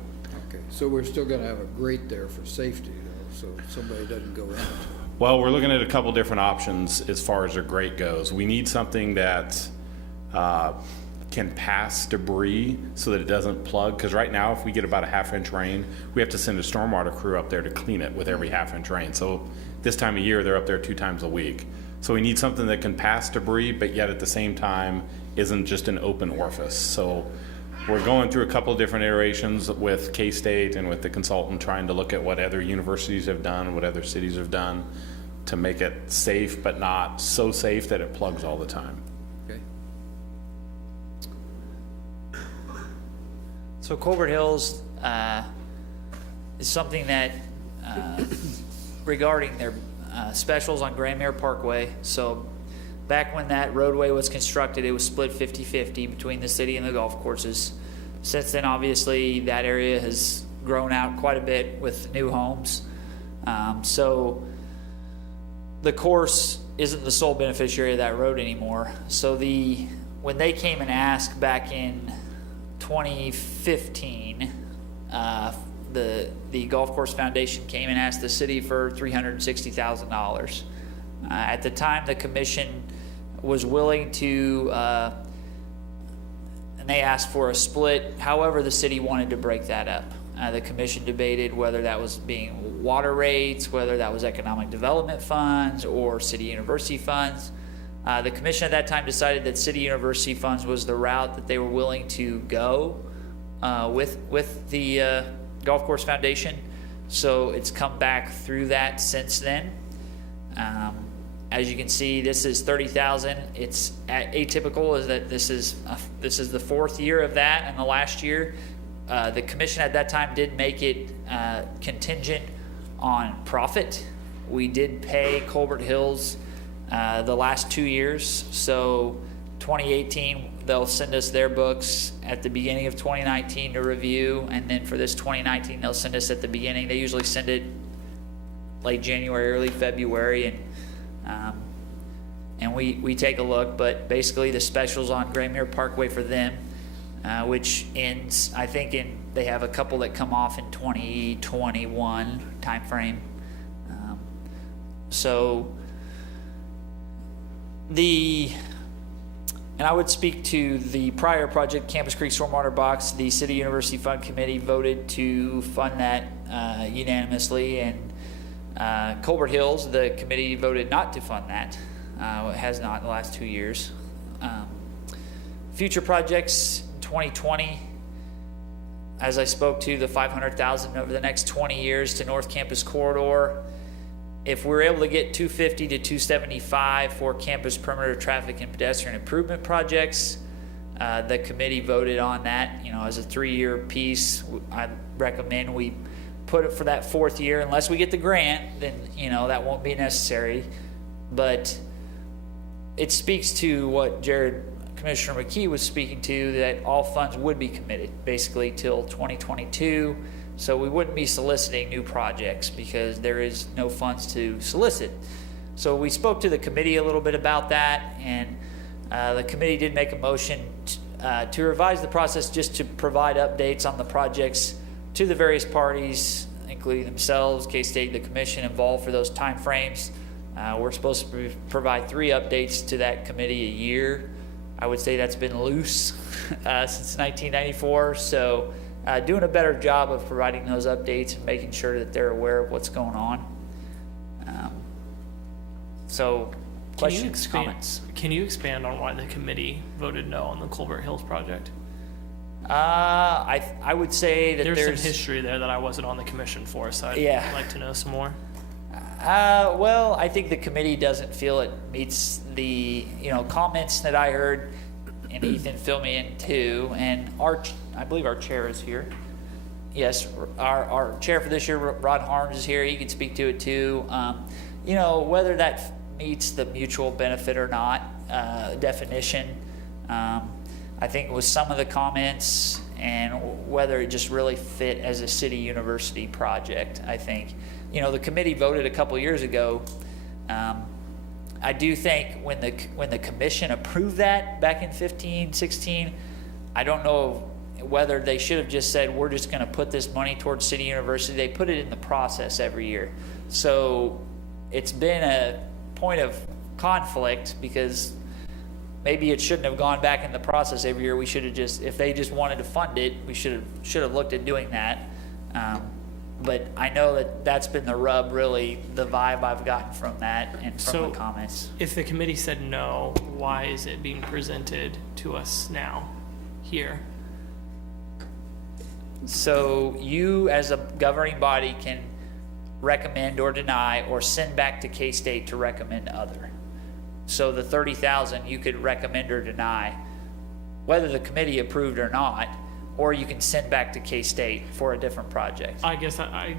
Okay, so we're still gonna have a grate there for safety, though, so somebody doesn't go in it. Well, we're looking at a couple different options as far as a grate goes. We need something that can pass debris so that it doesn't plug, because right now if we get about 1/2 inch rain, we have to send a stormwater crew up there to clean it with every 1/2 inch rain. So this time of year, they're up there 2 times a week. So we need something that can pass debris, but yet at the same time isn't just an open orifice. So we're going through a couple of different iterations with K-State and with the consultant, trying to look at what other universities have done, what other cities have done to make it safe, but not so safe that it plugs all the time. Okay. So Colbert Hills is something that regarding their specials on Grand Mare Parkway. So back when that roadway was constructed, it was split 50-50 between the city and the golf courses. Since then, obviously, that area has grown out quite a bit with new homes. So the course isn't the sole beneficiary of that road anymore. So when they came and asked back in 2015, the Golf Course Foundation came and asked the city for $360,000. At the time, the commission was willing to, and they asked for a split. However, the city wanted to break that up. The commission debated whether that was being water rates, whether that was economic development funds or city university funds. The commission at that time decided that city university funds was the route that they were willing to go with the Golf Course Foundation. So it's come back through that since then. As you can see, this is $30,000. It's atypical is that this is the 4th year of that, and the last year the commission at that time did make it contingent on profit. We did pay Colbert Hills the last 2 years. So 2018, they'll send us their books at the beginning of 2019 to review, and then for this 2019, they'll send us at the beginning. They usually send it late January, early February, and we take a look. But basically, the specials on Grand Mare Parkway for them, which ends, I think, they have a couple that come off in 2021 timeframe. And I would speak to the prior project, Campus Creek Stormwater Box. The City University Fund Committee voted to fund that unanimously, and Colbert Hills, the committee voted not to fund that. It has not in the last 2 years. Future projects, 2020, as I spoke to, the $500,000 over the next 20 years to North Campus Corridor. If we're able to get $250 to $275 for campus perimeter traffic and pedestrian improvement projects, the committee voted on that, as a 3-year piece. I recommend we put it for that 4th year. Unless we get the grant, then, that won't be necessary. But it speaks to what Commissioner McKee was speaking to, that all funds would be committed basically till 2022. So we wouldn't be soliciting new projects because there is no funds to solicit. So we spoke to the committee a little bit about that, and the committee did make a motion to revise the process just to provide updates on the projects to the various parties, including themselves, K-State, the commission involved for those timeframes. We're supposed to provide 3 updates to that committee a year. I would say that's been loose since 1994. So doing a better job of providing those updates and making sure that they're aware of what's going on. So questions, comments? Can you expand on why the committee voted no on the Colbert Hills project? I would say that there's some history there that I wasn't on the commission for, so I'd like to know some more. Well, I think the committee doesn't feel it meets the, comments that I heard, and Ethan filled me in too, and I believe our chair is here. Yes, our chair for this year, Rod Harms, is here. He can speak to it too. Whether that meets the mutual benefit or not definition, I think it was some of the comments, and whether it just really fit as a city university project. I think, the committee voted a couple years ago. I do think when the commission approved that back in 15, 16, I don't know whether they should have just said, we're just going to put this money towards city university. They put it in the process every year. So it's been a point of conflict because maybe it shouldn't have gone back in the process every year. We should have just, if they just wanted to fund it, we should have looked at doing that. But I know that that's been the rub, really, the vibe I've gotten from that and from the comments. If the committee said no, why is it being presented to us now, here? So you, as a governing body, can recommend or deny or send back to K-State to recommend other. So the 30,000 you could recommend or deny, whether the committee approved or not, or you can send back to K-State for a different project. I guess I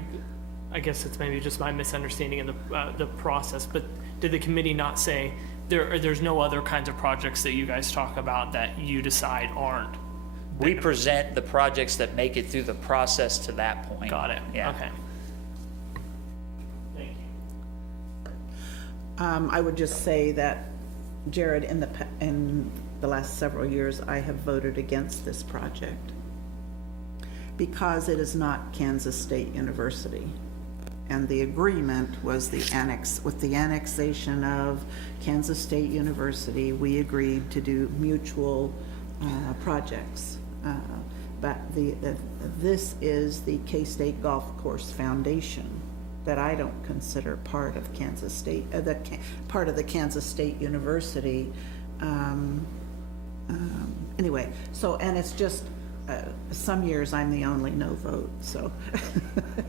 guess it's maybe just my misunderstanding of the process. But did the committee not say there's no other kinds of projects that you guys talk about that you decide aren't? We present the projects that make it through the process to that point. Got it. Yeah. Okay. Thank you. I would just say that, Jared, in the last several years, I have voted against this project because it is not Kansas State University. And the agreement was with the annexation of Kansas State University, we agreed to do mutual projects. But this is the K-State Golf Course Foundation that I don't consider part of Kansas State, part of the Kansas State University. Anyway, so, and it's just, some years I'm the only no vote, so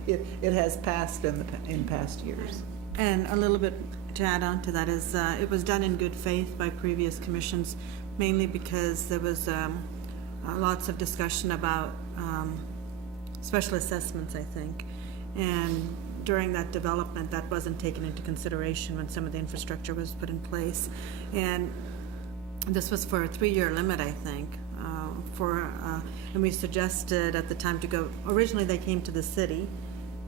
it has passed in past years. And a little bit to add on to that is, it was done in good faith by previous commissions, mainly because there was lots of discussion about special assessments, I think. And during that development, that wasn't taken into consideration when some of the infrastructure was put in place. And this was for a 3-year limit, I think, and we suggested at the time to go, originally they came to the city,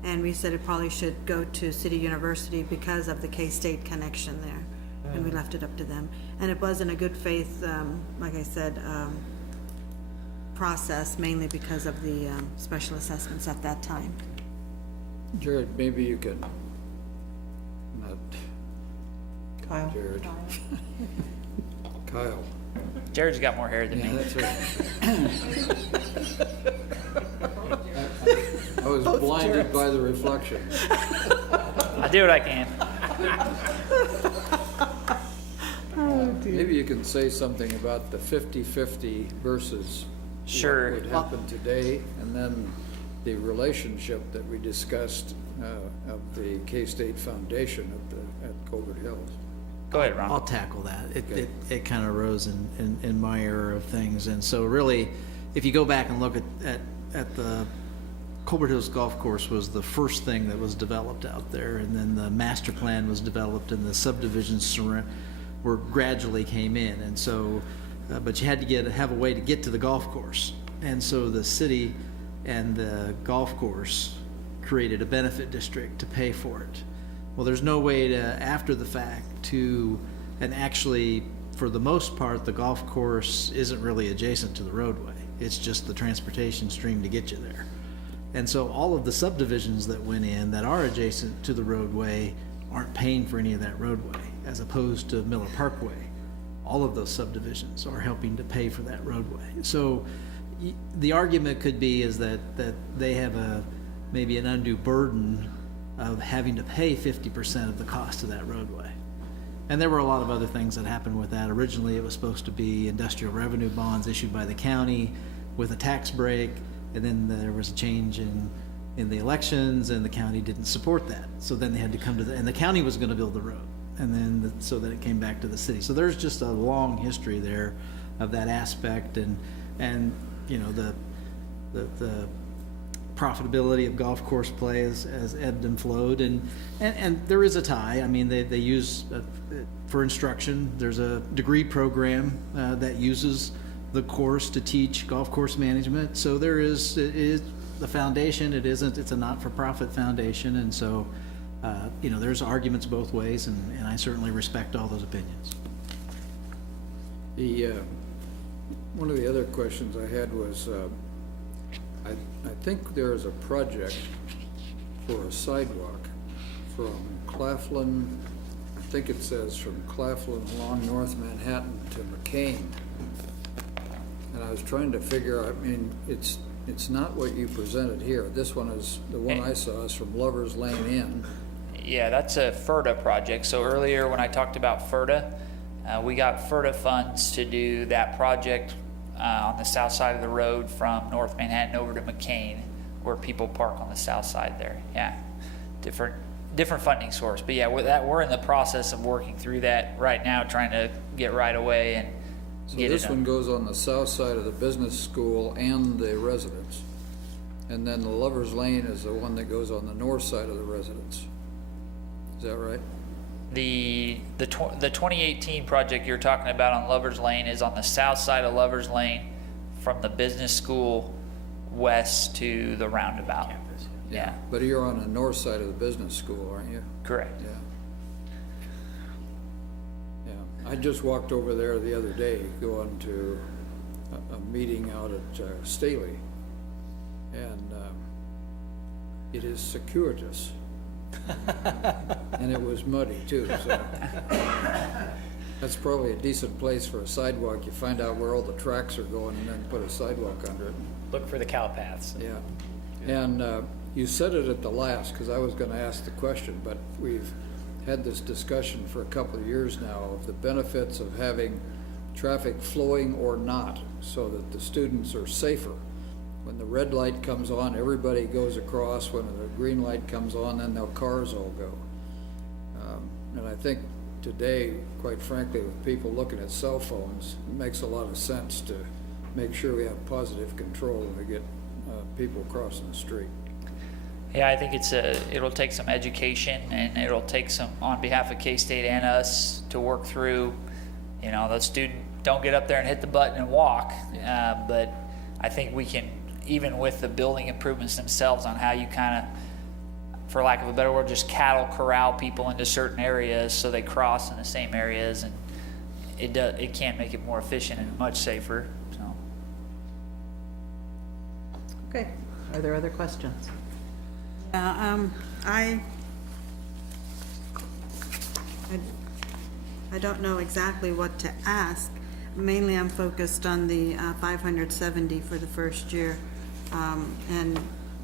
and we said it probably should go to City University because of the K-State connection there, and we left it up to them. And it was in a good faith, like I said, process, mainly because of the special assessments at that time. Jared, maybe you can, Kyle. Jared. Kyle. Jared's got more hair than me. That's right. I was blinded by the reflection. I do what I can. Maybe you can say something about the 50-50 versus Sure. what would happen today, and then the relationship that we discussed of the K-State Foundation at Colbert Hills. Go ahead, Ron. I'll tackle that. It kind of rose in my era of things. And so really, if you go back and look at the Colbert Hills Golf Course was the first thing that was developed out there, and then the master plan was developed and the subdivisions gradually came in. And so but you had to have a way to get to the golf course. And so the city and the golf course created a benefit district to pay for it. Well, there's no way to, after the fact, and actually, for the most part, the golf course isn't really adjacent to the roadway. It's just the transportation stream to get you there. And so all of the subdivisions that went in that are adjacent to the roadway aren't paying for any of that roadway, as opposed to Miller Parkway. All of those subdivisions are helping to pay for that roadway. So the argument could be is that they have maybe an undue burden of having to pay 50% of the cost of that roadway. And there were a lot of other things that happened with that. Originally, it was supposed to be industrial revenue bonds issued by the county with a tax break, and then there was a change in the elections, and the county didn't support that. So then they had to come to and the county was going to build the road, and then so then it came back to the city. So there's just a long history there of that aspect, and you know, the profitability of golf course play has ebbed and flowed, and there is a tie. I mean, they use for instruction. There's a degree program that uses the course to teach golf course management. So it is the foundation. It's a not-for-profit foundation, and so you know, there's arguments both ways, and I certainly respect all those opinions. One of the other questions I had was, I think there is a project for a sidewalk from Claflin, I think it says from Claflin along North Manhattan to McCain. And I was trying to figure out, I mean, it's not what you presented here. This one is, the one I saw is from Lover's Lane in. Yeah, that's a FERDA project. So earlier when I talked about FERDA, we got FERDA funds to do that project on the south side of the road from North Manhattan over to McCain, where people park on the south side there. Yeah, different funding source. But yeah, we're in the process of working through that right now, trying to get right away and get this one goes on the south side of the business school and the residence. And then the Lover's Lane is the one that goes on the north side of the residence. Is that right? The 2018 project you're talking about on Lover's Lane is on the south side of Lover's Lane from the business school west to the roundabout. Yeah. But you're on the north side of the business school, aren't you? Correct. Yeah. I just walked over there the other day going to a meeting out at Staley, and it is circuitous. And it was muddy too, so that's probably a decent place for a sidewalk. You find out where all the tracks are going and then put a sidewalk under it. Look for the cow paths. Yeah. And you said it at the last, because I was going to ask the question, but we've had this discussion for a couple of years now of the benefits of having traffic flowing or not, so that the students are safer. When the red light comes on, everybody goes across. When the green light comes on, then the cars all go. And I think today, quite frankly, with people looking at cell phones, it makes a lot of sense to make sure we have positive control when we get people crossing the street. Yeah, I think it'll take some education, and it'll take some, on behalf of K-State and us, to work through, you know, the student don't get up there and hit the button and walk. But I think we can, even with the building improvements themselves, on how you kind of, for lack of a better word, just cattle corral people into certain areas so they cross in the same areas, and it can make it more efficient and much safer. So. Okay, are there other questions? I don't know exactly what to ask. Mainly I'm focused on the 570 for the first year, and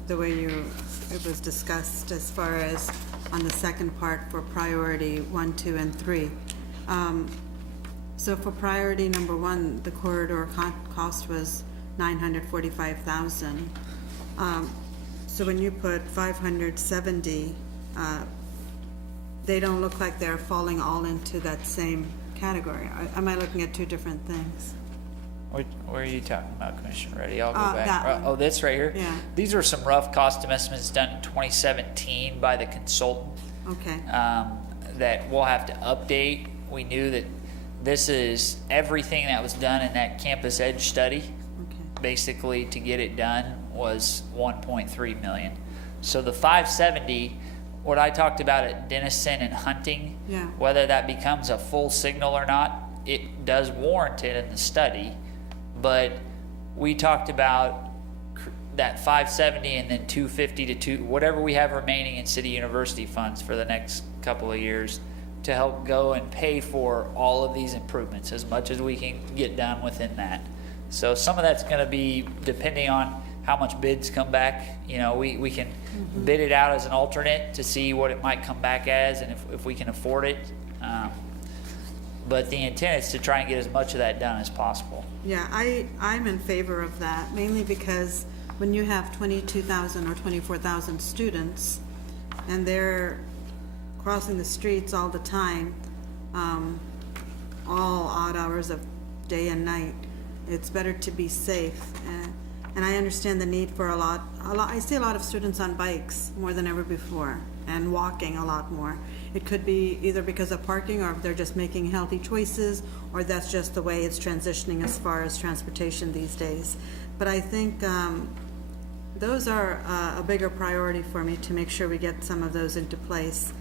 the way it was discussed as far as on the second part for priority 1, 2, and 3. So for priority number 1, the corridor cost was $945,000. So when you put 570, they don't look like they're falling all into that same category. Am I looking at two different things? Where are you talking about, Commissioner Reddy? I'll go back. That one. Oh, this right here? Yeah. These are some rough cost estimates done in 2017 by the consultant. Okay. That we'll have to update. We knew that This is everything that was done in that Campus Edge study. Basically, to get it done was 1.3 million. So the 570, what I talked about at Denison and Hunting, Yeah. whether that becomes a full signal or not, it does warrant it in the study. But we talked about that 570 and then 250 to whatever we have remaining in city university funds for the next couple of years to help go and pay for all of these improvements as much as we can get done within that. So some of that's going to be depending on how much bids come back. You know, we can bid it out as an alternate to see what it might come back as and if we can afford it. But the intent is to try and get as much of that done as possible. Yeah, I'm in favor of that, mainly because when you have 22,000 or 24,000 students and they're crossing the streets all the time, all odd hours of day and night, it's better to be safe. And I understand the need for a lot, I see a lot of students on bikes more than ever before and walking a lot more. It could be either because of parking or if they're just making healthy choices, or that's just the way it's transitioning as far as transportation these days. But I think those are a bigger priority for me to make sure we get some of those into place,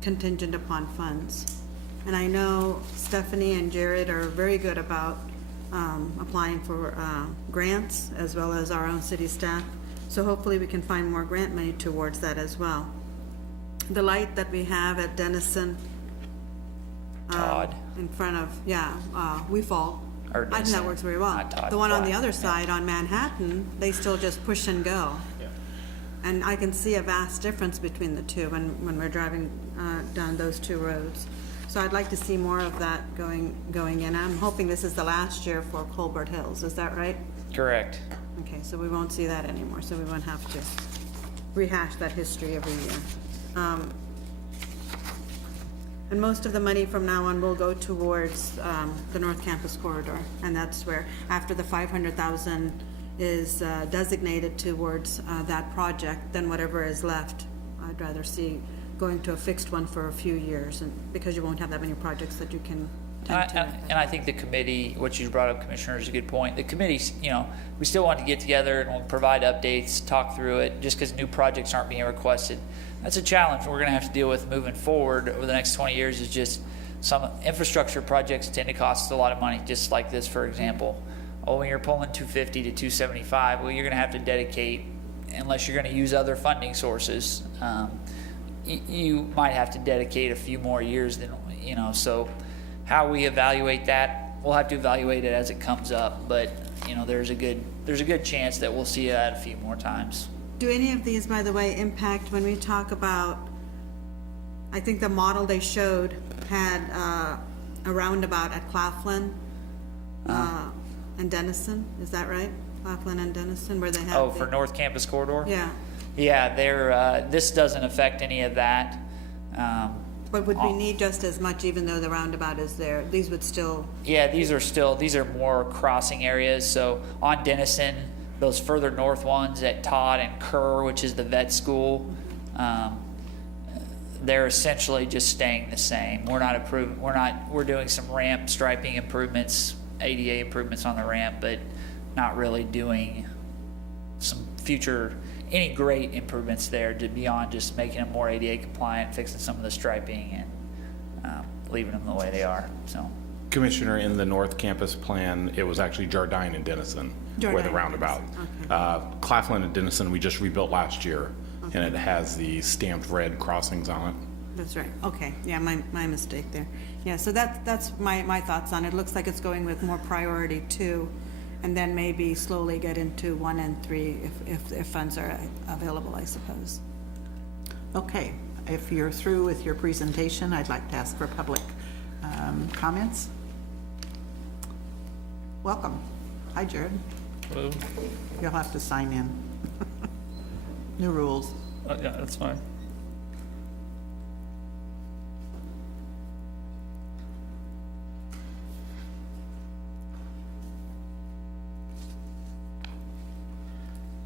contingent upon funds. And I know Stephanie and Jared are very good about applying for grants as well as our own city staff. So hopefully we can find more grant money towards that as well. The light that we have at Denison, Todd. in front of, We Fall, Or I think that Denison, works very well. not Todd, The one on the Flat, other yeah. side on Manhattan, they still just push and go. And I can see a vast difference between the two when we're driving down those two roads. So I'd like to see more of that going in. I'm hoping this is the last year for Colbert Hills, is that right? Correct. Okay, so we won't see that anymore, so we won't have to rehash that history every year. And most of the money from now on will go towards the North Campus corridor, and that's where, after the 500,000 is designated towards that project, then whatever is left, I'd rather see going to a fixed one for a few years, and because you won't have that many projects that you can tend to. And I think the committee, what you brought up, Commissioner, is a good point. The committee, we still want to get together and we'll provide updates, talk through it, just because new projects aren't being requested. That's a challenge we're going to have to deal with moving forward over the next 20 years. Is just some infrastructure projects tend to cost a lot of money, just like this, for example. When you're pulling 250 to 275, well, you're going to have to dedicate, unless you're going to use other funding sources, you might have to dedicate a few more years than, so how we evaluate that, we'll have to evaluate it as it comes up, but, there's a good chance that we'll see that a few more times. Do any of these, by the way, impact when we talk about, I think the model they showed had a roundabout at Claflin and Denison, is that right? Claflin and Denison, where they have For North Campus Corridor? Yeah. Yeah, this doesn't affect any of that. But would we need just as much even though the roundabout is there? These would still... Yeah, these are more crossing areas. So on Denison, those further north ones at Todd and Kerr, which is the vet school, they're essentially just staying the same. We're doing some ramp striping improvements, ADA improvements on the ramp, but not really doing some any great improvements there beyond just making them more ADA compliant, fixing some of the striping and leaving them the way they are. So, Commissioner, in the North Campus plan, it was actually Jardine and Denison where the roundabout. Claflin and Denison we just rebuilt last year, and it has the stamped red crossings on it. That's right. Okay. Yeah, my mistake there. Yeah, so that's my thoughts on it. It looks like it's going with more priority 2, and then maybe slowly get into 1 and 3 if funds are available, I suppose. Okay, if you're through with your presentation, I'd like to ask for public comments. Welcome. Hi, Jared. Hello. You'll have to sign in. New rules. Yeah, that's fine.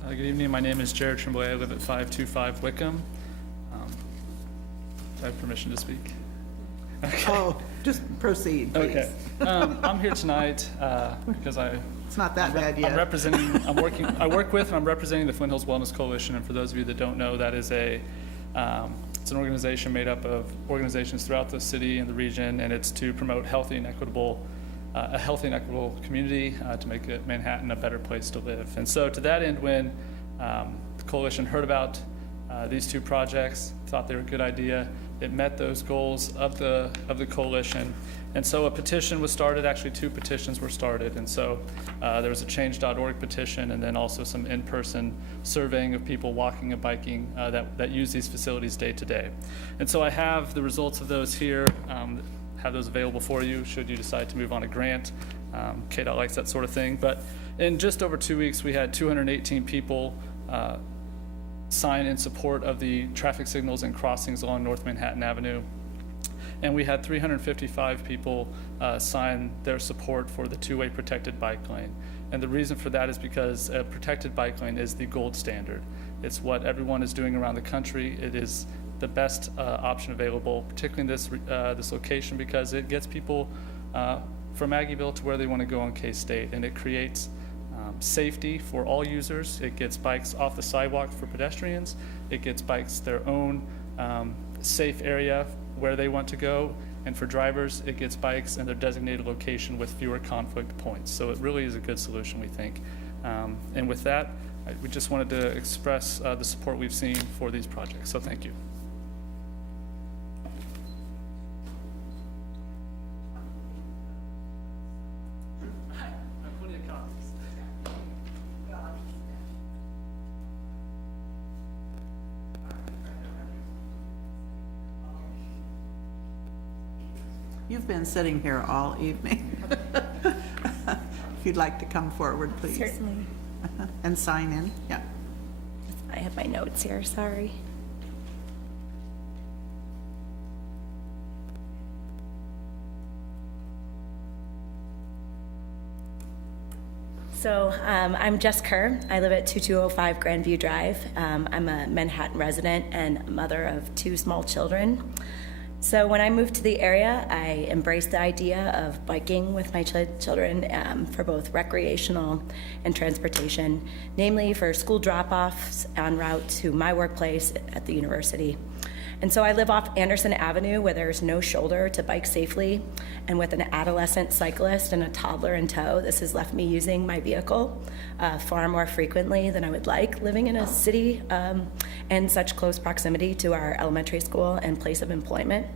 Good evening. My name is Jared Tremblay. I live at 525 Wickham. I have permission to speak. Oh, just proceed, please. Okay. I'm here tonight because It's not that bad yet. I work with and I'm representing the Flint Hills Wellness Coalition, and for those of you that don't know, that is it's an organization made up of organizations throughout the city and the region, and it's to promote a healthy and equitable community to make Manhattan a better place to live. And so to that end, when the coalition heard about these two projects, thought they were a good idea, it met those goals of the coalition. And so a petition was started, actually 2 petitions were started. And so there was a change.org petition, and then also some in-person surveying of people walking and biking that use these facilities day to day. And so I have the results of those here, have those available for you should you decide to move on a grant. KDOT likes that sort of thing. But in just over 2 weeks, we had 218 people sign in support of the traffic signals and crossings along North Manhattan Avenue. And we had 355 people sign their support for the 2-way protected bike lane. And the reason for that is because a protected bike lane is the gold standard. It's what everyone is doing around the country. It is the best option available, particularly in this location, because it gets people from Aggieville to where they want to go on K-State, and it creates safety for all users. It gets bikes off the sidewalk for pedestrians. It gets bikes their own safe area where they want to go, and for drivers, it gets bikes in their designated location with fewer conflict points. So it really is a good solution, we think. And with that, we just wanted to express the support we've seen for these projects. So thank you. You've been sitting here all evening. If you'd like to come forward, please. Certainly. And sign in, yeah. I have my notes here, sorry. So I'm Jess Kerr. I live at 2205 Grandview Drive. I'm a Manhattan resident and mother of 2 small children. So when I moved to the area, I embraced the idea of biking with my children for both recreational and transportation, namely for school drop-offs en route to my workplace at the university. And so I live off Anderson Avenue, where there's no shoulder to bike safely, and with an adolescent cyclist and a toddler in tow, this has left me using my vehicle far more frequently than I would like, living in a city in such close proximity to our elementary school and place of employment.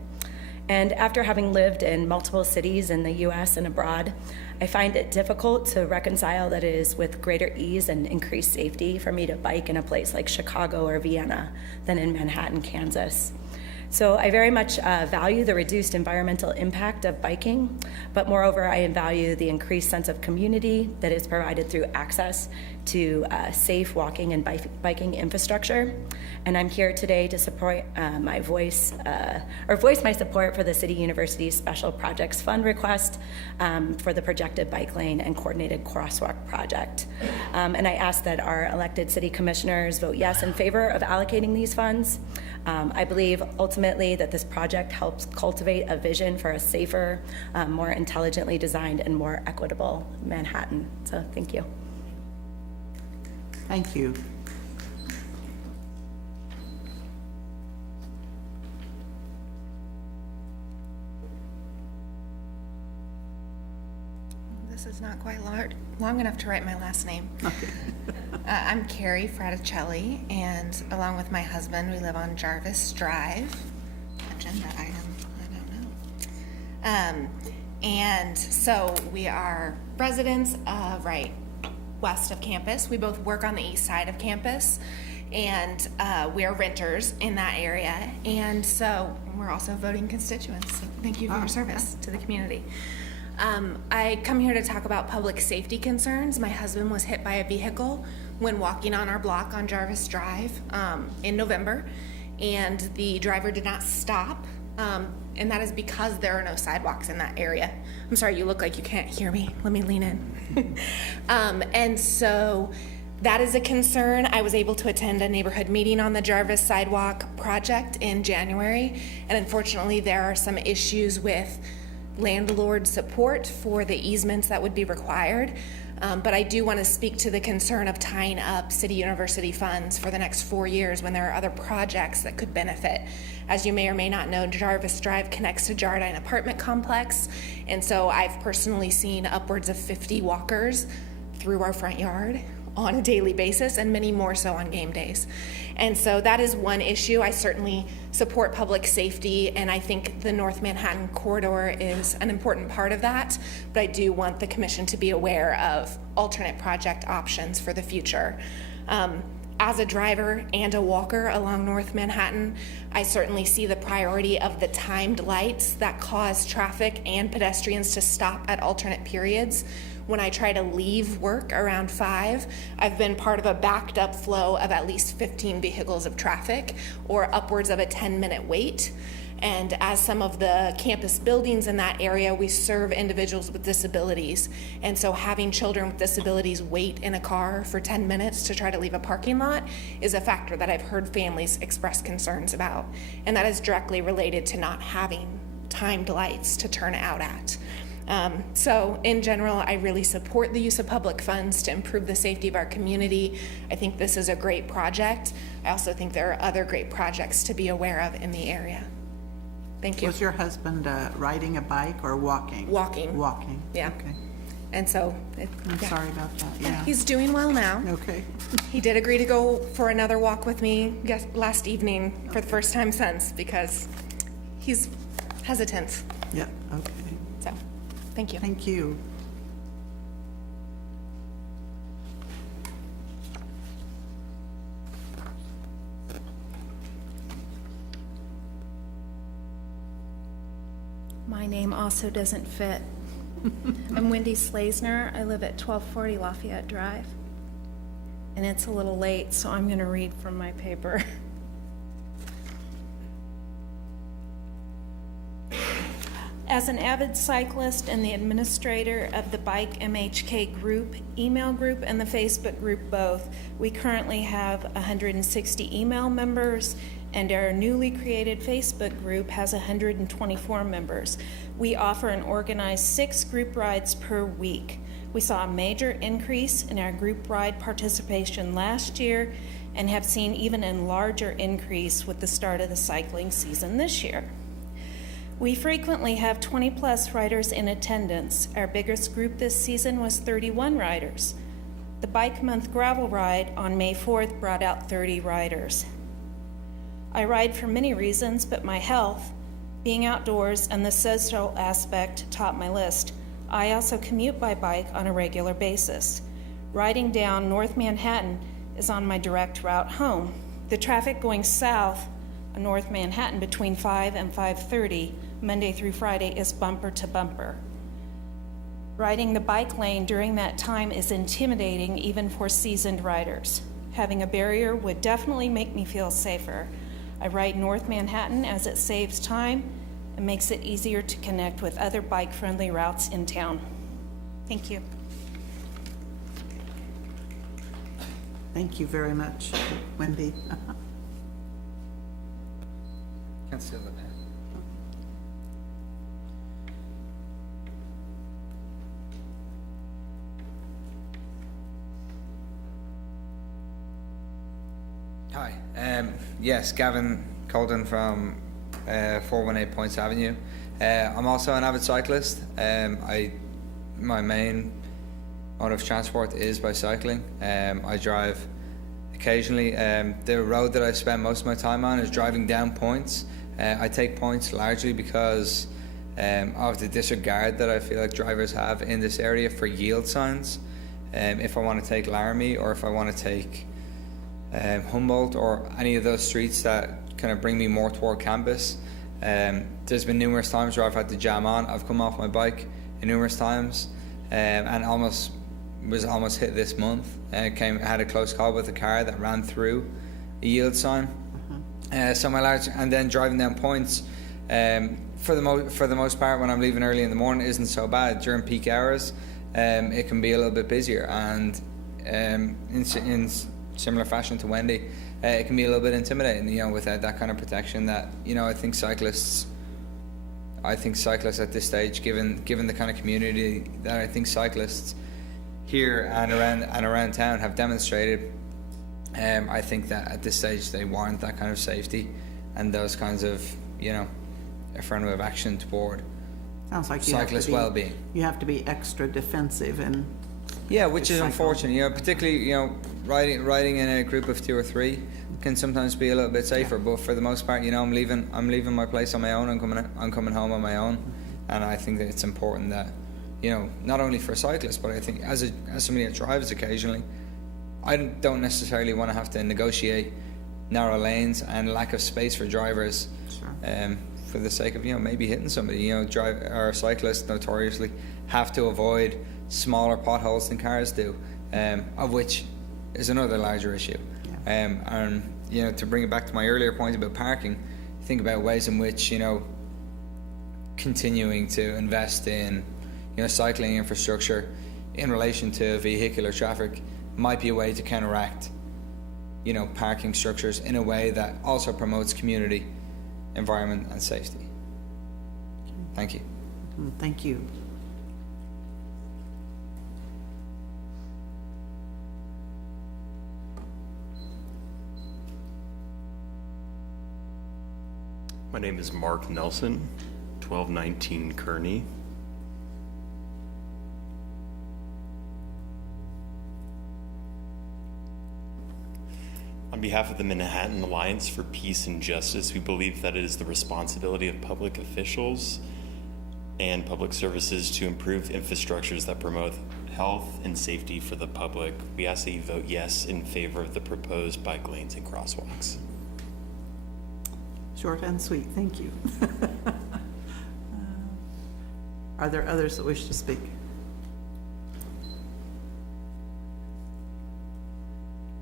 And after having lived in multiple cities in the US and abroad, I find it difficult to reconcile that it is with greater ease and increased safety for me to bike in a place like Chicago or Vienna than in Manhattan, Kansas. So I very much value the reduced environmental impact of biking, but moreover, I value the increased sense of community that is provided through access to safe walking and biking infrastructure. And I'm here today to support voice my support for the City University's Special Projects Fund request for the projected bike lane and coordinated crosswalk project. And I ask that our elected city commissioners vote yes in favor of allocating these funds. I believe ultimately that this project helps cultivate a vision for a safer, more intelligently designed, and more equitable Manhattan. So thank you. Thank you. This is not quite long enough to write my last name. I'm Carrie Fraticelli, and along with my husband, we live on Jarvis Drive. Agenda item, I don't know. And so we are residents right west of campus. We both work on the east side of campus, and we are renters in that area. And so we're also voting constituents. So thank you for your service to the community. I come here to talk about public safety concerns. My husband was hit by a vehicle when walking on our block on Jarvis Drive in November, and the driver did not stop, and that is because there are no sidewalks in that area. I'm sorry, you look like you can't hear me. Let me lean in. And so that is a concern. I was able to attend a neighborhood meeting on the Jarvis Sidewalk project in January, and unfortunately there are some issues with landlord support for the easements that would be required. But I do want to speak to the concern of tying up City University funds for the next 4 years when there are other projects that could benefit. As you may or may not know, Jarvis Drive connects to Jardine Apartment Complex, and so I've personally seen upwards of 50 walkers through our front yard on a daily basis, and many more so on game days. And so that is one issue. I certainly support public safety, and I think the North Manhattan corridor is an important part of that, but I do want the commission to be aware of alternate project options for the future. As a driver and a walker along North Manhattan, I certainly see the priority of the timed lights that cause traffic and pedestrians to stop at alternate periods. When I try to leave work around 5, I've been part of a backed up flow of at least 15 vehicles of traffic, or upwards of a 10-minute wait. And as some of the campus buildings in that area, we serve individuals with disabilities. And so having children with disabilities wait in a car for 10 minutes to try to leave a parking lot is a factor that I've heard families express concerns about. And that is directly related to not having timed lights to turn out at. So in general, I really support the use of public funds to improve the safety of our community. I think this is a great project. I also think there are other great projects to be aware of in the area. Thank you. Was your husband riding a bike or walking? Walking. Walking. Yeah. Okay. And so, I'm sorry about that. Yeah. He's doing well now. Okay. He did agree to go for another walk with me last evening for the first time since, because he's hesitant. Yeah. Okay. So, thank you. Thank you. My name also doesn't fit. I'm Wendy Slasner. I live at 1240 Lafayette Drive. And it's a little late, so I'm going to read from my paper. As an avid cyclist and the administrator of the Bike MHK group, email group, and the Facebook group both, we currently have 160 email members, and our newly created Facebook group has 124 members. We offer and organize 6 group rides per week. We saw a major increase in our group ride participation last year and have seen even a larger increase with the start of the cycling season this year. We frequently have 20-plus riders in attendance. Our biggest group this season was 31 riders. The Bike Month gravel ride on May 4th brought out 30 riders. I ride for many reasons, but my health, being outdoors, and the social aspect top my list. I also commute by bike on a regular basis. Riding down North Manhattan is on my direct route home. The traffic going south on North Manhattan between 5 and 5:30, Monday through Friday, is bumper to bumper. Riding the bike lane during that time is intimidating even for seasoned riders. Having a barrier would definitely make me feel safer. I ride North Manhattan as it saves time and makes it easier to connect with other bike-friendly routes in town. Thank you. Thank you very much, Wendy. Can't see the pen. Hi. Yes, Gavin Colton from 418 Points Avenue. I'm also an avid cyclist. My main mode of transport is by cycling. I drive occasionally. The road that I spend most of my time on is driving down points. I take points largely because of the disregard that I feel like drivers have in this area for yield signs. If I want to take Laramie, or if I want to take Humboldt, or any of those streets that kind of bring me more toward campus, there's been numerous times where I've had to jam on. I've come off my bike numerous times, and was almost hit this month. Had a close call with a car that ran through a yield sign. And then driving down points, for the most part, when I'm leaving early in the morning, isn't so bad. During peak hours, it can be a little bit busier, and in similar fashion to Wendy, it can be a little bit intimidating, without that kind of protection. That I think cyclists at this stage, given the kind of community that I think cyclists here and around town have demonstrated, I think that at this stage they warrant that kind of safety and those kinds of affirmative action toward Sounds like cyclist well-being. You have to be extra defensive and which is unfortunate. Particularly riding in a group of 2 or 3 can sometimes be a little bit safer. But for the most part, I'm leaving my place on my own. I'm coming home on my own, and I think that it's important that not only for cyclists, but I think as somebody that drives occasionally, I don't necessarily want to have to negotiate narrow lanes and lack of space for drivers. Sure. For the sake of maybe hitting somebody. Cyclists notoriously have to avoid smaller potholes than cars do, of which is another larger issue. Yeah. And to bring it back to my earlier point about parking, think about ways in which continuing to invest in cycling infrastructure in relation to vehicular traffic might be a way to counteract parking structures in a way that also promotes community, environment and safety. Thank you. Thank you. My name is Mark Nelson, 1219 Kearney. On behalf of the Manhattan Alliance for Peace and Justice, we believe that it is the responsibility of public officials and public services to improve infrastructures that promote health and safety for the public. We ask that you vote yes in favor of the proposed bike lanes and crosswalks. Short and sweet, thank you. Are there others that wish to speak?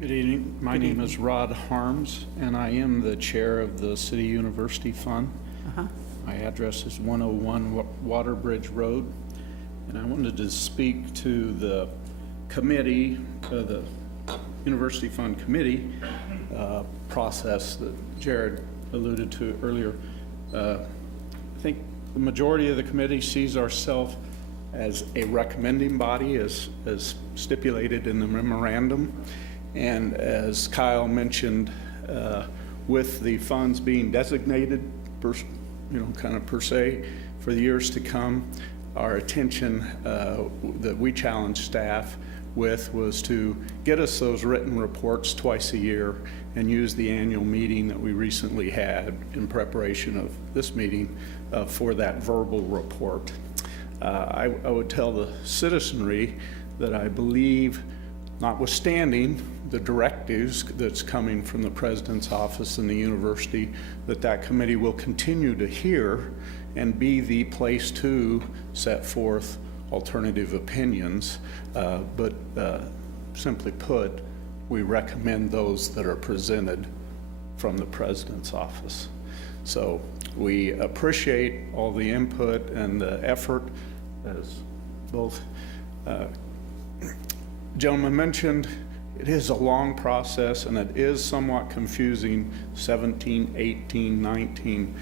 Good evening. My name is Rod Harms, and I am the chair of the City University Fund. My address is 101 Waterbridge Road, and I wanted to speak to the committee, the University Fund committee process that Jared alluded to earlier. I think the majority of the committee sees ourselves as a recommending body, as stipulated in the memorandum. And as Kyle mentioned, with the funds being designated, per se, for the years to come, our attention that we challenged staff with was to get us those written reports twice a year and use the annual meeting that we recently had in preparation of this meeting for that verbal report. I would tell the citizenry that I believe, notwithstanding the directives that's coming from the President's office and the university, that committee will continue to hear and be the place to set forth alternative opinions, but simply put, we recommend those that are presented from the President's office. So we appreciate all the input and the effort, as both gentlemen mentioned. It is a long process, and it is somewhat confusing, 17, 18, 19,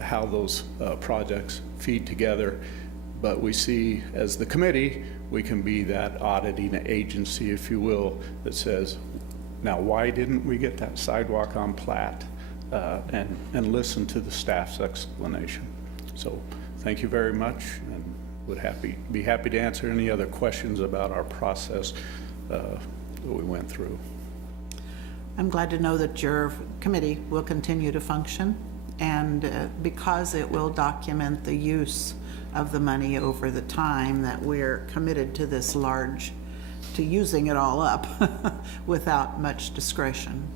how those projects feed together. But we see, as the committee, we can be that auditing agency, if you will, that says, now why didn't we get that sidewalk on plat? And listen to the staff's explanation. So thank you very much, and would be happy to answer any other questions about our process that we went through. I'm glad to know that your committee will continue to function, and because it will document the use of the money over the time that we're committed to this to using it all up without much discretion.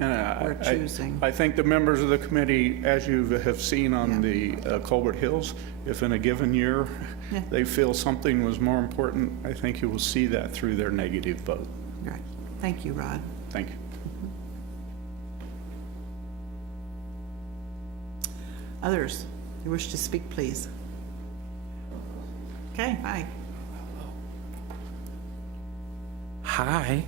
And we're choosing. I think the members of the committee, as you have seen on the Colbert Hills, if in a given year they feel something was more important, I think you will see that through their negative vote. Right. Thank you, Rod. Thank you. Others who wish to speak, please. Okay, bye. Hi.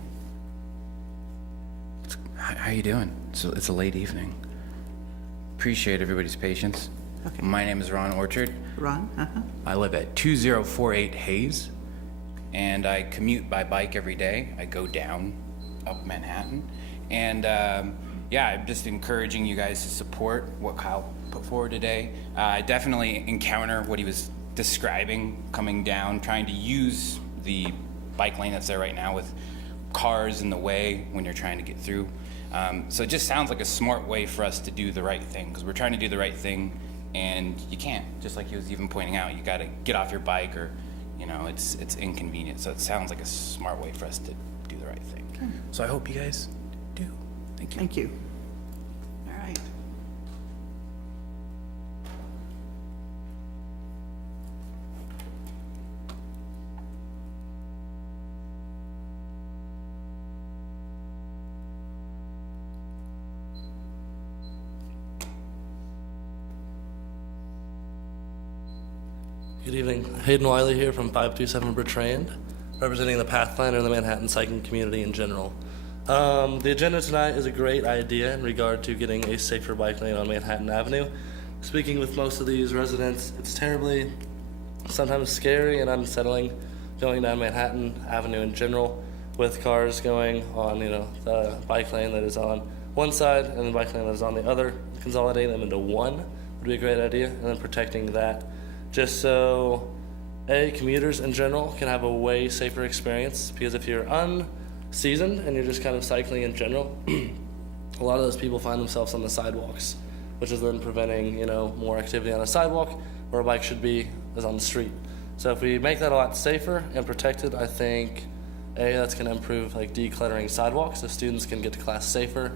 How you doing? It's a late evening. Appreciate everybody's patience. Okay. My name is Ron Orchard. Ron? I live at 2048 Hayes, and I commute by bike every day. I go down up Manhattan, and yeah, I'm just encouraging you guys to support what Kyle put forward today. I definitely encounter what he was describing coming down, trying to use the bike lane that's there right now with cars in the way when you're trying to get through. So it just sounds like a smart way for us to do the right thing, because we're trying to do the right thing, and you can't. Just like he was even pointing out, you got to get off your bike, or it's inconvenient. So it sounds like a smart way for us to do the right thing. Okay. So I hope you guys do. Thank you. Thank you. All right. Good evening. Hayden Wiley here from 527 Bertrand, representing the Pathfinder and the Manhattan cycling community in general. The agenda tonight is a great idea in regard to getting a safer bike lane on Manhattan Avenue. Speaking with most of these residents, it's terribly, sometimes scary and unsettling going down Manhattan Avenue in general with cars going on, the bike lane that is on one side and the bike lane that is on the other. Consolidating them into one would be a great idea, and then protecting that just so commuters in general can have a way safer experience. Because if you're unseasoned and you're just kind of cycling in general, a lot of those people find themselves on the sidewalks, which is then preventing more activity on a sidewalk where a bike should be is on the street. So if we make that a lot safer and protected, I think that's going to improve decluttering sidewalks so students can get to class safer,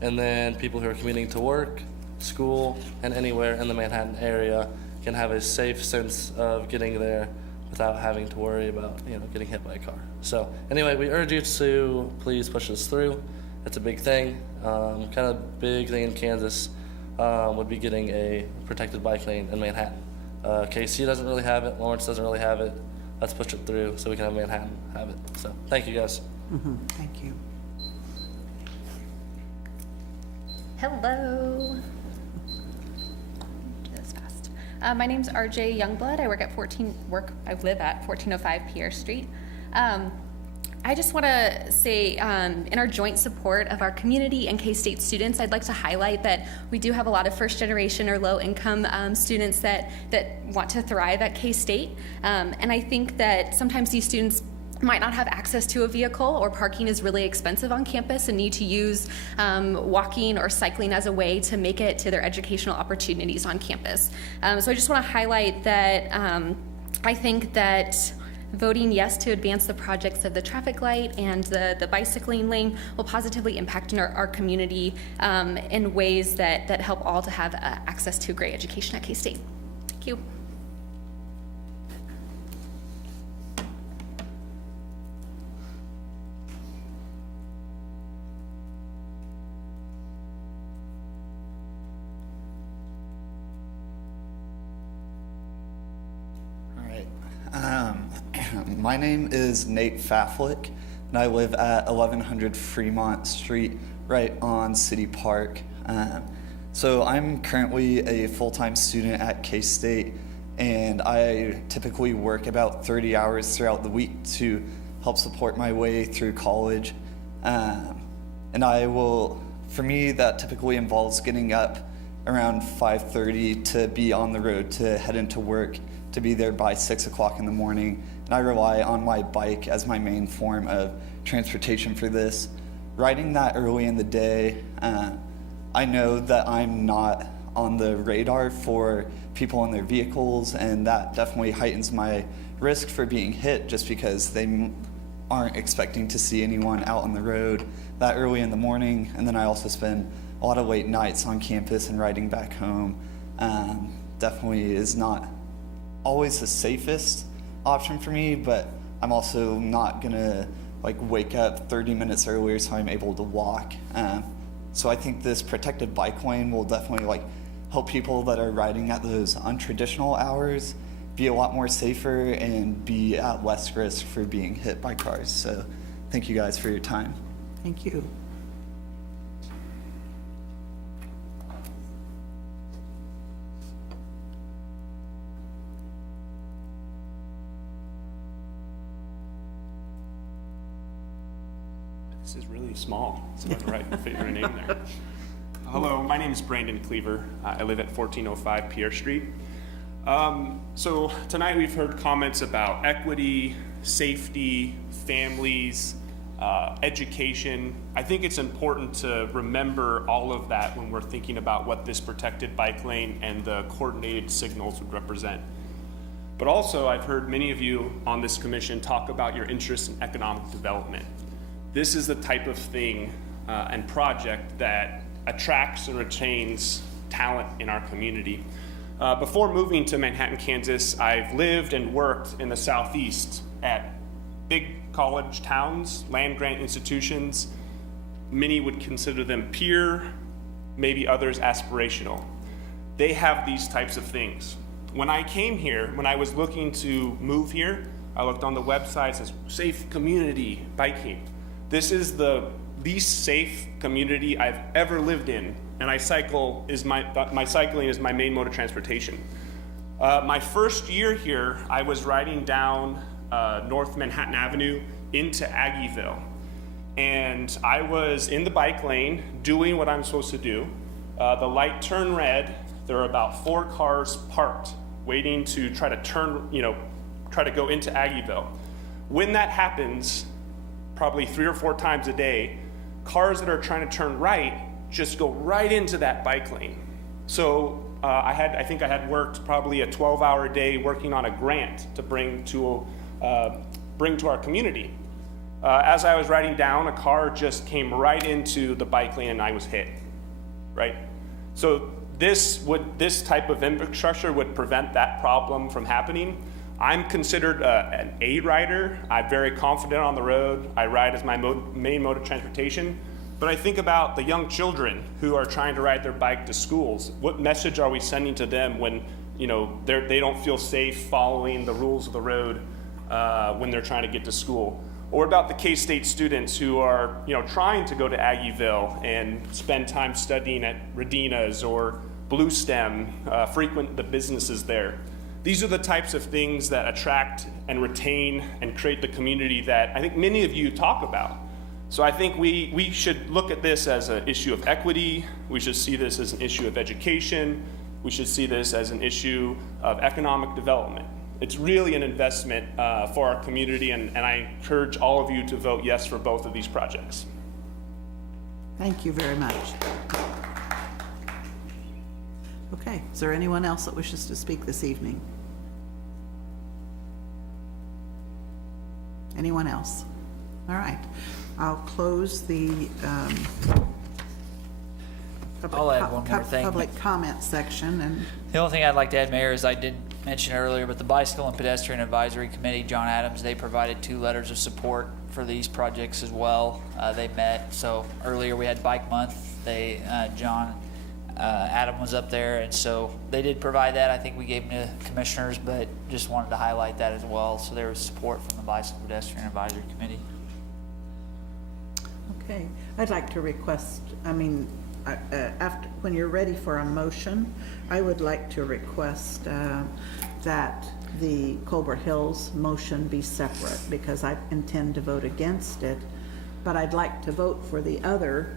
and then people who are commuting to work, school, and anywhere in the Manhattan area can have a safe sense of getting there without having to worry about getting hit by a car. So anyway, we urge you to please push this through. It's a big thing. Kind of big thing in Kansas would be getting a protected bike lane in Manhattan. KC doesn't really have it. Lawrence doesn't really have it. Let's push it through so we can have Manhattan have it. So thank you guys. Thank you. Hello. Do this fast. My name's RJ Youngblood. I live at 1405 Pierre Street. I just want to say, in our joint support of our community and K-State students, I'd like to highlight that we do have a lot of first-generation or low-income students that want to thrive at K-State. And I think that sometimes these students might not have access to a vehicle, or parking is really expensive on campus and need to use walking or cycling as a way to make it to their educational opportunities on campus. So I just want to highlight that I think that voting yes to advance the projects of the traffic light and the bicycling lane will positively impact our community in ways that help all to have access to a great education at K-State. Thank you. My name is Nate Faflick, and I live at 1100 Fremont Street, right on City Park. So I'm currently a full-time student at K-State, and I typically work about 30 hours throughout the week to help support my way through college. And for me, that typically involves getting up around 5:30 to be on the road to head into work, to be there by 6 o'clock in the morning. And I rely on my bike as my main form of transportation for this. Riding that early in the day, I know that I'm not on the radar for people in their vehicles, and that definitely heightens my risk for being hit just because they aren't expecting to see anyone out on the road that early in the morning. And then I also spend a lot of late nights on campus, and riding back home definitely is not always the safest option for me, but I'm also not gonna wake up 30 minutes earlier so I'm able to walk. So I think this protected bike lane will definitely help people that are riding at those untraditional hours be a lot more safer and be at less risk for being hit by cars. So thank you guys for your time. Thank you. This is really small. It's not the right fit your name there. Hello, my name is Brandon Cleaver. I live at 1405 Pierre Street. So tonight we've heard comments about equity, safety, families, education. I think it's important to remember all of that when we're thinking about what this protected bike lane and the coordinated signals would represent. But also, I've heard many of you on this commission talk about your interest in economic development. This is the type of thing and project that attracts and retains talent in our community. Before moving to Manhattan, Kansas, I've lived and worked in the Southeast at big college towns, land-grant institutions. Many would consider them peer, maybe others aspirational. They have these types of things. When I came here, when I was looking to move here, I looked on the website, it says safe community biking. This is the least safe community I've ever lived in, and my cycling is my main mode of transportation. My first year here, I was riding down North Manhattan Avenue into Aggieville, and I was in the bike lane doing what I'm supposed to do. The light turned red. There were about 4 cars parked, waiting to try to try to go into Aggieville. When that happens, probably 3 or 4 times a day, cars that are trying to turn right just go right into that bike lane. So I think I had worked probably a 12-hour day working on a grant to bring to our community. As I was riding down, a car just came right into the bike lane and I was hit, right? So this type of infrastructure would prevent that problem from happening. I'm considered an A rider. I'm very confident on the road. I ride as my main mode of transportation. But I think about the young children who are trying to ride their bike to schools. What message are we sending to them when they don't feel safe following the rules of the road when they're trying to get to school? Or about the K-State students who are trying to go to Aggieville and spend time studying at Radina's or Blue Stem, frequent the businesses there. These are the types of things that attract and retain and create the community that I think many of you talk about. So I think we should look at this as an issue of equity. We should see this as an issue of education. We should see this as an issue of economic development. It's really an investment for our community, and I encourage all of you to vote yes for both of these projects. Thank you very much. Okay, is there anyone else that wishes to speak this evening? Anyone else? All right, I'll close the I'll add one more thing. Public comment section. And The only thing I'd like to add, Mayor, is I did mention earlier, but the Bicycle and Pedestrian Advisory Committee, John Adams, they provided 2 letters of support for these projects as well. They met. So earlier we had Bike Month. John Adam was up there, and so they did provide that. I think we gave them to commissioners, but just wanted to highlight that as well. So there was support from the Bicycle and Pedestrian Advisory Committee. okay, I'd like to request, after, when you're ready for a motion, I would like to request that the Colbert Hills motion be separate, because I intend to vote against it, but I'd like to vote for the other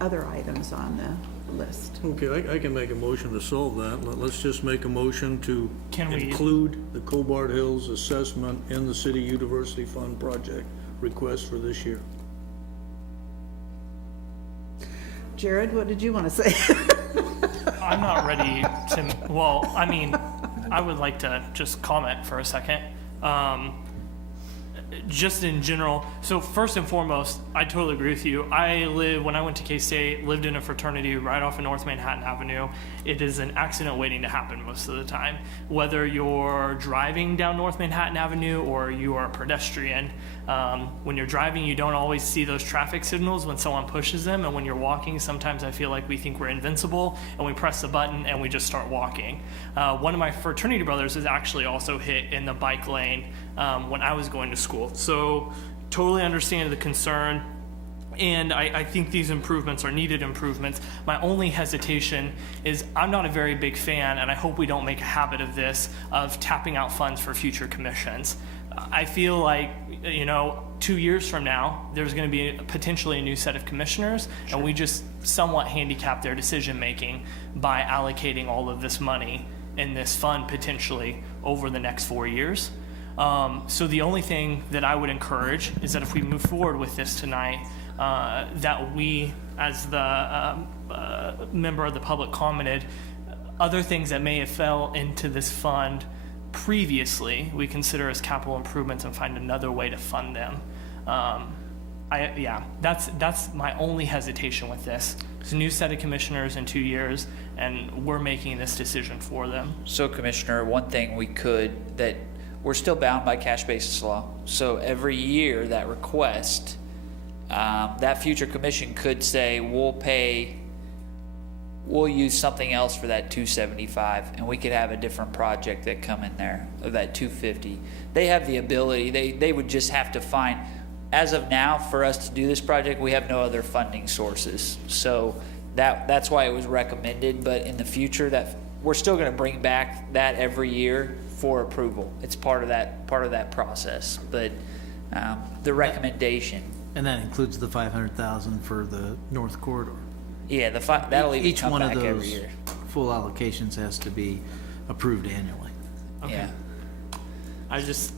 other items on the list. Okay, I can make a motion to solve that. Let's just make a motion to Can we- include the Colbert Hills assessment in the City University Fund project request for this year. Jared, what did you want to say? I'm not ready to, well, I would like to just comment for a second. Just in general, so first and foremost, I totally agree with you. When I went to K-State, lived in a fraternity right off of North Manhattan Avenue. It is an accident waiting to happen most of the time. Whether you're driving down North Manhattan Avenue or you are a pedestrian, when you're driving, you don't always see those traffic signals when someone pushes them, and when you're walking, sometimes I feel like we think we're invincible, and we press the button and we just start walking. One of my fraternity brothers is actually also hit in the bike lane when I was going to school. So totally understand the concern. And I think these improvements are needed improvements. My only hesitation is I'm not a very big fan, and I hope we don't make a habit of this, of tapping out funds for future commissions. I feel like, 2 years from now, there's going to be potentially a new set of commissioners, and we just somewhat handicap their decision-making by allocating all of this money in this fund potentially over the next 4 years. So the only thing that I would encourage is that if we move forward with this tonight, that we, as the member of the public commented, other things that may have fell into this fund previously, we consider as capital improvements and find another way to fund them. That's my only hesitation with this. It's a new set of commissioners in 2 years, and we're making this decision for them. So, Commissioner, one thing that we're still bound by cash basis law. So every year that request, that future commission could say, we'll use something else for that 275, and we could have a different project that come in there of that 250. They have the ability, they would just have to find, as of now, for us to do this project, we have no other funding sources. So that's why it was recommended, but in the future, that we're still gonna bring back that every year for approval. It's part of that process, but the recommendation. And that includes the 500,000 for the North Corridor. Yeah, that'll even Each come one back of every those year. full allocations has to be approved annually. Yeah.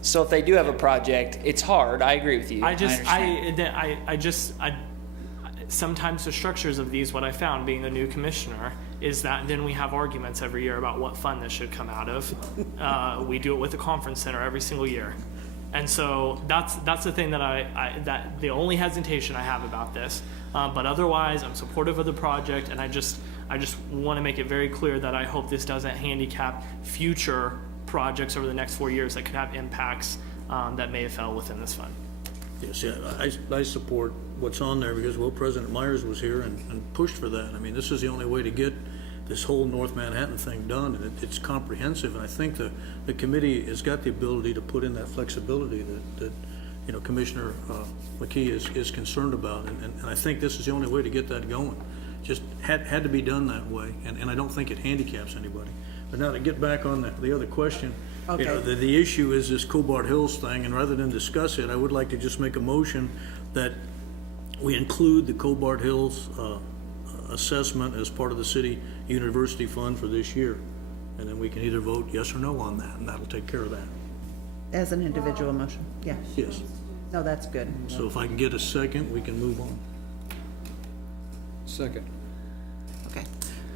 So if they do have a project, it's hard. I agree with you. Sometimes the structures of these, what I found being a new commissioner, is that then we have arguments every year about what fund this should come out of. We do it with the conference center every single year. And so that's the thing that the only hesitation I have about this. But otherwise, I'm supportive of the project, and I just want to make it very clear that I hope this doesn't handicap future projects over the next 4 years that could have impacts that may have fell within this fund. Yes, yeah, I support what's on there because, well, President Myers was here and pushed for that. I mean, this is the only way to get this whole North Manhattan thing done, and it's comprehensive. And I think the committee has got the ability to put in that flexibility that Commissioner McKee is concerned about. And I think this is the only way to get that going. Just had to be done that way, and I don't think it handicaps anybody. But now to get back on the other question, Okay. The issue is this Cobart Hills thing, and rather than discuss it, I would like to just make a motion that we include the Cobart Hills assessment as part of the city university fund for this year. And then we can either vote yes or no on that, and that'll take care of that. As an individual motion, yeah. Yes. No, that's good. So if I can get a second, we can move on. Second. Okay.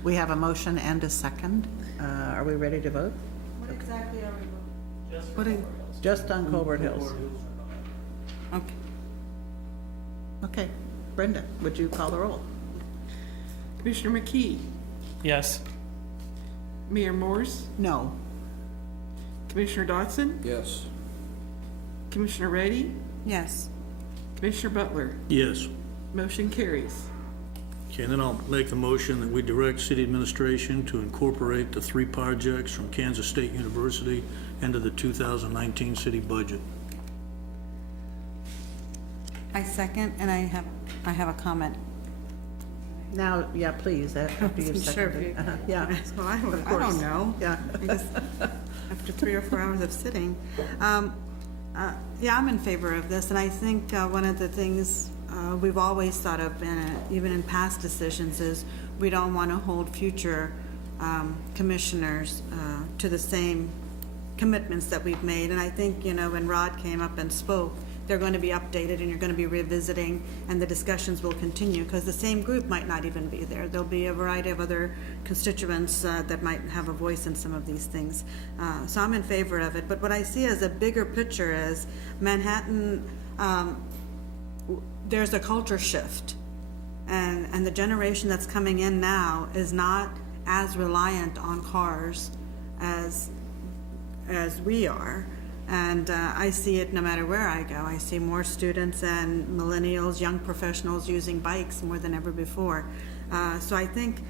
We have a motion and a second. Are we ready to vote? What exactly are we voting? Just on Cobart Hills. Okay. Okay. Brenda, would you call the roll? Commissioner McKee? Yes. Mayor Morse? No. Commissioner Dotson? Yes. Commissioner Reddy? Yes. Commissioner Butler? Yes. Motion carries. Okay, and then I'll make the motion that we direct city administration to incorporate the 3 projects from Kansas State University into the 2019 city budget. I second, and I have a comment. Now, yeah, please, after you've Sure. seconded. Yeah. Well, I course. don't know. Yeah. After 3 or 4 hours of sitting. Yeah, I'm in favor of this, and I think one of the things we've always thought of, even in past decisions, is we don't want to hold future commissioners to the same commitments that we've made. And I think, when Rod came up and spoke, they're going to be updated and you're going to be revisiting, and the discussions will continue because the same group might not even be there. There'll be a variety of other constituents that might have a voice in some of these things. So I'm in favor of it. But what I see as a bigger picture is Manhattan, there's a culture shift, and the generation that's coming in now is not as reliant on cars as we are. And I see it no matter where I go. I see more students and millennials, young professionals using bikes more than ever before. So I think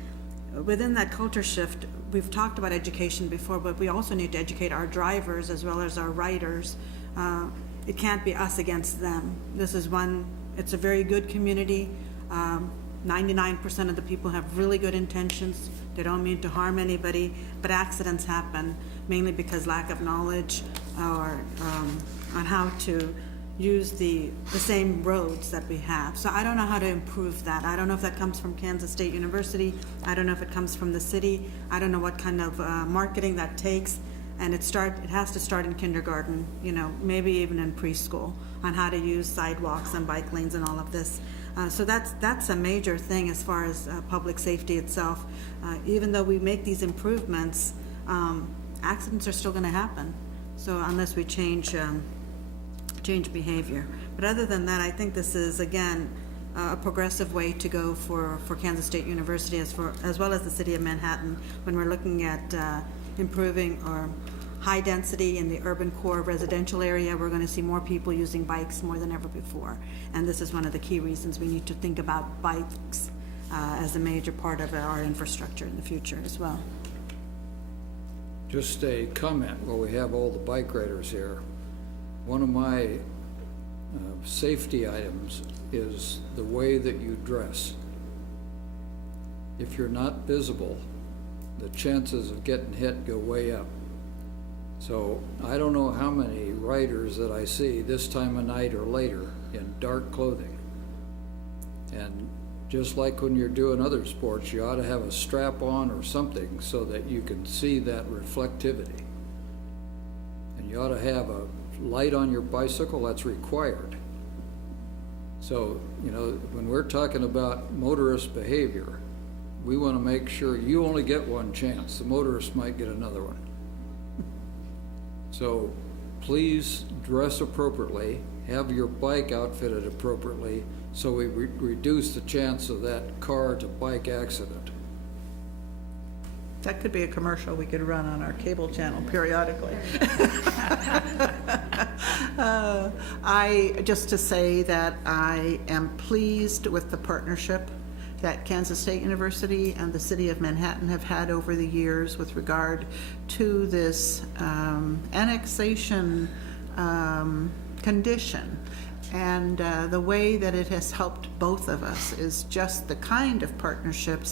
within that culture shift, we've talked about education before, but we also need to educate our drivers as well as our riders it can't be us against them. This is it's a very good community. 99% of the people have really good intentions. They don't mean to harm anybody, but accidents happen, mainly because lack of knowledge or on how to use the same roads that we have. So I don't know how to improve that. I don't know if that comes from Kansas State University. I don't know if it comes from the city. I don't know what kind of marketing that takes. And it has to start in kindergarten, maybe even in preschool, on how to use sidewalks and bike lanes and all of this. So that's a major thing as far as public safety itself. Even though we make these improvements, accidents are still going to happen. So unless we change behavior. But other than that, I think this is, again, a progressive way to go for Kansas State University as well as the city of Manhattan when we're looking at improving our high density in the urban core residential area. We're going to see more people using bikes more than ever before. And this is one of the key reasons we need to think about bikes as a major part of our infrastructure in the future as well. Just a comment while we have all the bike riders here. One of my safety items is the way that you dress. If you're not visible, the chances of getting hit go way up. So I don't know how many riders that I see this time of night or later in dark clothing. And just like when you're doing other sports, you ought to have a strap on or something so that you can see that reflectivity. And you ought to have a light on your bicycle, that's required. So, when we're talking about motorist behavior, we want to make sure you only get one chance. The motorist might get another one. So please dress appropriately, have your bike outfitted appropriately so we reduce the chance of that car to bike accident. That could be a commercial we could run on our cable channel periodically. Just to say that I am pleased with the partnership that Kansas State University and the City of Manhattan have had over the years with regard to this annexation condition. And the way that it has helped both of us is just the kind of partnership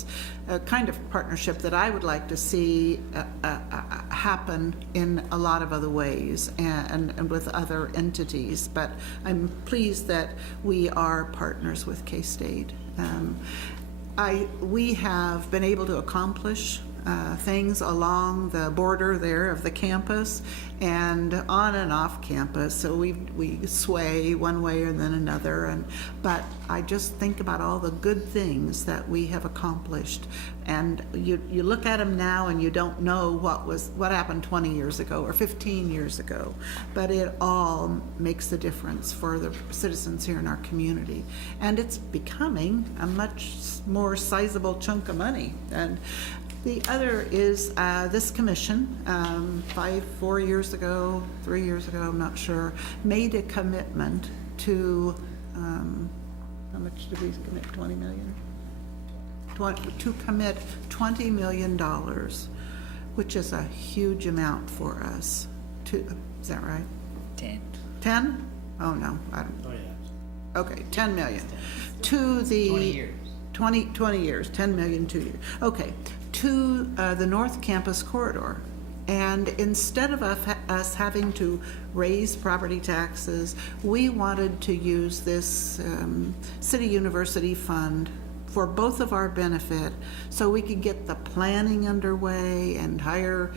that I would like to see happen in a lot of other ways and with other entities. But I'm pleased that we are partners with K-State. We have been able to accomplish things along the border there of the campus and on and off campus. So we sway one way and then another. But I just think about all the good things that we have accomplished. And you look at them now and you don't know what happened 20 years ago or 15 years ago. But it all makes a difference for the citizens here in our community. And it's becoming a much more sizable chunk of money. And the other is this commission, 4 years ago, 3 years ago, I'm not sure, made a commitment to, how much did we commit, 20 million? To commit $20 million, which is a huge amount for us. Is that right? 10. 10? Oh, no. I don't. Oh, yeah. Okay, 10 million. To the 20 years. 20 years, 10 million 2 years. Okay, to the North Campus corridor. And instead of us having to raise property taxes, we wanted to use this City University fund for both of our benefit so we could get the planning underway and hire,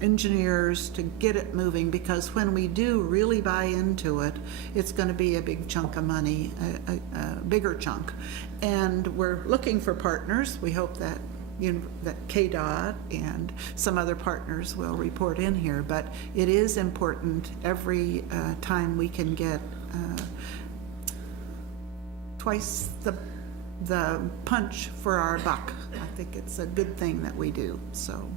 engineers to get it moving, because when we do really buy into it, it's going to be a big chunk of money, a bigger chunk. And we're looking for partners. We hope that that KDOT and some other partners will report in here, but it is important every time we can get twice the punch for our buck. I think it's a good thing that we do. So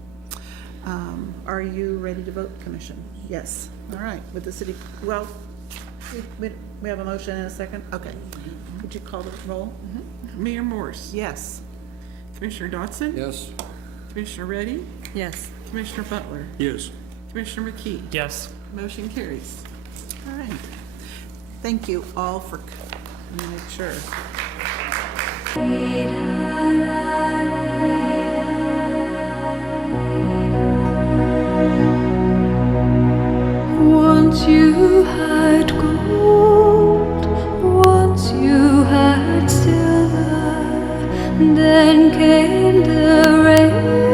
are you ready to vote, Commission? Yes. All right. With the city, well, we have a motion and a second. Okay. Would you call the roll? Mayor Morse. Yes. Commissioner Dotson? Yes. Commissioner Reddy? Yes. Commissioner Butler? Yes. Commissioner McKee? Yes. Motion carries. All right. Thank you all for, let me make sure. Once you had gold, once you had silver, then came the rain.